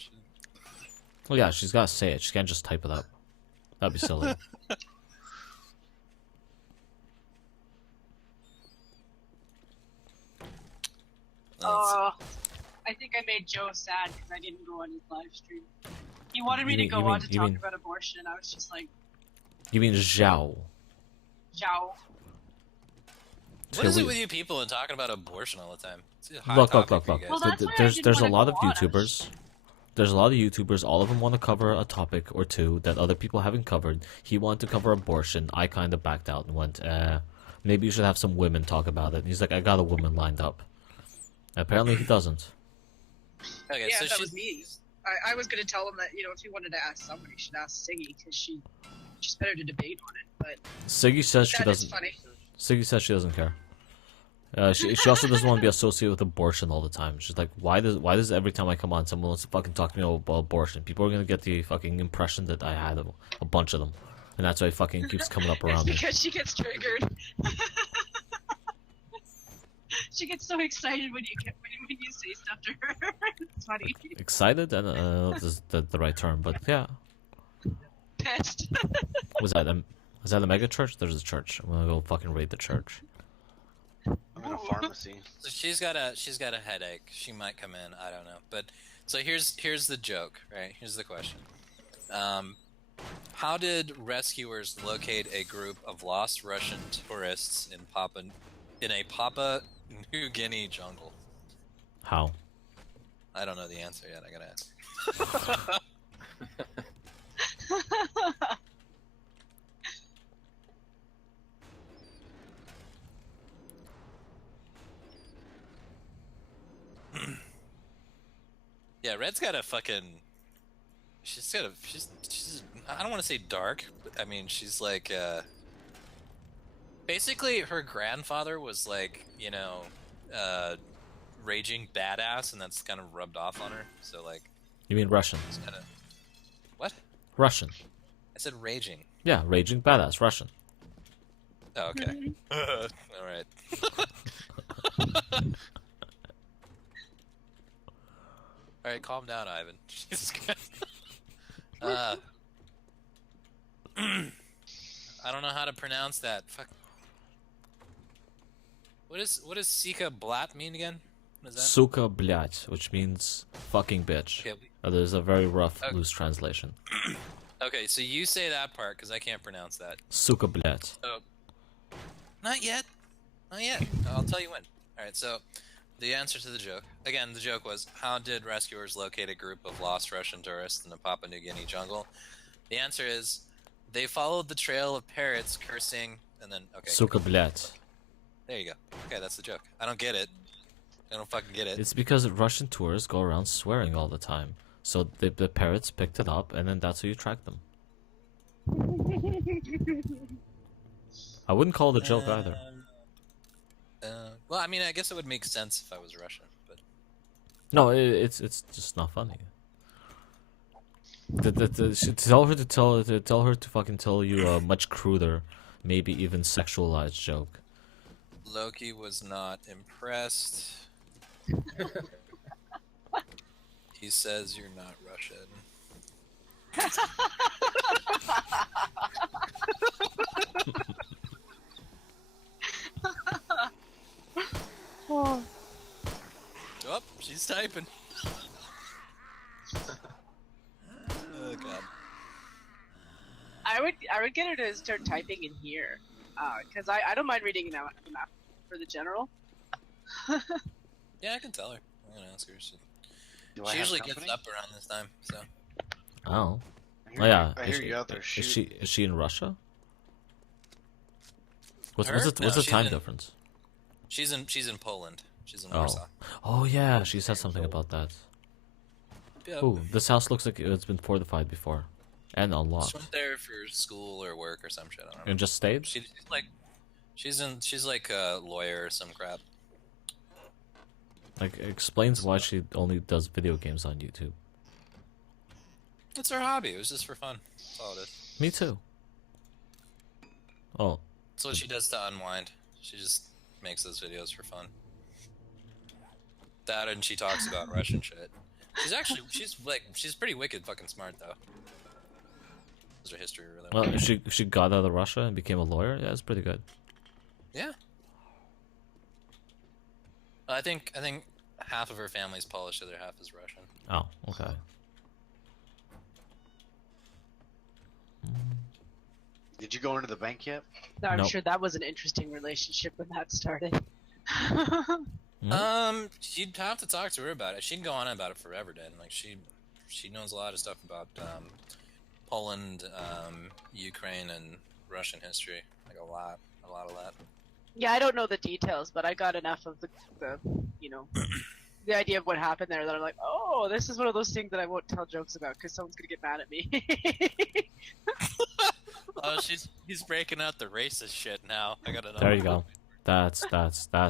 Well, yeah, she's gotta say it. She can't just type it up. That'd be silly. Oh, I think I made Joe sad because I didn't go on his live stream. He wanted me You to mean- go you on mean- to you talk mean- about abortion, and I was just like, You mean Zhao? Zhao. What is it with you people and talking about abortion all the time? It's a hot Look. topic for you guys. Well, that's why I There's didn't a wanna lot go of on. I was YouTubers. There's a lot of YouTubers. All of them want to cover a topic or two that other people haven't covered. He wanted to cover abortion. I kind of backed out and went, maybe you should have some women talk about it. And he's like, I got a woman lined up. Apparently he doesn't. Okay, Yeah, so that was me. I was gonna tell him that, you know, if he wanted to ask somebody, he should ask Siggy, because she's better to debate on it, but Siggy says she that is doesn't. funny. Siggy says she doesn't care. She also doesn't want to be associated with abortion all the time. She's like, why does every time I come on, someone wants to fucking talk to me about abortion? People are gonna get the fucking impression that I had a bunch of them, and that's why it fucking keeps coming up It's around me. because she gets triggered. She gets so excited when you say stuff to her. It's funny. Excited? I don't know if this is the right term, but yeah. Pissed. Was that a mega church? There's a church. I'm gonna go fucking raid the church. I'm in a pharmacy. So she's got a headache. She might come in. I don't know. But so here's the joke, right? Here's the question. How did rescuers locate a group of lost Russian tourists in a Papua New Guinea jungle? How? I don't know the answer yet. I gotta ask. Yeah, Red's got a fucking. She's I don't want to say dark, but I mean she's like. Basically, her grandfather was like, you know, raging badass, and that's kind of rubbed off on her. So like. You mean Russian? It's kind of. What? Russian. I said raging. Yeah, raging badass Russian. Oh, okay. All right. All right, calm down, Ivan. Jesus Christ. I don't know how to pronounce that. Fuck. What does Sika Blat mean again? What is that? Suka blять, which means fucking bitch. Okay, There's a very rough, Okay. loose translation. okay, so you say that part because I can't pronounce that. Suka blять. So, not yet. Not yet. I'll tell you when. All right, so the answer to the joke. Again, the joke was, how did rescuers locate a group of lost Russian tourists in the Papua New Guinea jungle? The answer is, they followed the trail of parrots cursing, and then, okay. Suka blять. There you go. Okay, that's the joke. I don't get it. I don't fucking get it. It's because Russian tourists go around swearing all the time. So the parrots picked it up, and then that's how you track them. I wouldn't call it a joke either. Well, I mean, I guess it would make sense if I was Russian, but No, it's just not funny. Tell her to fucking tell you a much cruder, maybe even sexualized joke. Loki was not impressed. He says you're not Russian. Oh, she's typing. Oh god. I would get her to start typing in here, because I don't mind reading enough for the general. Yeah, I can tell her. I'm gonna ask her. She Do I have usually company? gets up around this time, so. Oh. I hear Oh yeah. I hear you out there shooting. Is she in Russia? What's Her? the No, what's the she's time in- difference? She's in Poland. She's in Oh. Warsaw. Oh yeah, she said something about that. Yep. Ooh, this house looks like it's been fortified before, and She unlocked. went there for school or work or some shit. I don't know. And just stayed. She's like a lawyer or some crap. Like, it explains why she only does video games on YouTube. It's her hobby. It was just for fun. That's all it is. Me too. Oh, That's what she does to unwind. She just makes those videos for fun. That and she talks about Russian shit. She's pretty wicked fucking smart though. Is her history really? Well, if she got out of Russia and became a lawyer, yeah, that's pretty good. Yeah. I think half of her family's Polish, the other half is Russian. Oh, okay. Did you go into the bank yet? No, I'm Nope. sure that was an interesting relationship when that started. You'd have to talk to her about it. She'd go on about it forever, Dan. Like she knows a lot of stuff about Poland, Ukraine, and Russian history. Like a lot of that. Yeah, I don't know the details, but I got enough of the you know, the idea of what happened there that I'm like, oh, this is one of those things that I won't tell jokes about because someone's gonna get mad at me. Oh, he's breaking out the racist shit now. I gotta know. There you go. That's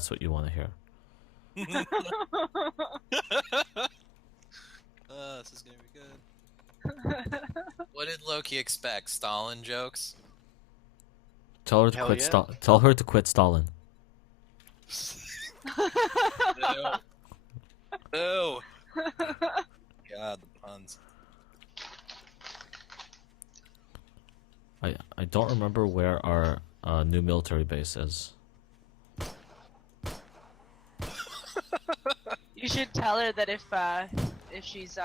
what you want to hear. This is gonna be good. What did Loki expect? Stalin jokes? Tell her to Hell quit. yeah. Tell her to quit Stalin. No. No. God, the puns. I don't remember where our new military base is. You should tell her that if she's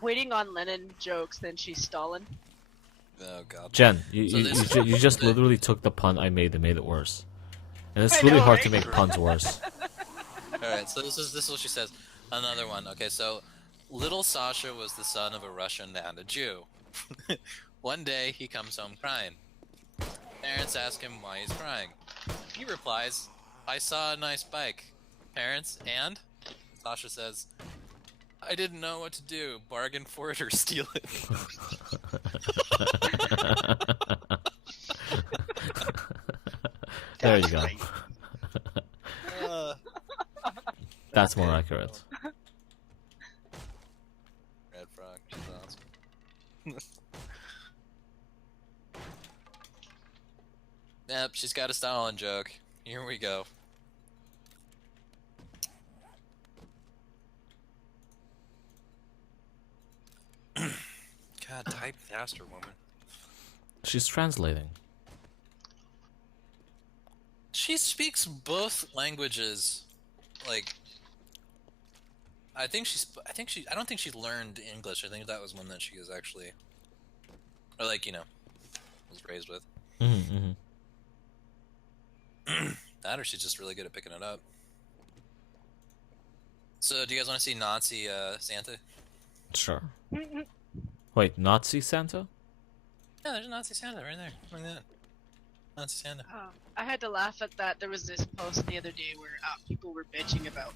waiting on Lenin jokes, then she's Stalin. Oh God. Jen, So you just literally took the pun I made and made it worse. And it's I really know, hard right? to make puns worse. All right. So this is what she says. Another one. Okay. So little Sasha was the son of a Russian and a Jew. One day he comes home crying. Parents ask him why he's crying. He replies, "I saw a nice bike." Parents, and? Sasha says, "I didn't know what to do, bargain for it or steal it." There you go. Right. That's more accurate. Red Frog, she's awesome. Yep, she's got a Stalin joke. Here we go. God, type faster, woman. She's translating. She speaks both languages. Like, I don't think she learned English. I think that was one that she was actually, or like, was raised with. Mm-hmm. That or she's just really good at picking it up. So, do you guys want to see Nazi Santa? Sure. Wait, Nazi Santa? Yeah, there's a Nazi Santa right there. Look at that. Nazi Santa. I had to laugh at that. There was this post the other day where people were bitching about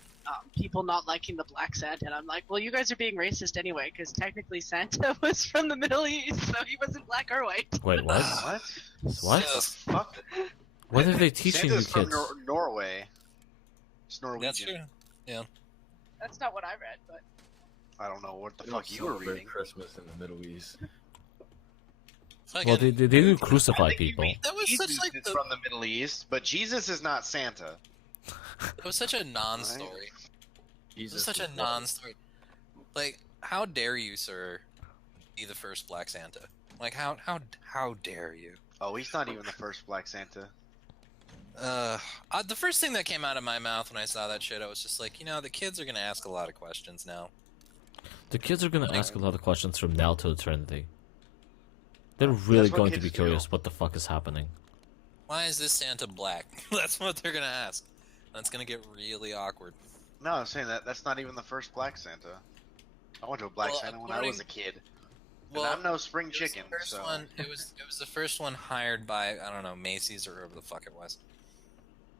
people not liking the Black Santa, and I'm like, well, you guys are being racist anyway, because technically Santa was from the Middle East, so he wasn't black or white. Wait, what? What? What? So, Fuck. What are they teaching you Santa's from kids? Norway. It's Norwegian. that's true. Yeah. That's not what I read, but I don't know what the They don't fuck you were celebrate reading. Christmas in the Middle East. Well, they do crucify I think you people. mean That was Jesus such, like, is the- from the Middle East, but Jesus is not Santa. It was such a non-story. It was Jesus such a is non-story. Like, how dare you, sir, be the first Black Santa? Like, how dare you? Oh, he's not even the first Black Santa. The first thing that came out of my mouth when I saw that shit, I was just like, the kids are gonna ask a lot of questions now. The kids are gonna ask a lot of questions from now to eternity. They're really what going to kids be do. curious what the fuck is happening. Why is this Santa black? That's what they're gonna ask. That's gonna get really awkward. No, I'm saying that's not even the first Black Santa. I went to a Black Well, Santa when I was a according- kid. Well, and I'm no spring it was the chicken, first so... one. It was the first one hired by, I don't know, Macy's or whoever the fuck it was.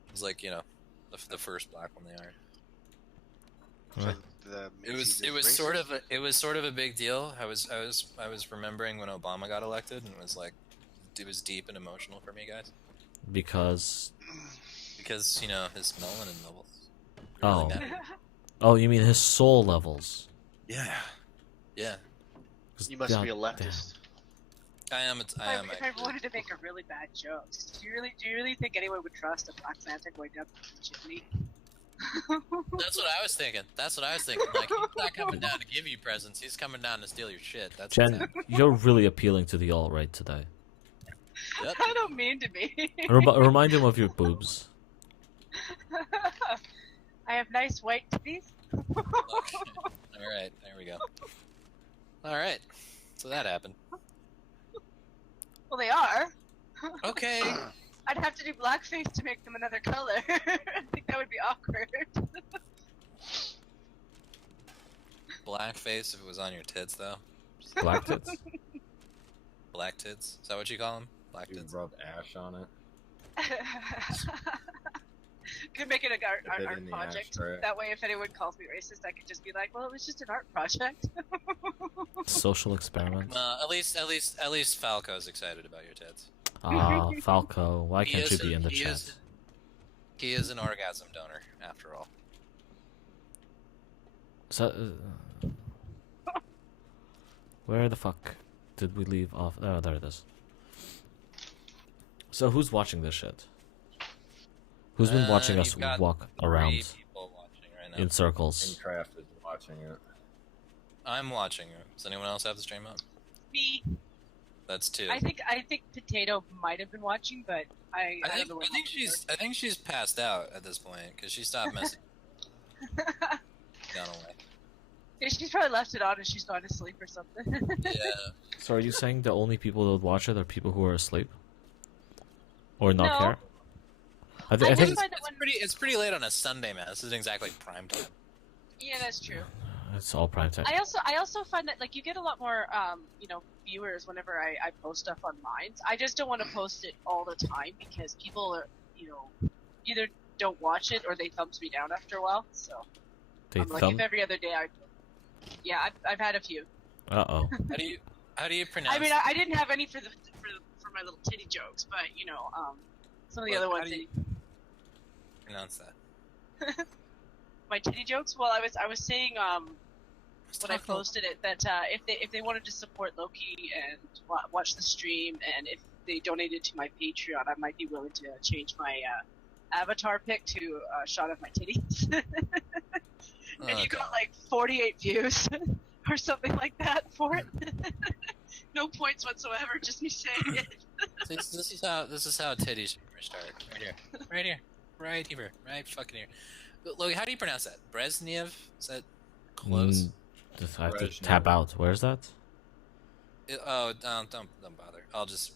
It was like, the first black one they hired. so the It was Macy's is sort of a big deal. I was remembering when Obama got elected, and it was deep and emotional for me, guys, Because because his melanin levels Oh. really matter. oh, you mean his soul levels? Yeah. 'Cause You must God be a damn. leftist. I am. if I Actually. wanted to make a really bad joke, do you really think anyone would trust a Black Santa going down the chimney? That's what I was thinking. That's what I was thinking. Like, he's not coming down to give you presents. He's coming down to steal your shit. That's what's Jen, happening. you're really appealing to the alt-right today. Yep. I don't mean to be. Remind him of your boobs. I have nice white titties. All right, there we go. All right, so that happened. Well, they are. Okay. I'd have to do blackface to make them another color. I think that would be awkward. Blackface if it was on your tits, though. Black tits? Black tits? Is that what you call them? Black You tits? rub ash on it. Could make it an Dip it art in the project. ashtray. That way, if anyone calls me racist, I could just be like, "Well, it was just an art project." Social experiment. At least Falco's excited about your tits. Ah, Falco. Why He can't you is be a- in the he chat? is- He is an orgasm donor, after all. So, where the fuck did we leave off? Oh, there it is. So who's watching this shit? Who's been watching us you've got walk 3 around people watching right now. in circles? Minecraft is watching it. I'm watching it. Does anyone else have the stream up? Me, That's 2. I think Potato might have been watching, but I don't know where I think she's passed out at this point because she stopped messing. Gone away. Yeah, she's probably left it on and she's gone to sleep or something. Yeah. So are you saying the only people that would watch it are people who are asleep? Or not No. care? I I think just find that It's pretty late on a Sunday, man. This isn't exactly prime time. Yeah, that's true. it's all prime time. I also find that like you get a lot more viewers whenever I post stuff on Minds. I just don't want to post it all the time because people are either don't watch it or they thumbs me down after a while. So They I'm like thumb? if every other day I've had a few. Uh-oh. How do you pronounce? I mean I didn't have any for my little titty jokes, but some of the Well, other how ones. do you pronounce that? My titty jokes. Well, I was saying when I posted it that if they wanted to support Loki and watch the stream, and if they donated to my Patreon, I might be willing to change my avatar pic to a shot of my titties. And you got like 48 views or something like that for it. No points whatsoever, just me saying it. This is how titty streamers start. Right here, right fucking here. Look, how do you pronounce that? Brezhnev? Is that close? I have to Brezhnev. tab out. Where's that? Don't bother. I'll just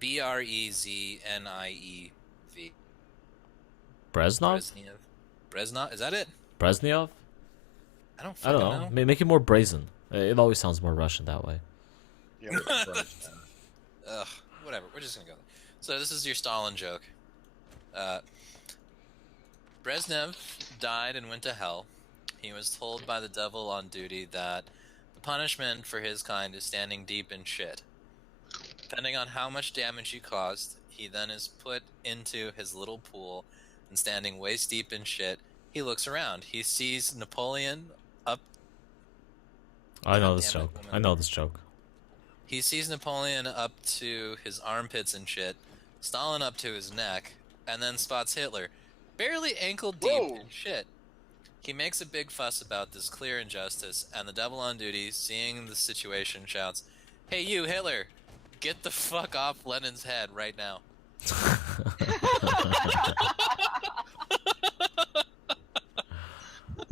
Brezniev. Breznov? Brezhnev? Is that it? Brezhnev? I don't I fucking don't know. Make it more brazen. It always sounds more Russian that way. Yeah. Ugh, whatever. We're just gonna go. So this is your Stalin joke. Brezhnev died and went to hell. He was told by the devil on duty that the punishment for his kind is standing deep in shit. Depending on how much damage he caused, he then is put into his little pool, and standing waist deep in shit, he looks around. He sees Napoleon up. I know this Damn it, joke. woman. I know this joke. He sees Napoleon up to his armpits and shit, Stalin up to his neck, and then spots Hitler, barely ankle deep Whoa. in shit. He makes a big fuss about this clear injustice, and the devil on duty, seeing the situation, shouts, "Hey you, Hitler! Get the fuck off Lenin's head right now."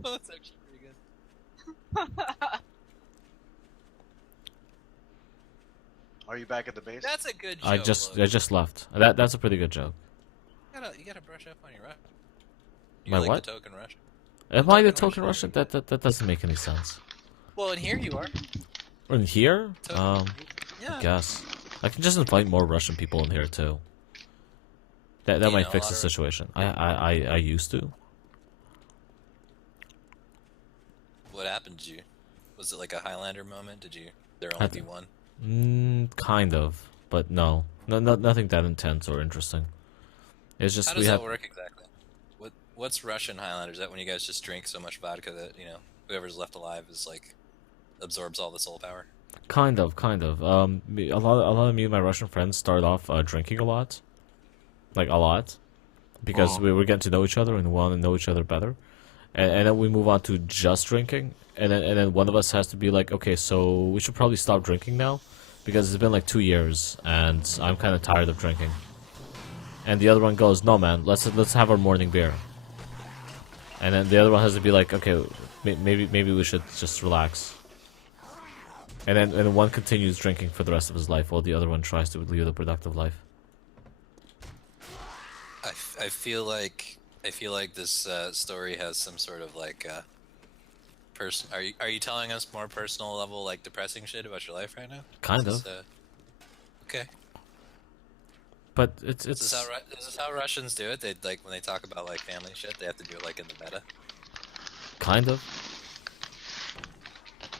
That's actually pretty good. Are you back at the base? That's a good joke. I just Logan. left. That's a pretty good joke. You gotta brush up on your Russian. My like what? The token Russian. Am I the Token token Russian? That doesn't make any sense. Well, in here you are. In here? Yeah. Guess. I can just invite more Russian people in here too. That You might know, fix a the lot of- situation. I used to. What happened to you? Was it like a Highlander moment? Did you? There I only th- be one. Kind of, but no, nothing that intense or interesting. It's just How we does that have work exactly? What's Russian Highlander? Is that when you guys just drink so much vodka that whoever's left alive is like absorbs all the soul power? kind of. A lot of me and my Russian friends start off drinking a lot, like a lot, because we were getting to know each other and want to know each other better, and then we move on to just drinking, and then one of us has to be like, okay, so we should probably stop drinking now, because it's been like 2 years and I'm kind of tired of drinking. And the other one goes, no man, let's have our morning beer. And then the other one has to be like, okay, maybe we should just relax. And then one continues drinking for the rest of his life while the other one tries to lead a productive life. I feel like this story has some sort of like person. Are you telling us more personal level, like depressing shit about your life right now? Kind of. Okay. But it's This is how Russians do it. They like when they talk about like family shit, they have to do it like in the meta. kind of.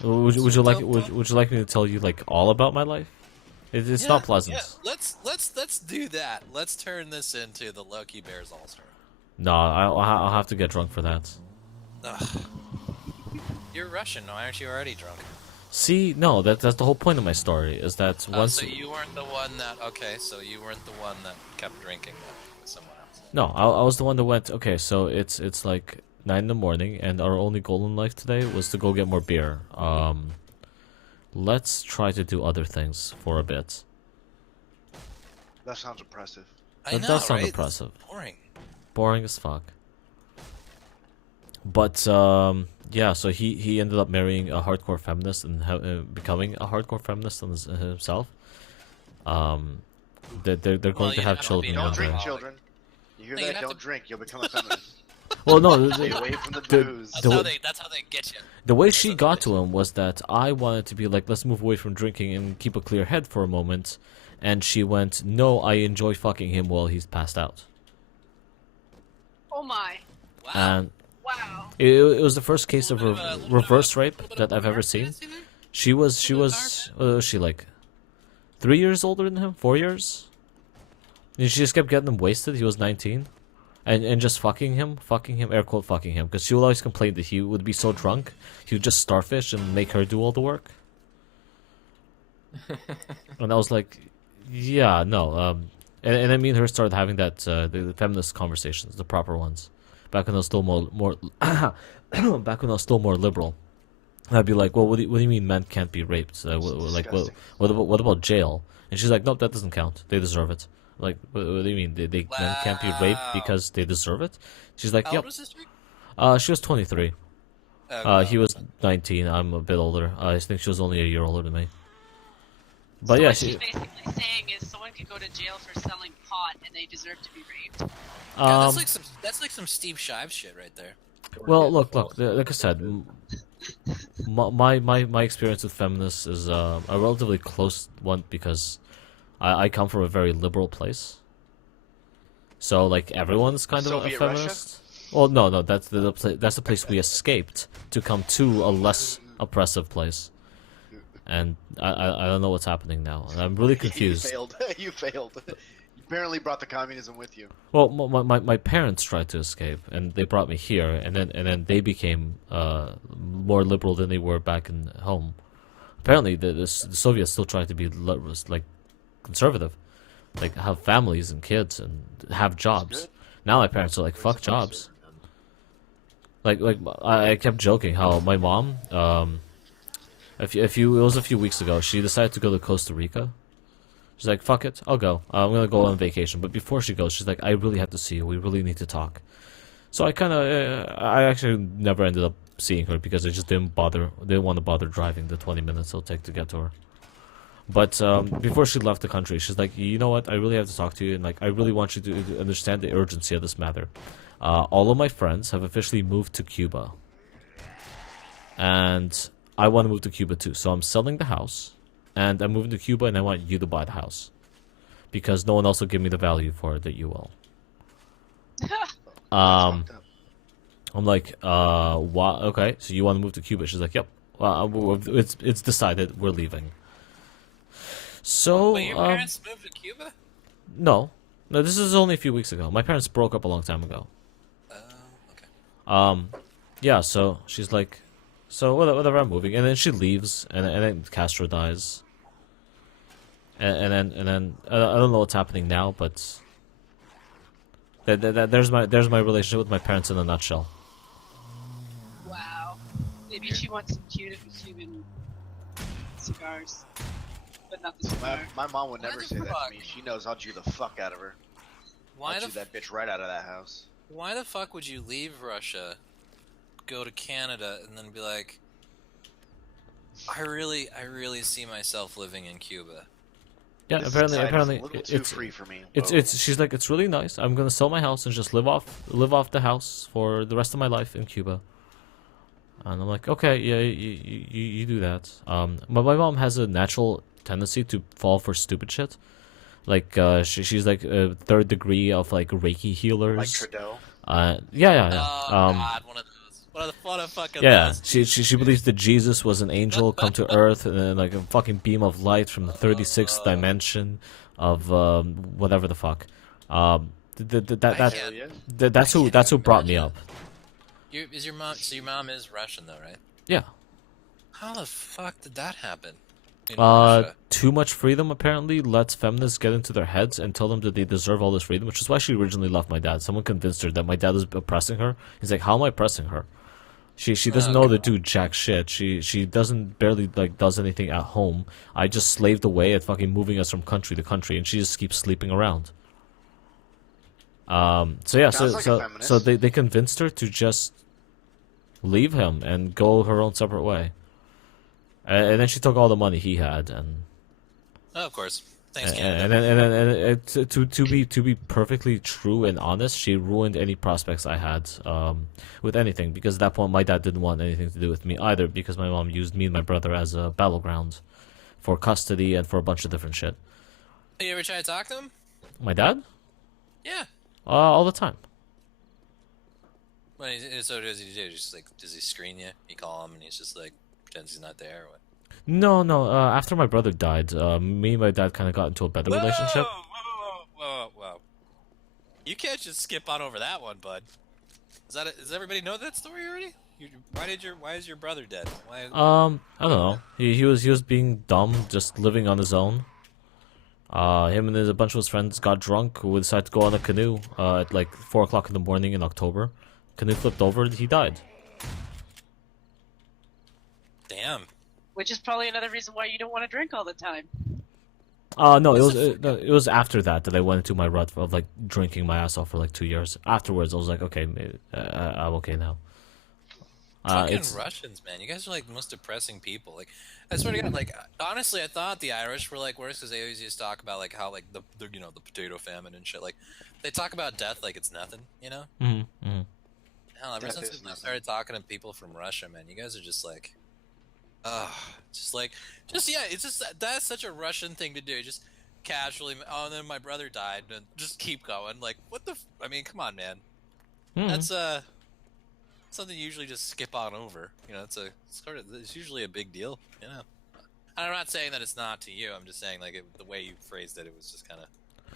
Would you like me to tell you like all about my life? It's not pleasant. Yeah, let's do that. Let's turn this into the Loki Bears All Star. No, I'll have to get drunk for that. Ugh. You're Russian, no? Aren't you already drunk? See, no, that's the whole point of my story. Is that once? So you weren't the one that. Okay, so you weren't the one that kept drinking with someone else. No, I was the one that went. Okay, so it's like 9 in the morning, and our only goal in life today was to go get more beer. Let's try to do other things for a bit. That sounds oppressive. I know, That does sound right? oppressive. It's boring. Boring as fuck. But yeah, so he ended up marrying a hardcore feminist and becoming a hardcore feminist himself. They're going to have children. Don't one drink, day. children. You hear No, you that? have Don't to- drink. You'll become a feminist. Well, no, Stay away from the booze. That's how they get you. the way she got to him was that I wanted to be like, let's move away from drinking and keep a clear head for a moment, and she went, no, I enjoy fucking him while he's passed out. Oh my. Wow. And Wow. it was the first case of Little bit of a- reverse rape little bit that of I've ever dark seen. fantasy there? She was Little bit dark? was she like 3 years older than him, 4 years, and she just kept getting him wasted. He was 19, and just fucking him, air quote fucking him, because she would always complain that he would be so drunk he would just starfish and make her do all the work. And I was like, yeah, no, and then me and her started having that the feminist conversations, the proper ones, back when I was still more back when I was still more liberal. I'd be like, well, what do you mean men can't be raped? Disgusting. What about jail? And she's like, nope, that doesn't count. They deserve it. Like, what do you mean? Men can't be raped because they deserve it? She's like, How yep. old was this chick? She was 23. He was 19. I'm a bit older. I think she was only a year older than me. But So yeah, what she's basically saying is someone could go to jail for selling pot and they deserve to be raped. Yeah, that's like some Steve Shives shit right there. well, look, like I said, my experience with feminists is a relatively close one because I come from a very liberal place. So like everyone's kind of a Soviet feminist. Well, no, that's the place we escaped to come to a less oppressive place. And I don't know what's happening now. And I'm really confused. You failed. You failed. You apparently brought the communism with you. Well, my parents tried to escape, and they brought me here, and then they became more liberal than they were back in home. Apparently, the Soviets still tried to be like conservative, like have families and kids and have jobs. good. Now my parents are like, fuck jobs. Like I kept joking how my mom, it was a few weeks ago, she decided to go to Costa Rica. She's like, fuck it, I'll go. I'm gonna go on vacation. But before she goes, she's like, I really have to see you. We really need to talk. So I actually never ended up seeing her because I just didn't want to bother driving the 20 minutes it'll take to get to her. But before she left the country, she's like, you know what? I really have to talk to you, and like, I really want you to understand the urgency of this matter. All of my friends have officially moved to Cuba, and I want to move to Cuba too. So I'm selling the house, and I'm moving to Cuba, and I want you to buy the house because no one else will give me the value for it that you will. I'm like, what? Okay, so you want to move to Cuba? She's like, yep. It's decided. We're leaving. So, Wait, your parents moved to Cuba? no, this is only a few weeks ago. My parents broke up a long time ago. Okay. Yeah, so she's like, so whatever, I'm moving, and then she leaves, and then Castro dies, and then I don't know what's happening now, but There's my relationship with my parents in a nutshell. Wow. Maybe she wants some Cuban cigars, but not the cigar. My mom would Why never the say that fuck? to me. She knows I'll chew the fuck out of her. Why I'll the chew that bitch right out of that house. Why the fuck would you leave Russia, go to Canada, and then be like, I really see myself living in Cuba. Yeah, This apparently society's a little too free for me. Whoa. she's like, it's really nice. I'm gonna sell my house and just live off the house for the rest of my life in Cuba. And I'm like, okay, yeah, you do that. But my mom has a natural tendency to fall for stupid shit. Like, she's like a third degree of like Reiki healers. Like Trudeau. Yeah. Oh God, one of those. What a fucking Yeah, those. she believes that Jesus was an angel come to Earth and then like a fucking beam of light from the 36th dimension of whatever the fuck. That's who brought me up. Is your mom? So your mom is Russian though, right? Yeah. How the fuck did that happen? In Russia? Too much freedom apparently lets feminists get into their heads and tell them that they deserve all this freedom, which is why she originally left my dad. Someone convinced her that my dad is oppressing her. He's like, how am I oppressing her? She doesn't know to do jack shit. She doesn't barely like does anything at home. I just slaved away at fucking moving us from country to country, and she just keeps sleeping around. So yeah, Sounds like a so feminist. they convinced her to just leave him and go her own separate way. And then she took all the money he had, and Oh, of course. Thanks, Canada. and then to be perfectly true and honest, she ruined any prospects I had with anything, because at that point my dad didn't want anything to do with me either, because my mom used me and my brother as a battleground for custody and for a bunch of different shit. Have you ever tried to talk to him? My dad? Yeah. All the time. So what does he do? Just like, does he screen you? You call him and he's just like pretends he's not there, or what? No. After my brother died, me and my dad kind of got into a better relationship. Whoa. You can't just skip on over that one, bud. Does everybody know that story already? Why is your brother dead? Why? I don't know. He was being dumb, just living on his own. Him and a bunch of his friends got drunk. We decided to go on a canoe at like 4 o'clock in the morning in October. Canoe flipped over and he died. Damn. Which is probably another reason why you don't want to drink all the time. No, it was after that I went into my rut of like drinking my ass off for like 2 years. Afterwards, I was like, okay, I'm okay now. Fucking Russians, man. You guys are like the most depressing people. Like, I swear to God, like, honestly, I thought the Irish were like worse because they always used to talk about like how like the the potato famine and shit. Like, they talk about death like it's nothing, you know? Hell, ever Death since is we nothing. started talking to people from Russia, man, you guys are just like, it's just that's such a Russian thing to do. Just casually, oh, and then my brother died, and just keep going. Like, what the? I mean, come on, man. That's something you usually just skip on over. You know, it's usually a big deal. You know, and I'm not saying that it's not to you. I'm just saying like the way you phrased it was just kind of.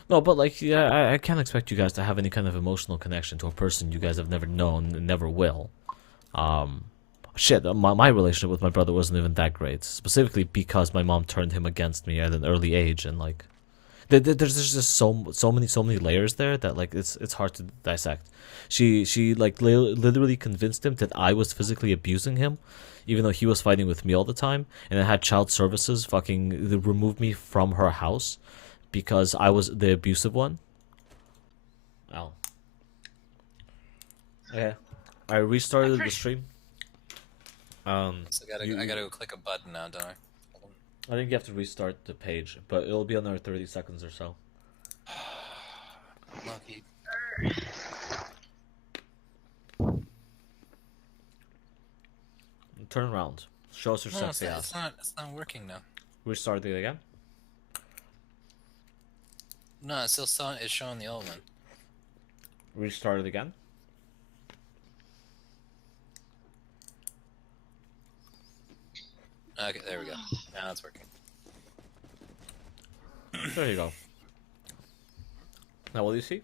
No, but like, yeah, I can't expect you guys to have any kind of emotional connection to a person you guys have never known and never will. My relationship with my brother wasn't even that great, specifically because my mom turned him against me at an early age, and like, there's just so many layers there that like it's hard to dissect. She like literally convinced him that I was physically abusing him, even though he was fighting with me all the time, and I had child services fucking remove me from her house because I was the abusive one. Ow. Okay. I restarted the stream. So I gotta go click a button now, don't I? I think you have to restart the page, but it'll be another 30 seconds or so. Lucky. Turn around. Show us your No, sexy ass. it's not working now. Restart it again. No, it's showing the old one. Restart it again. Okay, there we go. Now it's working. There you go. Now what do you see?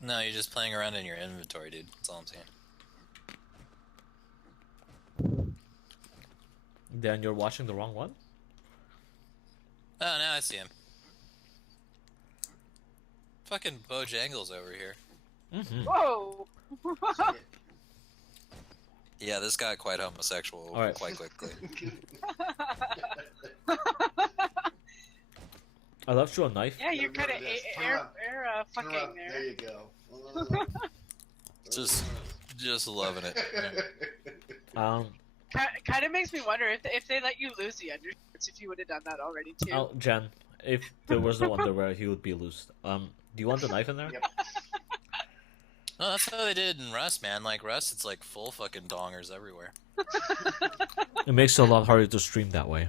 No, you're just playing around in your inventory, dude. That's all I'm saying. Then you're watching the wrong one? Oh, now I see him. fucking Bojangles over here. Mm-hmm. Whoa! Yeah, this got quite homosexual All right. quite quickly. I left you a knife. Yeah, you're kind of air fucking There there. you go. Just loving it. Kind of makes me wonder if they let you lose the undershirts, if you would have done that already too. Oh, Jen, if there was no underwear, he would be loose. Do you want the knife in there? Yep. No, that's how they did in Rust, man. Like Rust, it's like full fucking dongers everywhere. It makes it a lot harder to stream that way.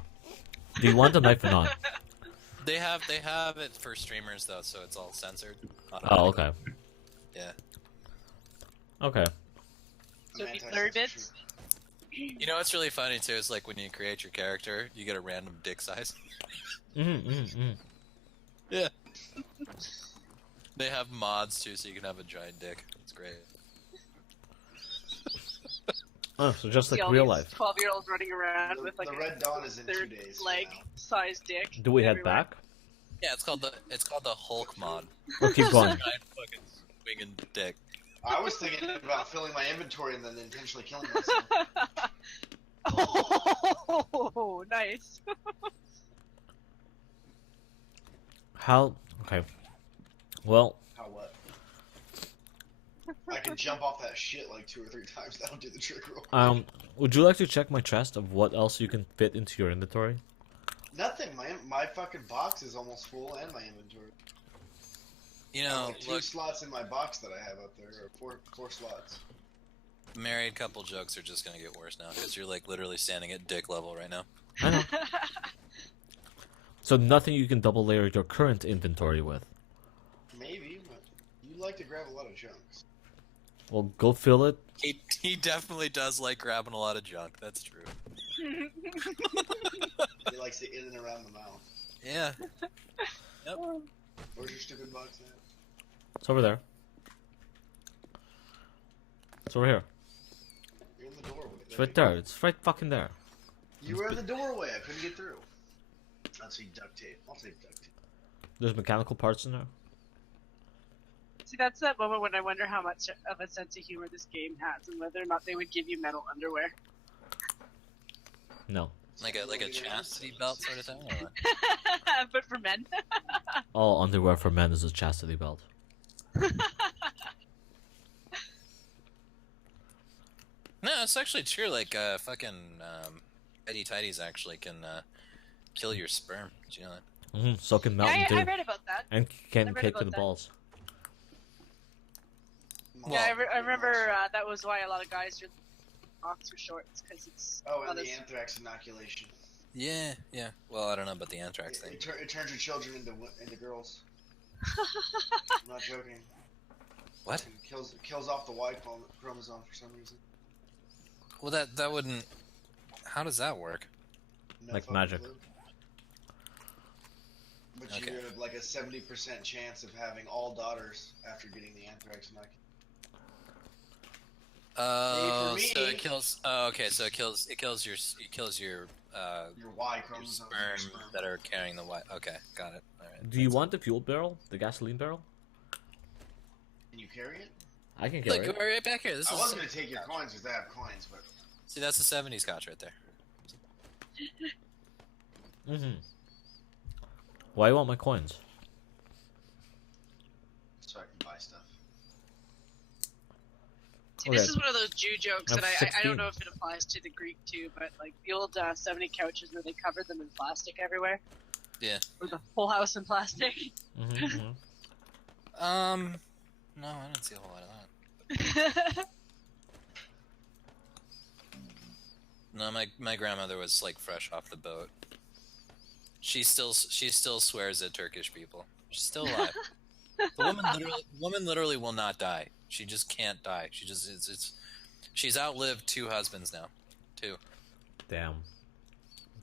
Do you want the knife or not? They have it for streamers though, so it's all censored. Oh, okay. Yeah. Okay. So it'd be 30 bits. You know what's really funny too is like when you create your character, you get a random dick size. Yeah. They have mods too, so you can have a giant dick. It's great. Oh, so just like See all real these life. 12-year-olds running around with like the a Red Dawn is in 2 third days. leg size dick. Do we head everywhere. back? Yeah, it's called the Hulk mod. Or keep going? Giant fucking swinging dick. I was thinking about filling my inventory and then intentionally killing myself. Oh, nice. How? Okay. Well, How what? I can jump off that shit like 2 or 3 times. That'll do the trick real quick. would you like to check my chest of what else you can fit into your inventory? Nothing. My fucking box is almost full and my inventory. You I have know, like 2 look, slots in my box that I have up there, or 4 slots. married couple jokes are just gonna get worse now because you're like literally standing at dick level right now. I know. So nothing you can double layer your current inventory with. Maybe, but you like to grab a lot of junks. Well, go fill it. He definitely does like grabbing a lot of junk. That's true. He likes it in and around the mouth. Yeah. Yep. Where's your stupid box at? It's over there. It's over here. You're in the doorway. It's right there. It's right fucking there. You were in the doorway. I couldn't get through. I'll take duct tape. I'll take duct tape. There's mechanical parts in there. See, that's that moment when I wonder how much of a sense of humor this game has, and whether or not they would give you metal underwear. No. Like a chastity belt sort of thing. Or what? But for men. All underwear for men is a chastity belt. No, it's actually true. Like fucking Eddie Tidies actually can kill your sperm. Did you know that? So can Mountain Yeah, I Dew. read about that. And I can read kick about to the that. balls. Yeah, I remember that was why a lot of guys are boxer shorts, because it's Oh, and not the as- anthrax inoculation. Yeah, yeah. Well, I don't know about the anthrax thing. It turns your children into girls. I'm not joking. What? It kills off the Y chromosome for some reason. Well, that wouldn't. How does that work? No Like fucking magic. clue. But Okay. you have like a 70% chance of having all daughters after getting the anthrax inoculation. Oh, for so me- it kills. Oh, okay. So it kills your Your Y your chromosome. sperm that are carrying the Y. Okay, got it. All right. Do you want the fuel barrel? The gasoline barrel? Can you carry it? I can Look, carry it. we're right back here. This I is. was gonna take your coins because I have coins, but See, that's the '70s scotch right there. Why you want my coins? so I can buy stuff. See, this Okay. is one of those Jew jokes I'm that I 16. don't know if it applies to the Greek too, but like the old 70 couches where they covered them in plastic everywhere. Yeah. Or the whole house in plastic. No, I didn't see a whole lot of that. No, my grandmother was like fresh off the boat. She still swears at Turkish people. She's still alive. The woman literally will not die. She just can't die. She just she's outlived 2 husbands now. 2. Damn.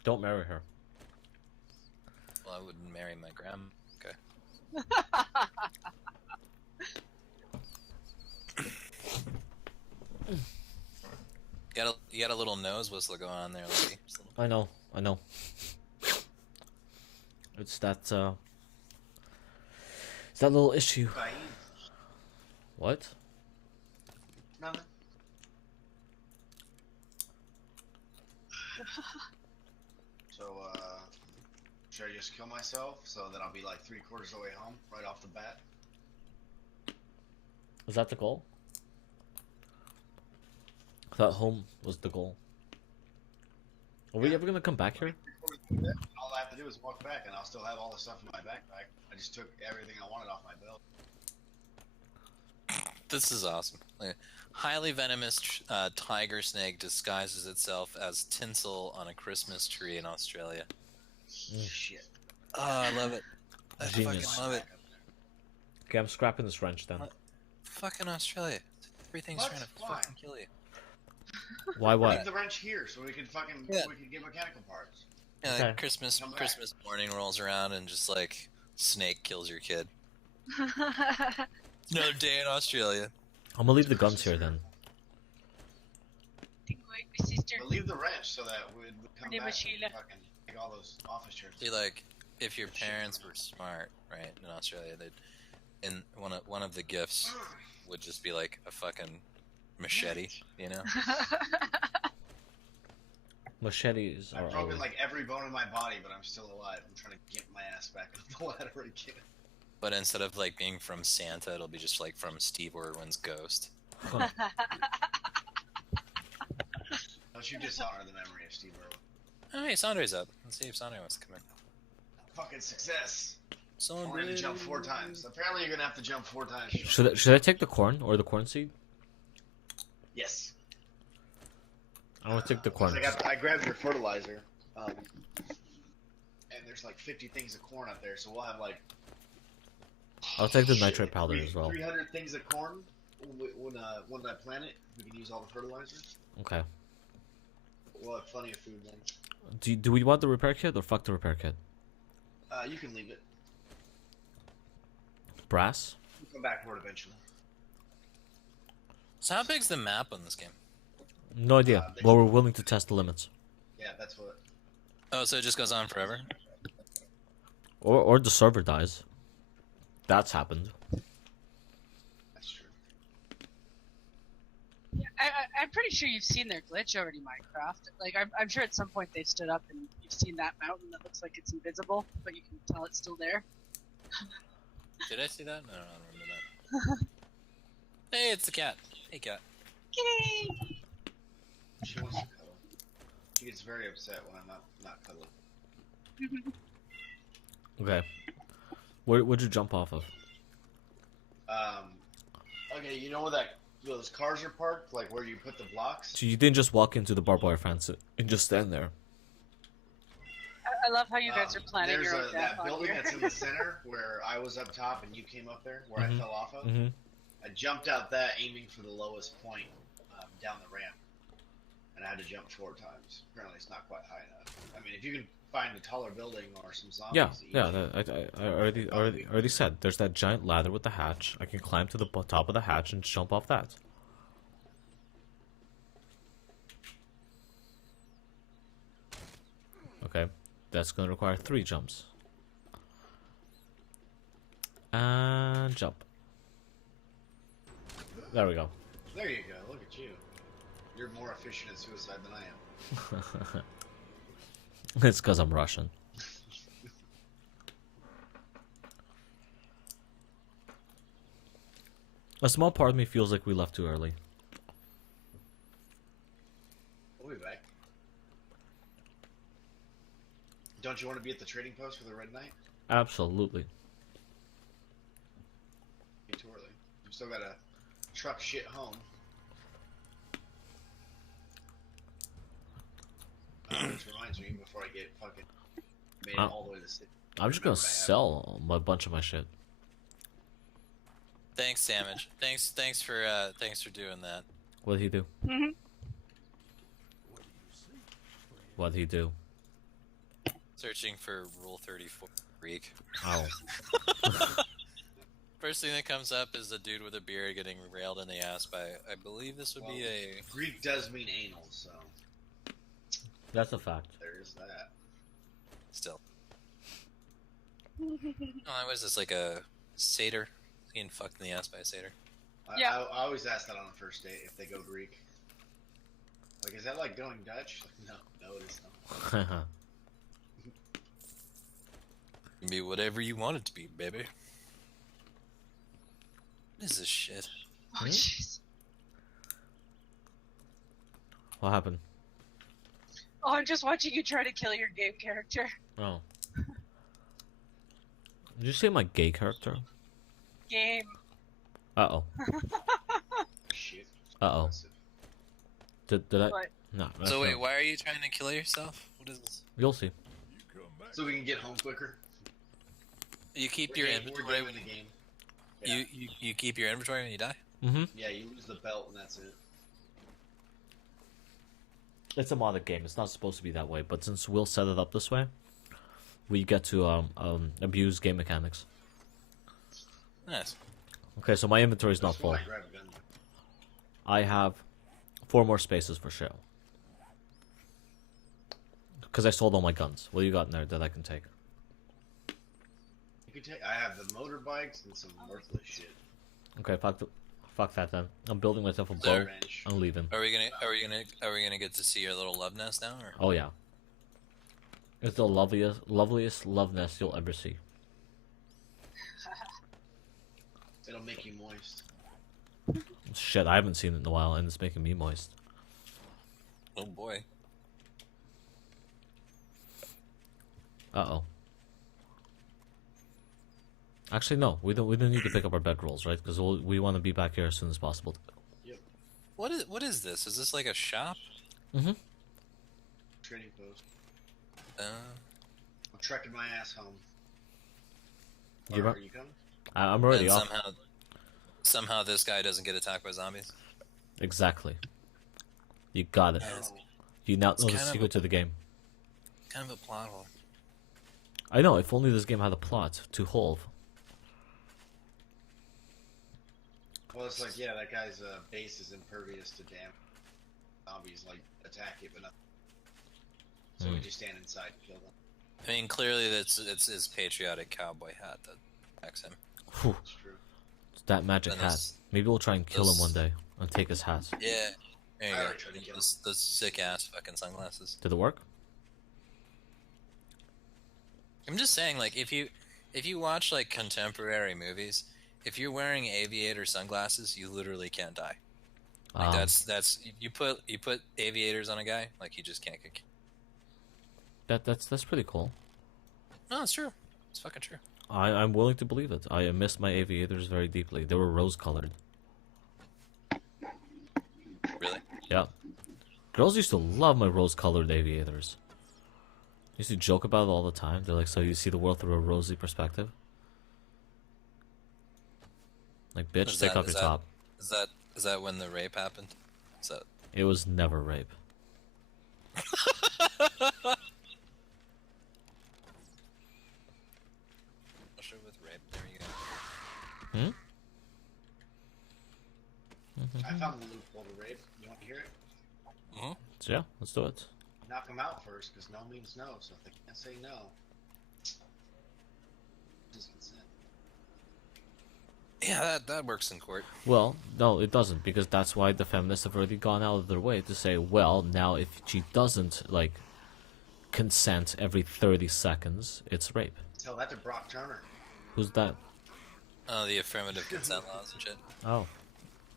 Don't marry her. Well, I wouldn't marry my grandma. Okay. You got a little nose whistle going on there, lady. Just a little- I know. It's that It's that little issue. Fine. What? Nothing. So, should I just kill myself so that I'll be like 3/4 of the way home right off the bat? Is that the goal? I thought home was the goal. Are we ever gonna come back here? All I have to do is walk back, and I'll still have all the stuff in my backpack. I just took everything I wanted off my belt. This is awesome. Like, highly venomous tiger snake disguises itself as tinsel on a Christmas tree in Australia. Shit. Oh, I love it. I Genius. fucking love it. Okay, I'm scrapping this wrench then. Fucking Australia. Everything's What? trying to Why? fucking kill you. Why Leave what? the wrench here so we can fucking Yeah. we can get mechanical parts. Yeah, Okay. like Christmas morning rolls around and just like snake kills your kid. Another day in Australia. I'm gonna leave the guns here then. My sister. But leave the wrench so that we'd come name back is Sheila. and fucking take all those office chairs. See, like, if your parents were smart, right, in Australia, they'd, and one of the gifts would just be like a fucking machete, you know? Machetes are I've broken always... like every bone in my body, but I'm still alive. I'm trying to get my ass back up the ladder again. But instead of like being from Santa, it'll be just like from Steve Irwin's ghost. Huh. Don't you dishonor the memory of Steve Irwin? Oh, hey, Sandra's up. Let's see if Sandra wants to come in. Fucking success. Sandra. We're gonna jump 4 times. Apparently you're gonna have to jump 4 times. Should I take the corn or the corn seed? Yes. I want to take the corn. I grabbed your fertilizer, and there's like 50 things of corn up there, so we'll have like... I'll take the nitrate powder as well. 300 things of corn. When I plant it, we can use all the fertilizers. Okay. We'll have plenty of food then. Do we want the repair kit or fuck the repair kit? You can leave it. Brass? We'll come back for it eventually. So how big's the map on this game? No idea. Well, we're willing to test the limits. Yeah, that's what... Oh, so it just goes on forever? Or the server dies. That's happened. That's true. Yeah, I'm pretty sure you've seen their glitch already, Minecraft. Like, I'm sure at some point they stood up and you've seen that mountain that looks like it's invisible, but you can tell it's still there. Did I see that? No, I don't remember that. Hey, it's the cat. Hey, cat. Kitty! She wants to cuddle. She gets very upset when I'm not cuddling. Okay. Where'd you jump off of? Okay, you know where those cars are parked? Like where you put the blocks? So you didn't just walk into the barbed wire fence and just stand there. I love how you guys are planning There's your own death that on building here. that's in the center where I was up top and you came up there, where I fell off of. Mm-hmm. I jumped out that aiming for the lowest point down the ramp, and I had to jump 4 times. Apparently, it's not quite high enough. I mean, if you can find a taller building or some zombies, I already said. There's that giant ladder with the hatch. I can climb to the top of the hatch and jump off that. Okay, that's gonna require 3 jumps. And jump. There we go. There you go. Look at you. You're more efficient at suicide than I am. It's because I'm Russian. A small part of me feels like we left too early. We'll be back. Don't you want to be at the trading post for the Red Knight? Absolutely. Too early. We've still got to truck shit home. Which reminds me, before I get fucking made it all the way to the city. I'm just gonna sell a bunch of my shit. Thanks, Samage. Thanks for doing that. What'd he do? Mhm. What'd he do? Searching for Rule 34 Greek. Oh. First thing that comes up is a dude with a beard getting railed in the ass by, I believe this would be a... Greek does mean anal, so That's a fact. there's that. Still. Oh, what is this, like a Satyr. Getting fucked in the ass by a satyr. Yeah. I always ask that on a first date if they go Greek. Like, is that like going Dutch? Like, no, it is not. It can be whatever you want it to be, baby. What is this shit? Oh, jeez. What happened? Oh, I'm just watching you try to kill your game character. Oh. Did you say my gay character? Game. Uh-oh. Shit. Uh-oh. Did I? What? No. So wait, why are you trying to kill yourself? What is this? You'll see. So we can get home quicker. You keep We're your game- we're inventory gaming when the game. Yeah. you keep your inventory when you die? Mm-hmm. Yeah, you lose the belt and that's it. It's a modded game. It's not supposed to be that way, but since Will set it up this way, we get to abuse game mechanics. Nice. Okay, so my inventory is not That's why full. I grab a gun. I have 4 more spaces for show. Because I sold all my guns. What do you got in there that I can take? You can take. I have the motorbikes and some worthless shit. Okay, fuck that then. I'm building myself a So- bow. Wrench. I'm leaving. Are we gonna get to see your little love nest now? Or? Oh yeah. It's the loveliest love nest you'll ever see. It'll make you moist. Shit, I haven't seen it in a while, and it's making me moist. Oh boy. Uh-oh. Actually, no. We don't need to pick up our bedrolls, right? Because we want to be back here as soon as possible. What is this? Is this like a shop? Mm-hmm. Trading post. Uh, I'm trekking my ass home. You Are ru- you coming? I'm already and off. somehow this guy doesn't get attacked by zombies. Exactly. You got it. It's You now it's know the kind of secret to the game. kind of a plot hole. I know, if only this game had a plot to hold. Well, it's like, yeah, that guy's base is impervious to damage. Zombies like attack it, but not. So we just stand inside and kill them. I mean, clearly it's his patriotic cowboy hat that attacks him. Whew, It's true. it's that magic And hat. this- Maybe we'll try and kill him this- one day and take his hat. Yeah. There you I go. already tried to kill him. Those sick ass fucking sunglasses. Did it work? I'm just saying, like, if you watch like contemporary movies, if you're wearing aviator sunglasses, you literally can't die. Like that's you put aviators on a guy, like he just can't get. That's pretty cool. No, it's true. It's fucking true. I'm willing to believe it. I miss my aviators very deeply. They were rose-colored. Really? Yeah. Girls used to love my rose-colored aviators. Used to joke about it all the time. They're like, so you see the world through a rosy perspective? Like, bitch, Is take that- off is your that- top. Is that when the rape happened? Is that? It was never rape. Sure with rape. There you go. Hmm? I found the loophole to rape. You want to hear it? Mm-hmm. So yeah, let's do it. Knock them out first, because no means no. So if they can't say no, just consent. Yeah, that works in court. Well, no, it doesn't, because that's why the feminists have already gone out of their way to say, well, now if she doesn't, like, consent every 30 seconds, it's rape. Tell that to Brock Turner. Who's that? Oh, the affirmative consent laws and shit. Oh.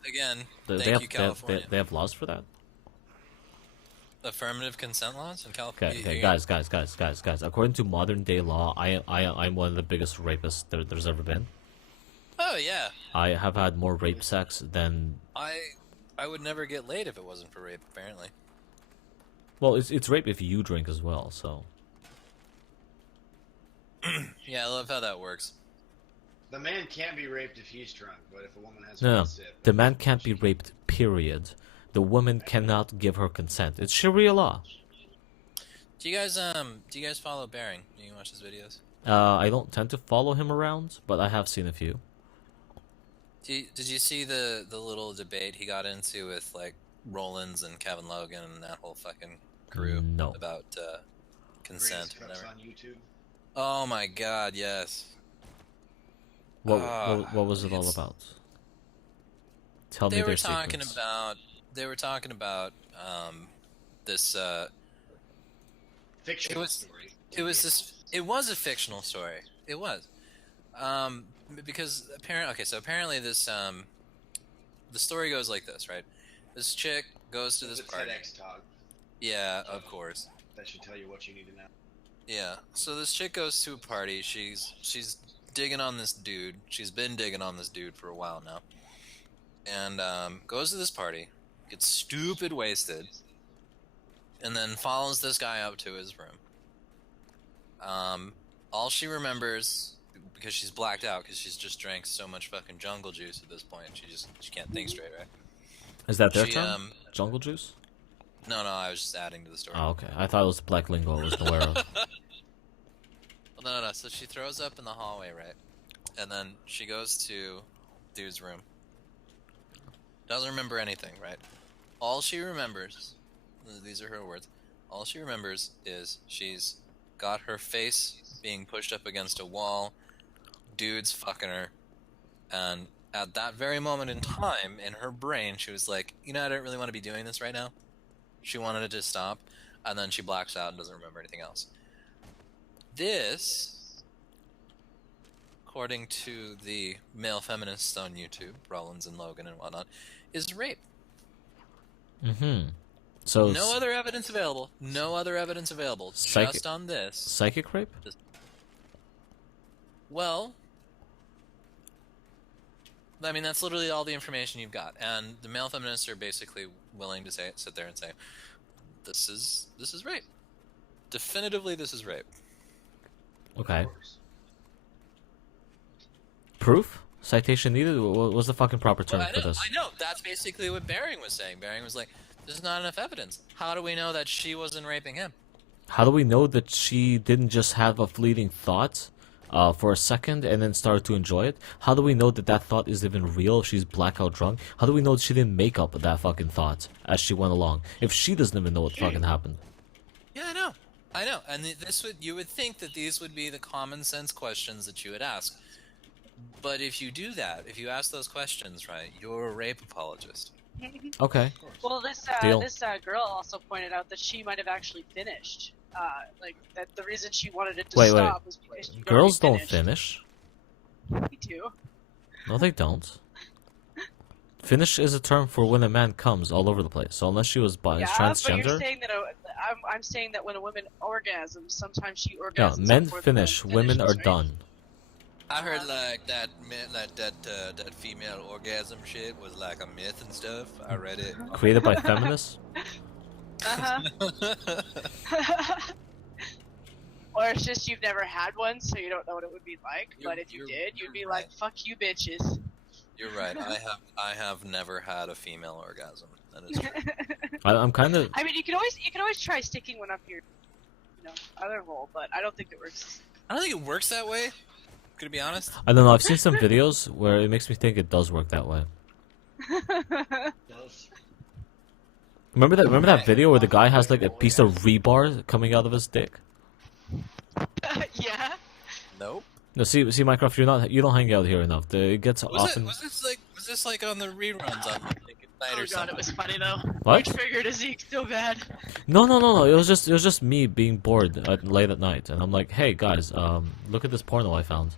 Again, They thank have, you, California. They have laws for that? Affirmative consent laws in California. Okay, guys. According to modern day law, I'm one of the biggest rapists there's ever been. Oh yeah. I have had more rape sex than... I would never get laid if it wasn't for rape. Apparently. Well, it's rape if you drink as well, so... Yeah, I love how that works. The man can't be raped if he's drunk, but if a woman has No, one sip, the man can't be raped, period. The woman cannot give her consent. It's Sharia law. Do you guys follow Bearing? Do you watch his videos? I don't tend to follow him around, but I have seen a few. Did you see the little debate he got into with like Rollins and Kevin Logan and that whole fucking crew No. about consent greatest or cups whatever? on YouTube. Oh my god, yes. What was it all about? Tell me They their were talking secrets. about. They were talking about this. Fictional It was. story. It was this. It was a fictional story. It was. Because apparently, okay, so apparently this the story goes like this, right? This chick goes to this party. TEDx talk. Yeah, of course. That should tell you what you need to know. Yeah. So this chick goes to a party. She's digging on this dude. She's been digging on this dude for a while now. And goes to this party, gets stupid wasted, and then follows this guy up to his room. All she remembers, because she's blacked out, because she's just drank so much fucking jungle juice at this point, she can't think straight, right? Is that their term? Jungle juice? No, I was just adding to the story. Oh, okay. I thought it was black lingo I wasn't aware of. Well, no. So she throws up in the hallway, right? And then she goes to dude's room. Doesn't remember anything, right? All she remembers, these are her words, all she remembers is she's got her face being pushed up against a wall, dude's fucking her, and at that very moment in time, in her brain, she was like, you know, I don't really want to be doing this right now. She wanted it to stop, and then she blacks out and doesn't remember anything else. This, according to the male feminists on YouTube, Rollins and Logan and whatnot, is rape. Mm-hmm. So No other evidence available. No other evidence available. Just on this. Psychic rape? Well, I mean, that's literally all the information you've got. And the male feminists are basically willing to sit there and say, this is rape. Definitively, this is rape. Okay. Proof? Citation needed? What was the fucking proper term for this? I know. That's basically what Bering was saying. Bering was like, there's not enough evidence. How do we know that she wasn't raping him? How do we know that she didn't just have a fleeting thought for a second and then started to enjoy it? How do we know that that thought is even real if she's blackout drunk? How do we know that she didn't make up that fucking thought as she went along if she doesn't even know what fucking happened? Yeah, I know. And you would think that these would be the common sense questions that you would ask. But if you do that, if you ask those questions, right, you're a rape apologist. Okay. Well, this girl also pointed out that she might have actually finished. Like that the reason she wanted it to stop was because she girls don't finished. finish. Me too. No, they don't. Finish is a term for when a man comes all over the place. So unless she was transgender. But you're saying that I'm saying that when a woman orgasms, sometimes she orgasms. Yeah, men before the finish. Women are right? done. I heard like that female orgasm shit was like a myth and stuff. I read it. Created by feminists. Or it's just you've never had one, so you don't know what it would be like. But if you did, you'd be like, "Fuck you, bitches." You're right. I have never had a female orgasm. That is true. I'm kind of. I mean, you can always try sticking one up your, other hole, but I don't think it works. I don't think it works that way. To be honest. I don't know. I've seen some videos where it makes me think it does work that way. Remember that video where the guy has like a piece of rebar coming out of his dick? Yeah. Nope. No, see, Minecraft, you don't hang out here enough. It gets often. Was this like on the reruns on Naked Night or something? It was funny though. What? You triggered Zeke so bad. No. It was just me being bored late at night, and I'm like, hey guys, look at this porno I found.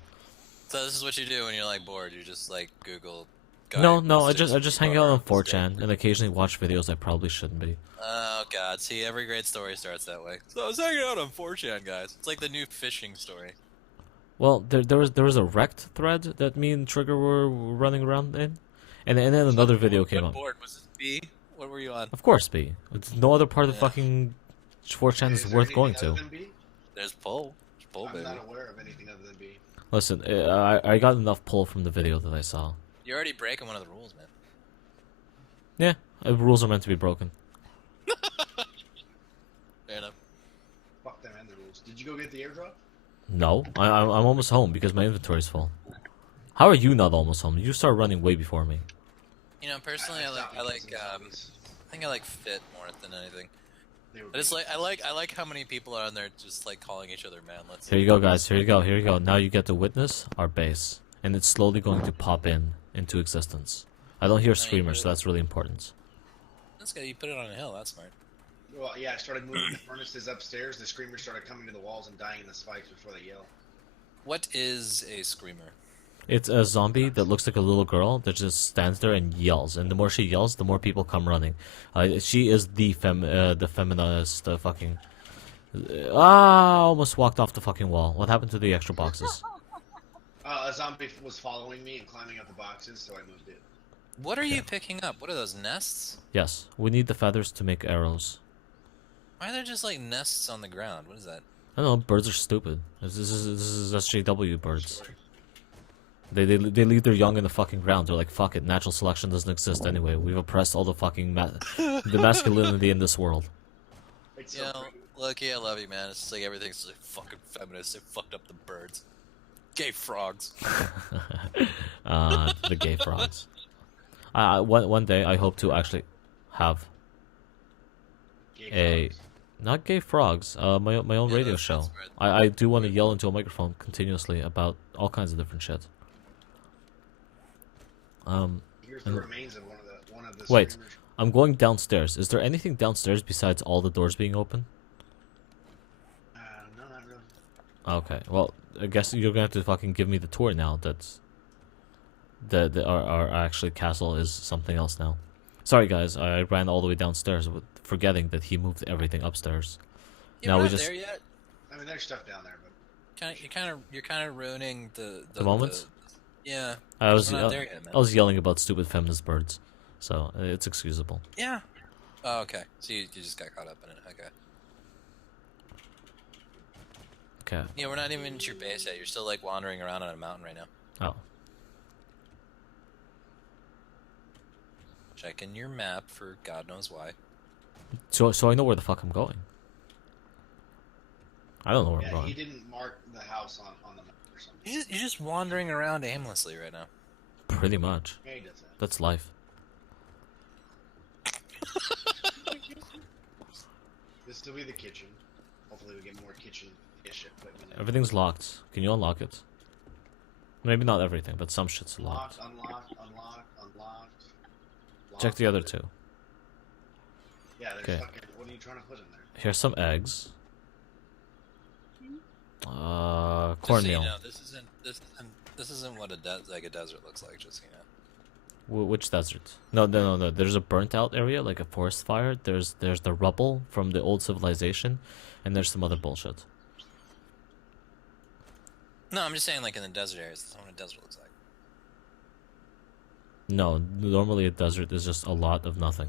So this is what you do when you're like bored. You just like Google. No. I just hang out on 4chan and occasionally watch videos I probably shouldn't be. Oh god, see, every great story starts that way. So I was hanging out on 4chan, guys. It's like the new fishing story. Well, there was a wrecked thread that me and Trigger were running around in, and then another video came up. Board? Was this B? What were you on? Of course, B. It's no other part of fucking 4chan is worth going to. There's Pole. There's Pole, baby. I'm not aware of anything other than B. Listen, I got enough pull from the video that I saw. You're already breaking one of the rules, man. Yeah, rules are meant to be broken. Fair enough. Fuck them and the rules. Did you go get the airdrop? No, I'm almost home because my inventory's full. How are you not almost home? You start running way before me. You know, personally, I think I like fit more than anything. But it's like I like how many people are on there just like calling each other man. Here you go, guys. Here you go. Now you get to witness our base. and it's slowly going to pop into existence. I don't hear screamers, so that's really important. That's good. You put it on a hill. That's smart. Well, yeah, I started moving the furnaces upstairs. The screamers started coming to the walls and dying in the spikes before they yell. What is a screamer? It's a zombie that looks like a little girl that just stands there and yells, and the more she yells, the more people come running. She is the feminist fucking. Almost walked off the fucking wall. What happened to the extra boxes? A zombie was following me and climbing up the boxes, so I moved it. What are you picking up? What are those nests? Yes, we need the feathers to make arrows. Why are there just like nests on the ground? What is that? I don't know. Birds are stupid. This is SJW birds. They leave their young in the fucking ground. They're like, fuck it, natural selection doesn't exist anyway. We've oppressed all the fucking the masculinity in this world. It's You so know, pretty. Lucky, I love you, man. It's just like everything's like fucking feminist. They fucked up the birds. Gay frogs. The gay frogs. One day I hope to actually have Gay frogs. not gay frogs. My own Yeah, radio that show. sounds right. I do want to yell into a microphone continuously about all kinds of different shit. Here's the remains of one of the Wait. screamers. I'm going downstairs. Is there anything downstairs besides all the doors being open? No, not really. Okay. Well, I guess you're gonna have to fucking give me the tour now. Our actually castle is something else now. Sorry guys, I ran all the way downstairs, forgetting that he moved everything upstairs. You're Now we not just there yet. I mean, there's stuff down there, but You're kind of ruining the moment? Yeah. I was We're not there yet, man. I was yelling about stupid feminist birds, so it's excusable. Yeah. Oh, okay. So you just got caught up in it. Okay. Okay. Yeah, we're not even at your base yet. You're still like wandering around on a mountain right now. Oh. Checking your map for God knows why. So I know where the fuck I'm going. I don't know where I'm yeah, going. he didn't mark the house on the map or something. You're just wandering around aimlessly right now. Pretty much. Yeah, he does that. That's life. This will be the kitchen. Hopefully, we get more kitchen-ish equipment. Everything's locked. Can you unlock it? Maybe not everything, but some shit's locked. Unlocked. Check the other two. Yeah, there's Okay. fucking. What are you trying to put in there? Here's some eggs. Just so you Cornmeal. know, this isn't what a desert looks like. Just so you know. Which desert? No. There's a burnt out area, like a forest fire. There's the rubble from the old civilization, and there's some other bullshit. No, I'm just saying like in the desert areas. That's what a desert looks like. No, normally a desert is just a lot of nothing.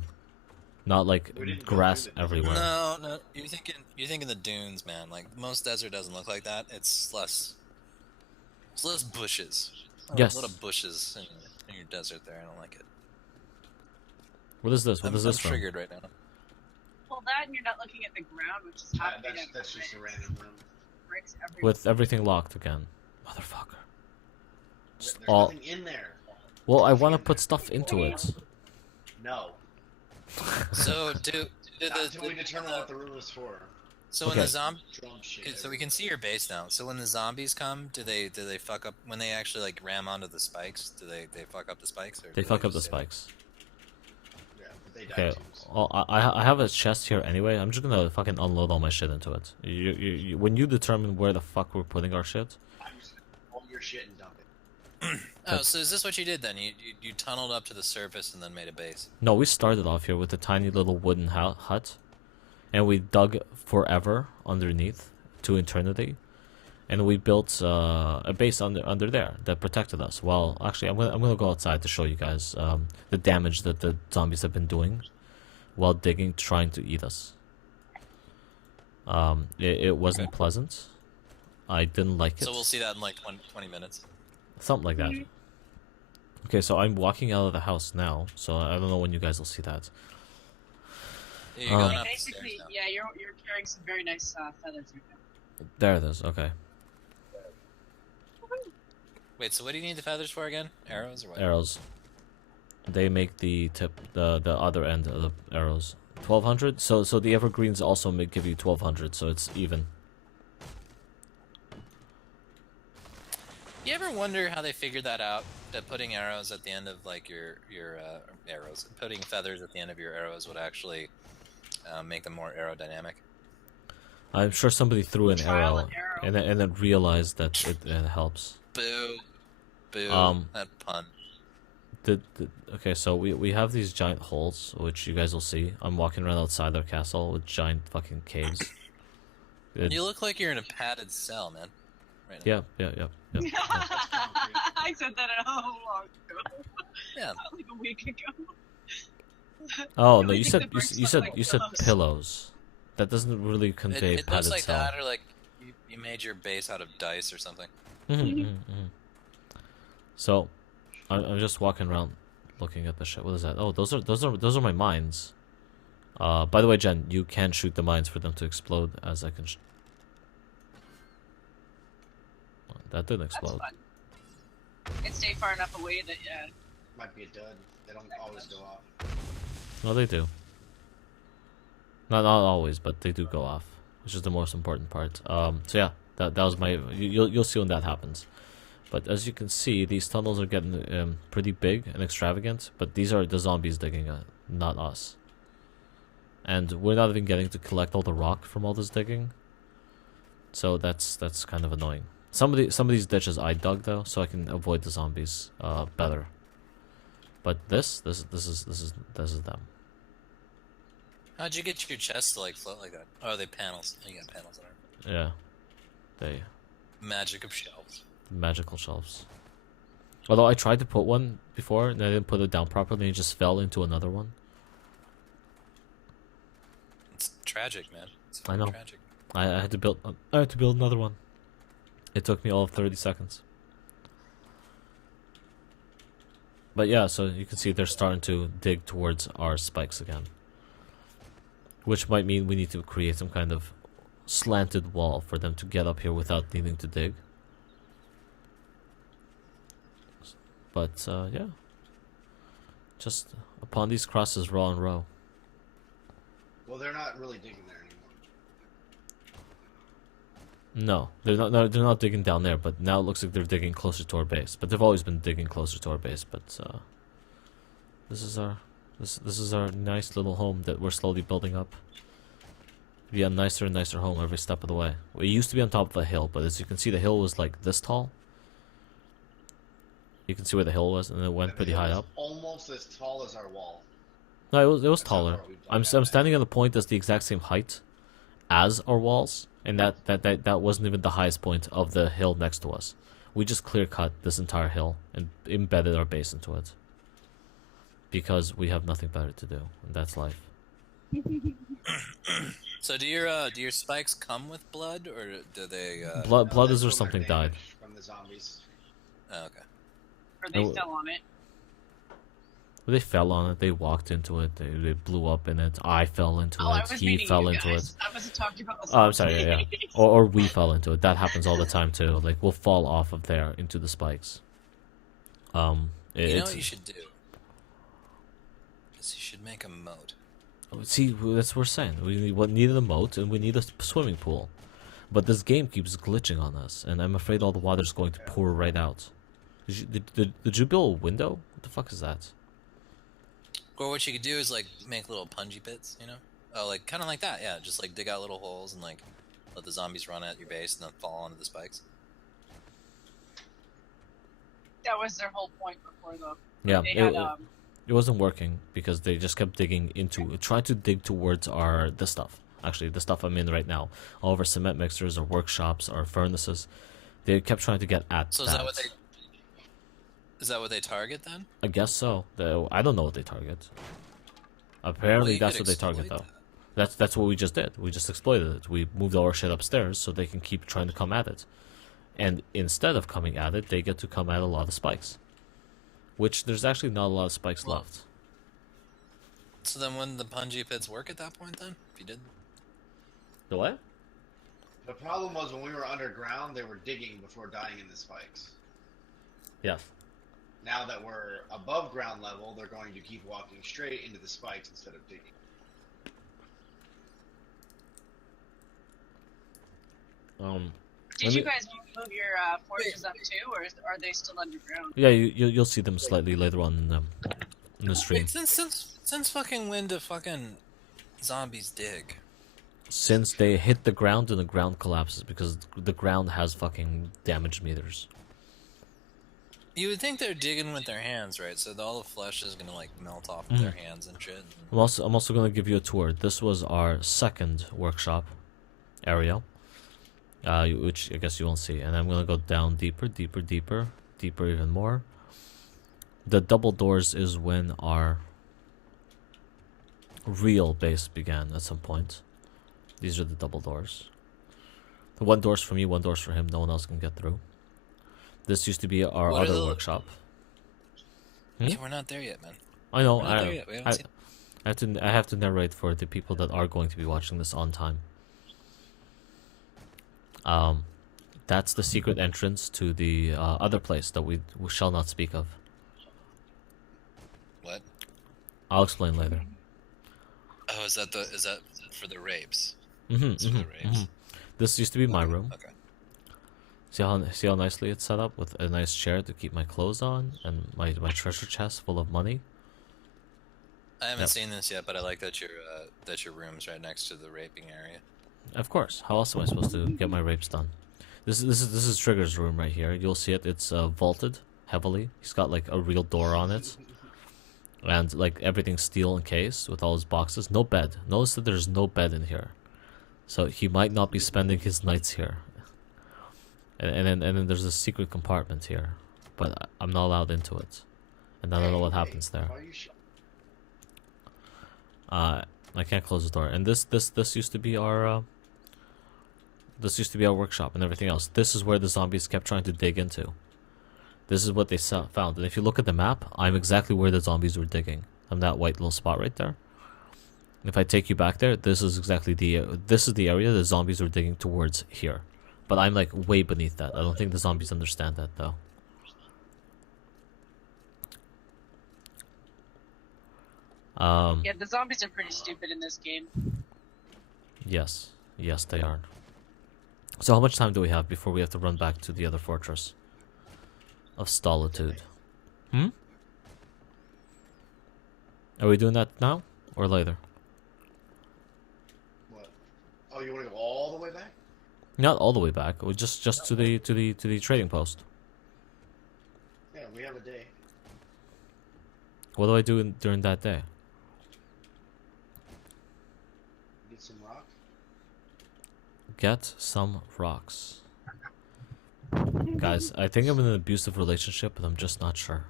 Not like We didn't go grass through the desert. everywhere. No, you're thinking the dunes, man. Like most desert doesn't look like that. It's less bushes. Yes. A lot of bushes in your desert there. I don't like it. What is this? What I'm is this from? triggered right now. Well, that and you're not looking at the ground, which is half made That's of just a random room. bricks everywhere. With everything locked again. Motherfucker. There's all- nothing in there. Well, I want to put stuff into it. No. So Not until we determine what the room is for. So when Okay. the zombie, Drum shit. so we can see your base now. So when the zombies come, do they fuck up when they actually like ram onto the spikes? Do they fuck up the spikes? Or They do fuck up the just stay there? spikes. Yeah, but they die Okay. too. So. Well, I have a chest here anyway. I'm just gonna fucking unload all my shit into it. You when you determine where the fuck we're putting our shit, I'm just gonna pull your shit and dump it. Oh, so is this what you did then? You tunneled up to the surface and then made a base. no, we started off here with a tiny little wooden hut, and we dug forever underneath to eternity, and we built a base under there that protected us. Well, actually, I'm gonna go outside to show you guys the damage that the zombies have been doing while digging, trying to eat us. It wasn't pleasant. I didn't like it. So we'll see that in like 20 minutes. Something like that. Okay, so I'm walking out of the house now, so I don't know when you guys will see that. Yeah, you're going Um, up the Basically, stairs now. yeah, you're carrying some very nice feathers right now. There it is. Okay, Wait, so what do you need the feathers for again? Arrows or what? arrows. They make the the other end of the arrows. 1200. So the evergreens also give you 1200. So it's even. You ever wonder how they figured that out? That putting arrows at the end of like your arrows, putting feathers at the end of your arrows would actually make them more aerodynamic. I'm sure somebody threw an Trial arrow, and error. and then realized that it helps. Boo, boo. That pun. Okay, so we have these giant holes, which you guys will see. I'm walking around outside our castle with giant fucking caves. You look like you're in a padded cell, man. Right now. Yeah. I said that a long ago. Yeah. Like a week ago. Oh No, no, I you think said the bricks you look said like you said pillows. pillows. That doesn't really convey It padded looks like cell. that, or like you made your base out of dice or something. So, I'm just walking around, looking at the shit. What is that? Oh, those are my mines. By the way, Jen, you can shoot the mines for them to explode, as I can. That didn't That's explode. fun. And stay far enough away that Might be a dud. They don't always go off. No, they do. Not always, but they do go off, which is the most important part. So yeah, that was my. You'll see when that happens. But as you can see, these tunnels are getting pretty big and extravagant. But these are the zombies digging, not us. And we're not even getting to collect all the rock from all this digging. So that's kind of annoying. Some of these ditches I dug though, so I can avoid the zombies better. But this is them. How'd you get your chest to like float like that? Oh, are they panels? Oh, you got panels on it. Yeah, they Magic of shelves. magical shelves. Although I tried to put one before and I didn't put it down properly, and it just fell into another one. It's tragic, man. It's I know. tragic. I had to build another one. It took me all of 30 seconds. But yeah, so you can see they're starting to dig towards our spikes again. Which might mean we need to create some kind of slanted wall for them to get up here without needing to dig. But yeah. Just upon these crosses row on row. Well, they're not really digging there anymore. No, they're not. No, they're not digging down there. But now it looks like they're digging closer to our base. But they've always been digging closer to our base. But this is our nice little home that we're slowly building up. Be a nicer and nicer home every step of the way. We used to be on top of a hill, but as you can see, the hill was like this tall. You can see where the hill was, and it went And the pretty hill high is up. almost as tall as our wall. No, it was That's how taller. far we've I'm dug out. standing on the point that's the exact same height as our walls, and that wasn't even the highest point of the hill next to us. We just clear cut this entire hill and embedded our base into it because we have nothing better to do, and that's life. So do your spikes come with blood, or do they? Blood No, is that's where from something our died. damage from the zombies. Oh, okay. or they Oh. fell on it. They fell on it. They walked into it. They blew up in it. I fell into Oh, I it. was He meaning fell you into it. guys. I wasn't talking about the Oh, I'm sorry. Yeah. zombies. Or we fell into it. That happens all the time too. Like we'll fall off of there into the spikes. You know It's what you should do? Is you should make a moat. see that's what we're saying. We needed a moat and we need a swimming pool, but this game keeps glitching on us, and I'm afraid all the water's going to pour right out. Did you build a window? What the fuck is that? Or what you could do is like make little punji pits, you know? Oh, like kind of like that, yeah. Just like dig out little holes and like let the zombies run at your base and then fall onto the spikes. That was their whole point before, though. Yeah, They had it wasn't working because they just kept digging trying to dig towards the stuff. Actually, the stuff I'm in right now, all of our cement mixers, our workshops, our furnaces, they kept trying to get at So that. is that what they target then? I guess so. I don't know what they target. Apparently, you that's could what they target, exploit though. That's what we just did. We just exploited it. We moved all our shit upstairs so they can keep trying to come at it. And instead of coming at it, they get to come at a lot of spikes. Which, there's actually not a lot of spikes Well, left. So then wouldn't the punji pits work at that point then? If you did? The what? The problem was when we were underground, they were digging before dying in the spikes. Yes. Now that we're above ground level, they're going to keep walking straight into the spikes instead of digging. Did you guys move your forges up too, or are they still underground? Yeah, you'll see them slightly later on in the stream. Wait, since fucking when do fucking zombies dig? Since they hit the ground and the ground collapses because the ground has fucking damage meters. You would think they're digging with their hands, right? So all the flesh is gonna like melt off of their hands and shit. I'm also gonna give you a tour. This was our second workshop area, which I guess you won't see. And I'm gonna go down deeper even more. The double doors is when our real base began at some point. These are the double doors. The one door's for me, one door's for him. No one else can get through. This used to be our other workshop. Yeah, we're not there yet, man. I know. We're not there yet. We haven't seen... I have to narrate for the people that are going to be watching this on time. That's the secret entrance to the other place that we shall not speak of. What? I'll explain later. Oh, is that for the rapes? This used to be my room. Okay. See how nicely it's set up with a nice chair to keep my clothes on and my treasure chest full of money. I haven't seen this yet, but I like that your room's right next to the raping area. Of course. How else am I supposed to get my rapes done? This is Trigger's room right here. You'll see it. It's vaulted heavily. He's got like a real door on it, and like everything's steel encased with all his boxes. No bed. Notice that there's no bed in here, so he might not be spending his nights here. And then there's a secret compartment here, but I'm not allowed into it, and I don't know what happens there. I can't close the door. And this used to be our workshop and everything else. This is where the zombies kept trying to dig into. This is what they found. And if you look at the map, I'm exactly where the zombies were digging. I'm that white little spot right there. And if I take you back there, this is exactly the area the zombies were digging towards here. But I'm like way beneath that. I don't think the zombies understand that though. Yeah, the zombies are pretty stupid in this game. Yes, they are. So how much time do we have before we have to run back to the other fortress of Solitude? Are we doing that now or later? What? Oh, you want to go all the way back? Not all the way back. We're just to the trading post. Yeah, we have a day. What do I do during that day? Get some rock. Get some rocks. Guys, I think I'm in an abusive relationship, but I'm just not sure.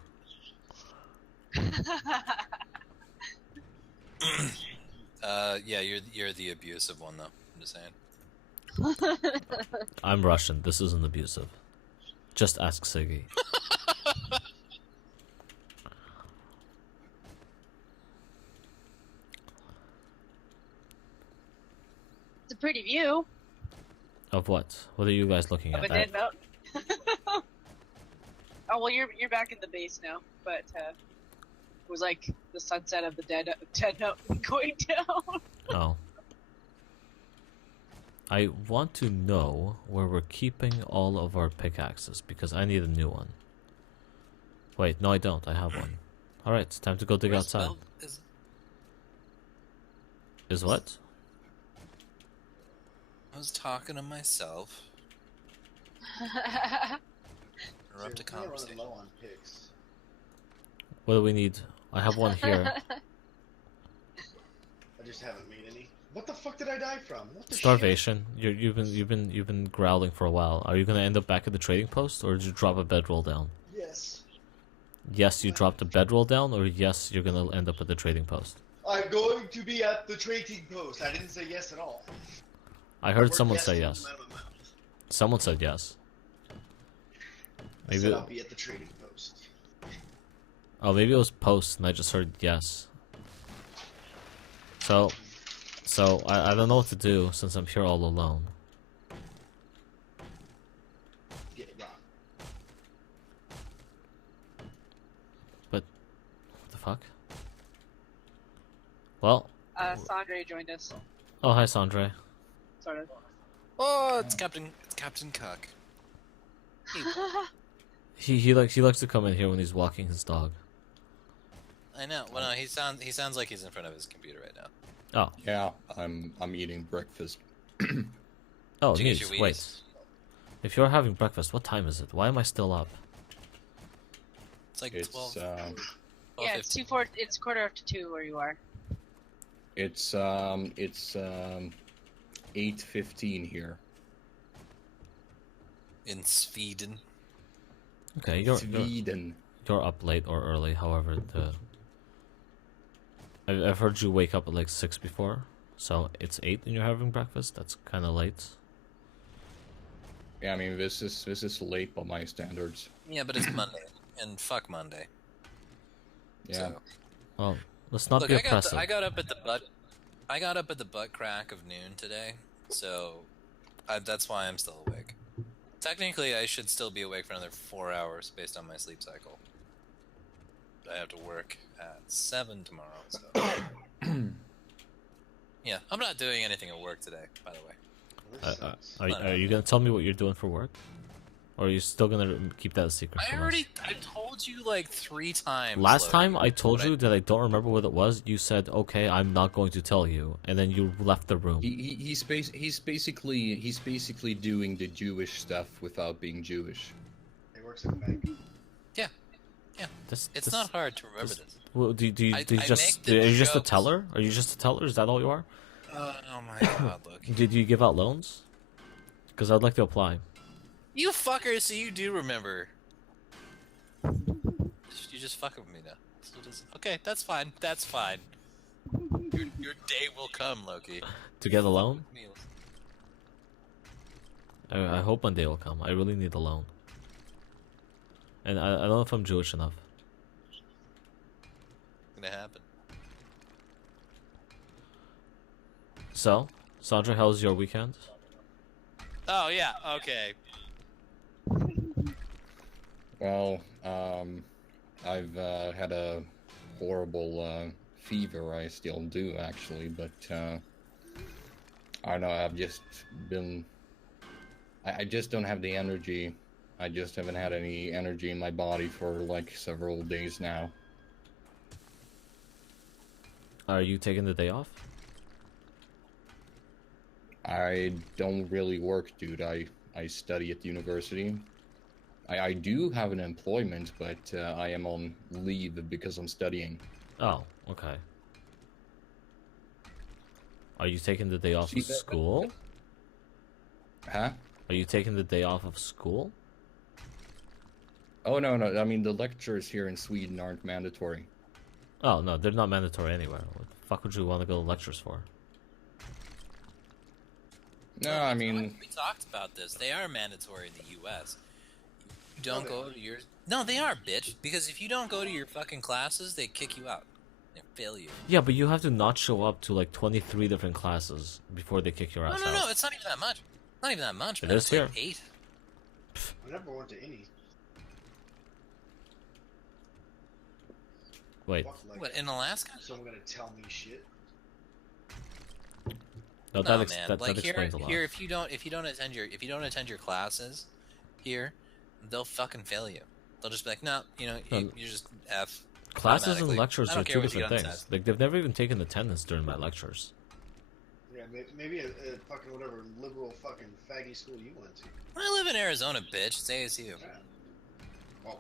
Yeah, you're the abusive one though. I'm just saying. I'm Russian. This isn't abusive. Just ask Siggy. It's a pretty view. Of what? What are you guys looking Of at? a dead mountain. Oh well, you're back in the base now, but it was like the sunset of the dead mountain going down. Oh. I want to know where we're keeping all of our pickaxes because I need a new one. Wait, no, I don't. I have one. All right, it's time to go dig outside. Is what? I was talking to myself. Interrupt a conversation. Low on picks. What do we need? I have one here. I just haven't made any. What the fuck did I die from? What the Starvation. You've been growling for a while. Are you gonna end up back at the trading post, or did you drop a bedroll down? Shit? Yes. Yes, you dropped a bedroll down, or yes, you're gonna end up at the trading post. I'm going to be at the trading post. I didn't say yes at all. I heard Or someone yes say to yes. the minimum amount. Someone said yes. I said I'll be at the trading post. Oh, maybe it was post, and I just heard yes. So I don't know what to do since I'm here all alone. Get rock. But what the fuck? Well. Sandre joined us. Oh, hi, Sandre. Sort of. Oh, it's Captain Cock. He likes to come in here when he's walking his dog. I know. Well, no, he sounds like he's in front of his computer right now. Oh. Yeah, I'm eating breakfast. Oh, Did you get neat. your Wait. Wheaties? If you're having breakfast, what time is it? Why am I still up? It's like It's 12. Yeah, it's 2:4. It's 1:45 where you are. it's 8:15 here. In Sweden. Okay, you're Sweden. up late or early, however I've heard you wake up at like 6 before, so it's 8 and you're having breakfast. That's kind of late. Yeah, I mean this is late by my standards. Yeah, but it's Monday, and fuck Monday. Yeah. So. Well, let's not Look, be oppressive. I got up at the butt crack of noon today, so that's why I'm still awake. Technically, I should still be awake for another 4 hours based on my sleep cycle. I have to work at 7 tomorrow, so... Yeah, I'm not doing anything at work today, by the way. Are you gonna tell me what you're doing for work? Or are you still gonna keep that a secret from us? I told you like 3 times. Last time Logan, I told you that I don't remember what it was, you said, okay, I'm not going to tell you, and then you left the room. He's basically doing the Jewish stuff without being Jewish. He works at a bank. Yeah. It's not hard to remember this. Well, do you I just make are the you just a jokes. teller? Are you just a teller? Is that all you are? Oh my god, look. Did you give out loans? Because I'd like to apply. You fucker, so you do remember. You just fucking with me now. Okay, that's fine. That's fine. Your day will come, Loki. To get a loan? Meals. I hope one day will come. I really need a loan. And I don't know if I'm Jewish enough. It's gonna happen. So, Sandra, how was your weekend? Oh yeah, okay. Well, I've had a horrible fever. I still do actually, but I don't know. I've just been. I just don't have the energy. I just haven't had any energy in my body for like several days now. Are you taking the day off? I don't really work, dude. I study at the university. I do have an employment, but I am on leave because I'm studying. Oh, okay. Are you taking the day off of school? Huh? Are you taking the day off of school? Oh, no. I mean, the lectures here in Sweden aren't mandatory. Oh, no, they're not mandatory anywhere. What the fuck would you want to go to lectures for? No, I mean... We talked about this. They are mandatory in the U.S. You don't go to your... No, they are, bitch. Because if you don't go to your fucking classes, they kick you out. They fail you. Yeah, but you have to not show up to like 23 different classes before they kick your ass out. No, it's not even that much. Not even that much, It man. is It's here. like 8. I never went to any. Wait, Fuck, like, What, in Alaska? someone gonna tell me shit? no, No, that man. that Like explains a lot. here, if you don't attend your classes, here, they'll fucking fail you. They'll just be like, no, you're just F. Classes and automatically. lectures I are don't care two what you different get on things. test. Like they've never even taken attendance during my lectures. Yeah, maybe a fucking whatever liberal fucking faggy school you went to. I live in Arizona, bitch. It's ASU. Yeah. Well,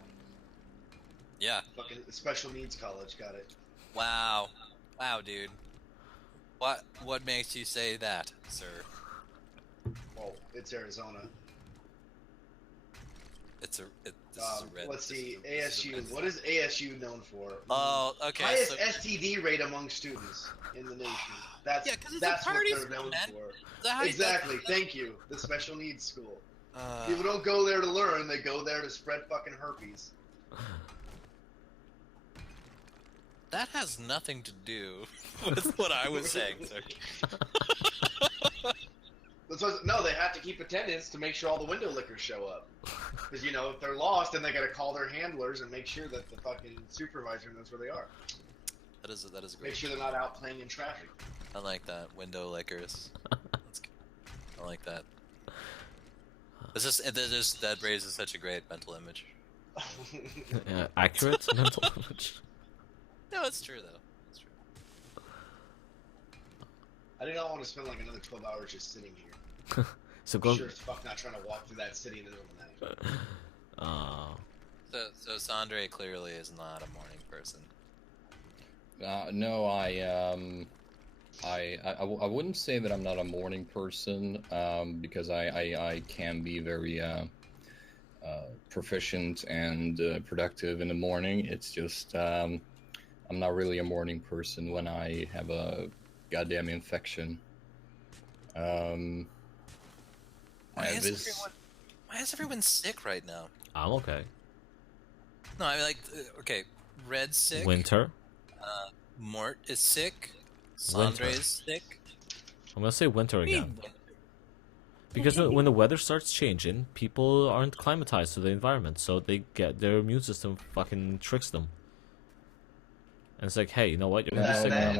Yeah. fucking special needs college, got it. Wow, dude. What makes you say that, sir? Well, it's Arizona. This is a red. Let's see, this is a ASU. red What is ASU known for? Oh, okay. Highest So, STD rate among students in the nation. That's yeah, because it's that's a party what they're school, known man. for. Exactly. Thank you. The special needs school. Uh, People don't go there to learn; they go there to spread fucking herpes. that has nothing to do with what I was saying, sir. No, they have to keep attendance to make sure all the window lickers show up. Because, if they're lost, then they gotta call their handlers and make sure that the fucking supervisor knows where they are. That is great. Make sure they're not out playing in traffic. I like that. Window lickers. That's good. I like that. That raises such a great mental image. Accurate mental image. No, it's true though. It's true. I do not want to spend like another 12 hours just sitting here. So I'm go. sure as fuck not trying to walk through that city in the middle of the night. So Sandre clearly is not a morning person. No, I wouldn't say that I'm not a morning person, because I can be very proficient and productive in the morning. It's just I'm not really a morning person when I have a goddamn infection. Why is everyone sick right now? I'm okay. No, I mean, like, okay, Red's sick. Winter. Mort is sick. Winter. Sandre is sick. I'm gonna say winter again. Because when the weather starts changing, people aren't climatized to the environment, so they get their immune system fucking tricks them. And it's like, hey, you know what? You're gonna be sick now.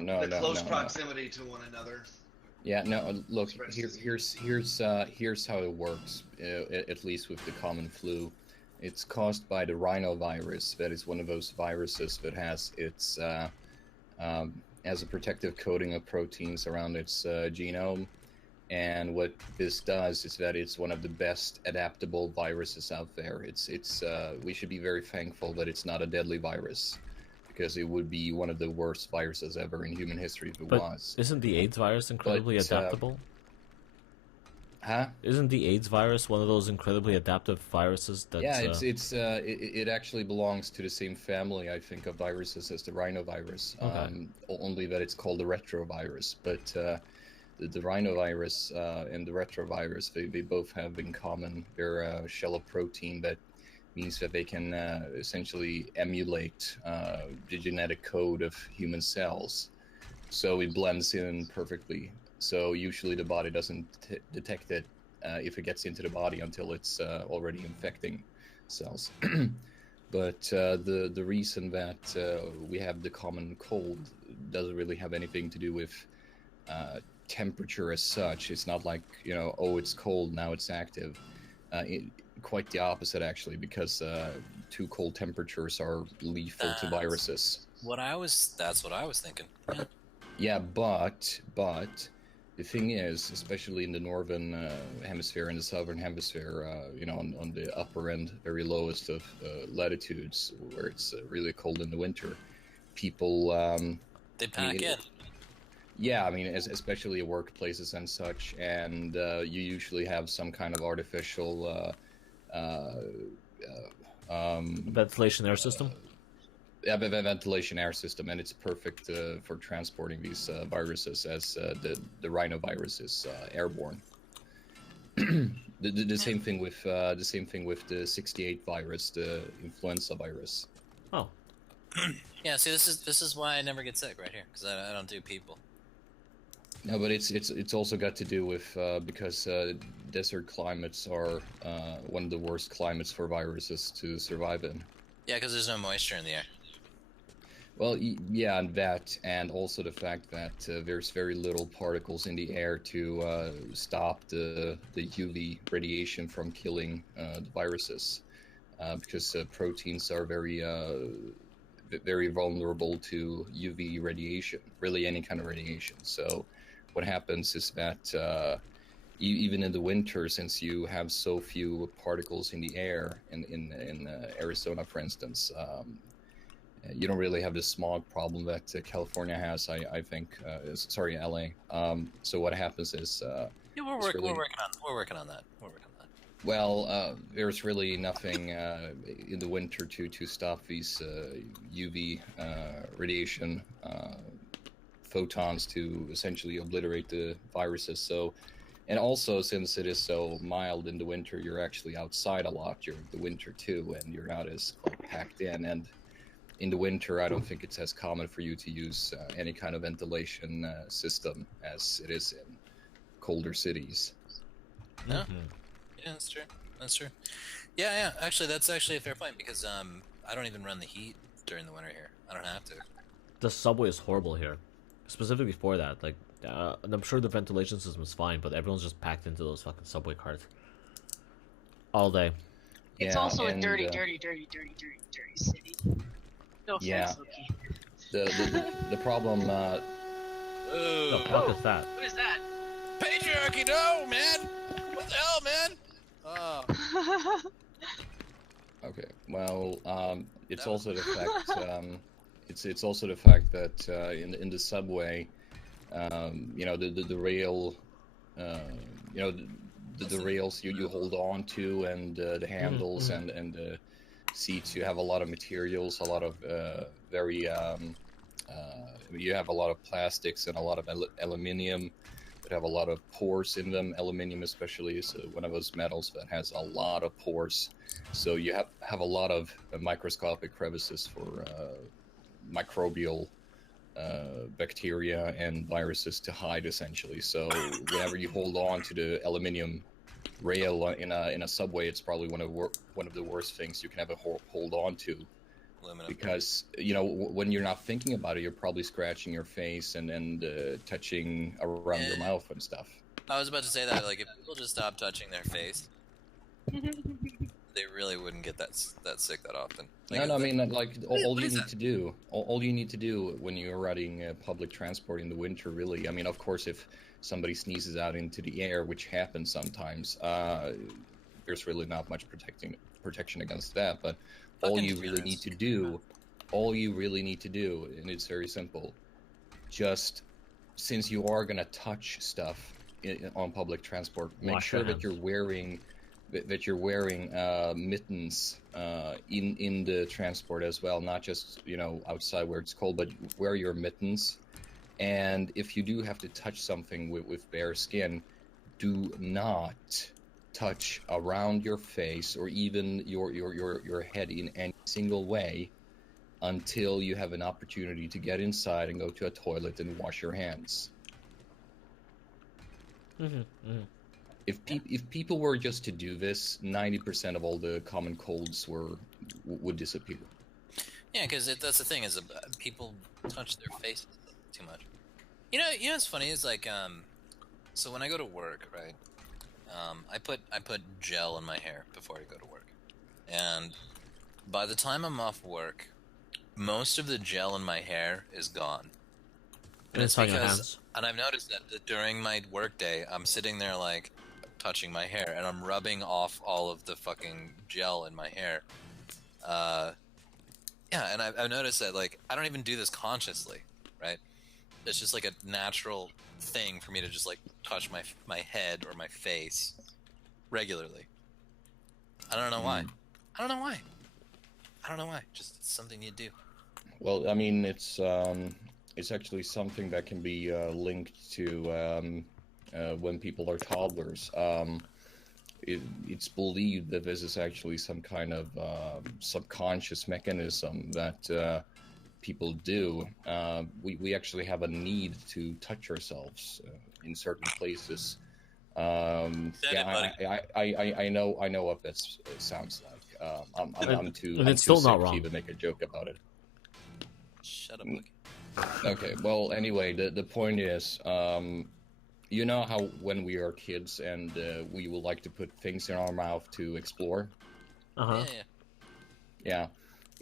No. The close proximity to one another. Yeah, no. Look, here's how it works. At least with the common flu, it's caused by the rhinovirus. That is one of those viruses that has its has a protective coating of proteins around its genome. And what this does is that it's one of the best adaptable viruses out there. We should be very thankful that it's not a deadly virus, because it would be one of the worst viruses ever in human history if it was. Isn't the AIDS virus incredibly adaptable? Huh? Isn't the AIDS virus one of those incredibly adaptive viruses that? Yeah, it actually belongs to the same family, I think, of viruses as the rhinovirus. Okay. Only that it's called the retrovirus. But the rhinovirus and the retrovirus, they both have in common. They're a shell of protein that means that they can essentially emulate the genetic code of human cells. So it blends in perfectly. So usually the body doesn't detect it if it gets into the body until it's already infecting cells. But the reason that we have the common cold doesn't really have anything to do with temperature as such. It's not like, oh, it's cold, now it's active. Quite the opposite, actually, because too cold temperatures are lethal to viruses. That's what I was thinking. Yeah, but the thing is, especially in the northern hemisphere and the southern hemisphere, on the upper end, very lowest of latitudes, where it's really cold in the winter, people they pack in. Yeah, I mean, especially at workplaces and such, and you usually have some kind of artificial ventilation air system. Yeah, ventilation air system, and it's perfect for transporting these viruses, as the rhinovirus is airborne. the same thing with the 68 virus, the influenza virus. Oh. Yeah, see, this is why I never get sick right here, because I don't do people. No, but it's also got to do with because desert climates are one of the worst climates for viruses to survive in. Yeah, because there's no moisture in the air. Well, yeah, and that, and also the fact that there's very little particles in the air to stop the UV radiation from killing the viruses, because proteins are very very vulnerable to UV radiation, really any kind of radiation. So what happens is that even in the winter, since you have so few particles in the air, in Arizona, for instance, you don't really have the smog problem that California has, I think. Sorry, LA. So what happens is yeah, we're working on that. Well, there's really nothing in the winter to stop these UV radiation photons to essentially obliterate the viruses. So, and also, since it is so mild in the winter, you're actually outside a lot during the winter too, and you're not as packed in. And in the winter, I don't think it's as common for you to use any kind of ventilation system as it is in colder cities. No. Mm-hmm. Yeah, that's true. That's true. Yeah. Actually, that's actually a fair point, because I don't even run the heat during the winter here. I don't have to. The subway is horrible here, specifically for that. Like, And I'm sure the ventilation system is fine, but everyone's just packed into those fucking subway cars all day. It's Yeah, also a and, dirty city. No Yeah. offense, Loki. the problem. The fuck is that? What is that? Patriarchy, no, man! What the hell, man? Oh. Okay. Well, it's That was- also the fact. It's also the fact that in the subway, you know, the rail, you know, the rails you hold on to, and the handles and the seats. You have a lot of materials, a lot of very. You have a lot of plastics and a lot of aluminium that have a lot of pores in them. Aluminium, especially, is one of those metals that has a lot of pores. So you have a lot of microscopic crevices for microbial bacteria and viruses to hide, essentially. So whenever you hold on to the aluminium rail in a subway, it's probably one of the worst things you can ever hold on to. Aluminum. Because, you know, when you're not thinking about it, you're probably scratching your face and touching around your mouth and stuff. I was about to say that, like, if people just stopped touching their face, they really wouldn't get that sick that often. Like, No, I mean, like, all what you is need that? to do, all you need to do when you're riding public transport in the winter, really, I mean, of course, if somebody sneezes out into the air, which happens sometimes, there's really not much protection against that, but all Fucking you really need to do, and it's very simple, just since you are gonna touch stuff on public transport, make Wash sure your that you're wearing mittens in the transport as well, not just, you know, outside where it's cold, but wear your mittens. And if you do have to touch something with bare skin, do not touch around your face or even your head in any single way until you have an opportunity to get inside and go to a toilet and wash your hands. If people were just to do this, 90% of all the common colds would disappear. Yeah, because that's the thing is people touch their faces too much. You know what's funny is like so when I go to work, right? I put gel in my hair before I go to work, and by the time I'm off work, most of the gel in my hair is gone. And it's on your hands. And I've noticed that during my work day, I'm sitting there like touching my hair, and I'm rubbing off all of the fucking gel in my hair. Yeah, and I've noticed that like I don't even do this consciously, right? It's just like a natural thing for me to just like touch my head or my face regularly. I don't know why. I don't know why. I don't know why. Just it's something you do. Well, I mean, it's actually something that can be linked to when people are toddlers. It's believed that this is actually some kind of subconscious mechanism that people do. We actually have a need to touch ourselves in certain places. I know what that sounds like. I'm too still sick not to wrong. even make a joke about it. Shut up, Luke. Okay, well, anyway, the point is, you know how when we are kids and we would like to put things in our mouth to explore? Uh-huh. Yeah. Yeah,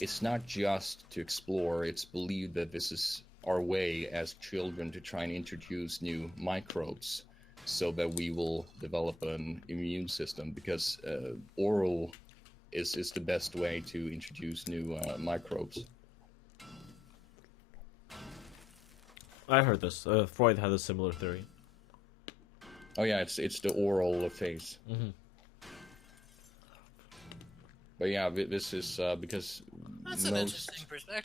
it's not just to explore, it's believed that this is our way as children to try and introduce new microbes so that we will develop an immune system, because oral is the best way to introduce new microbes. I heard this. Freud had a similar theory. Oh yeah, it's the oral phase. But yeah, this is because That's an most interesting perspective.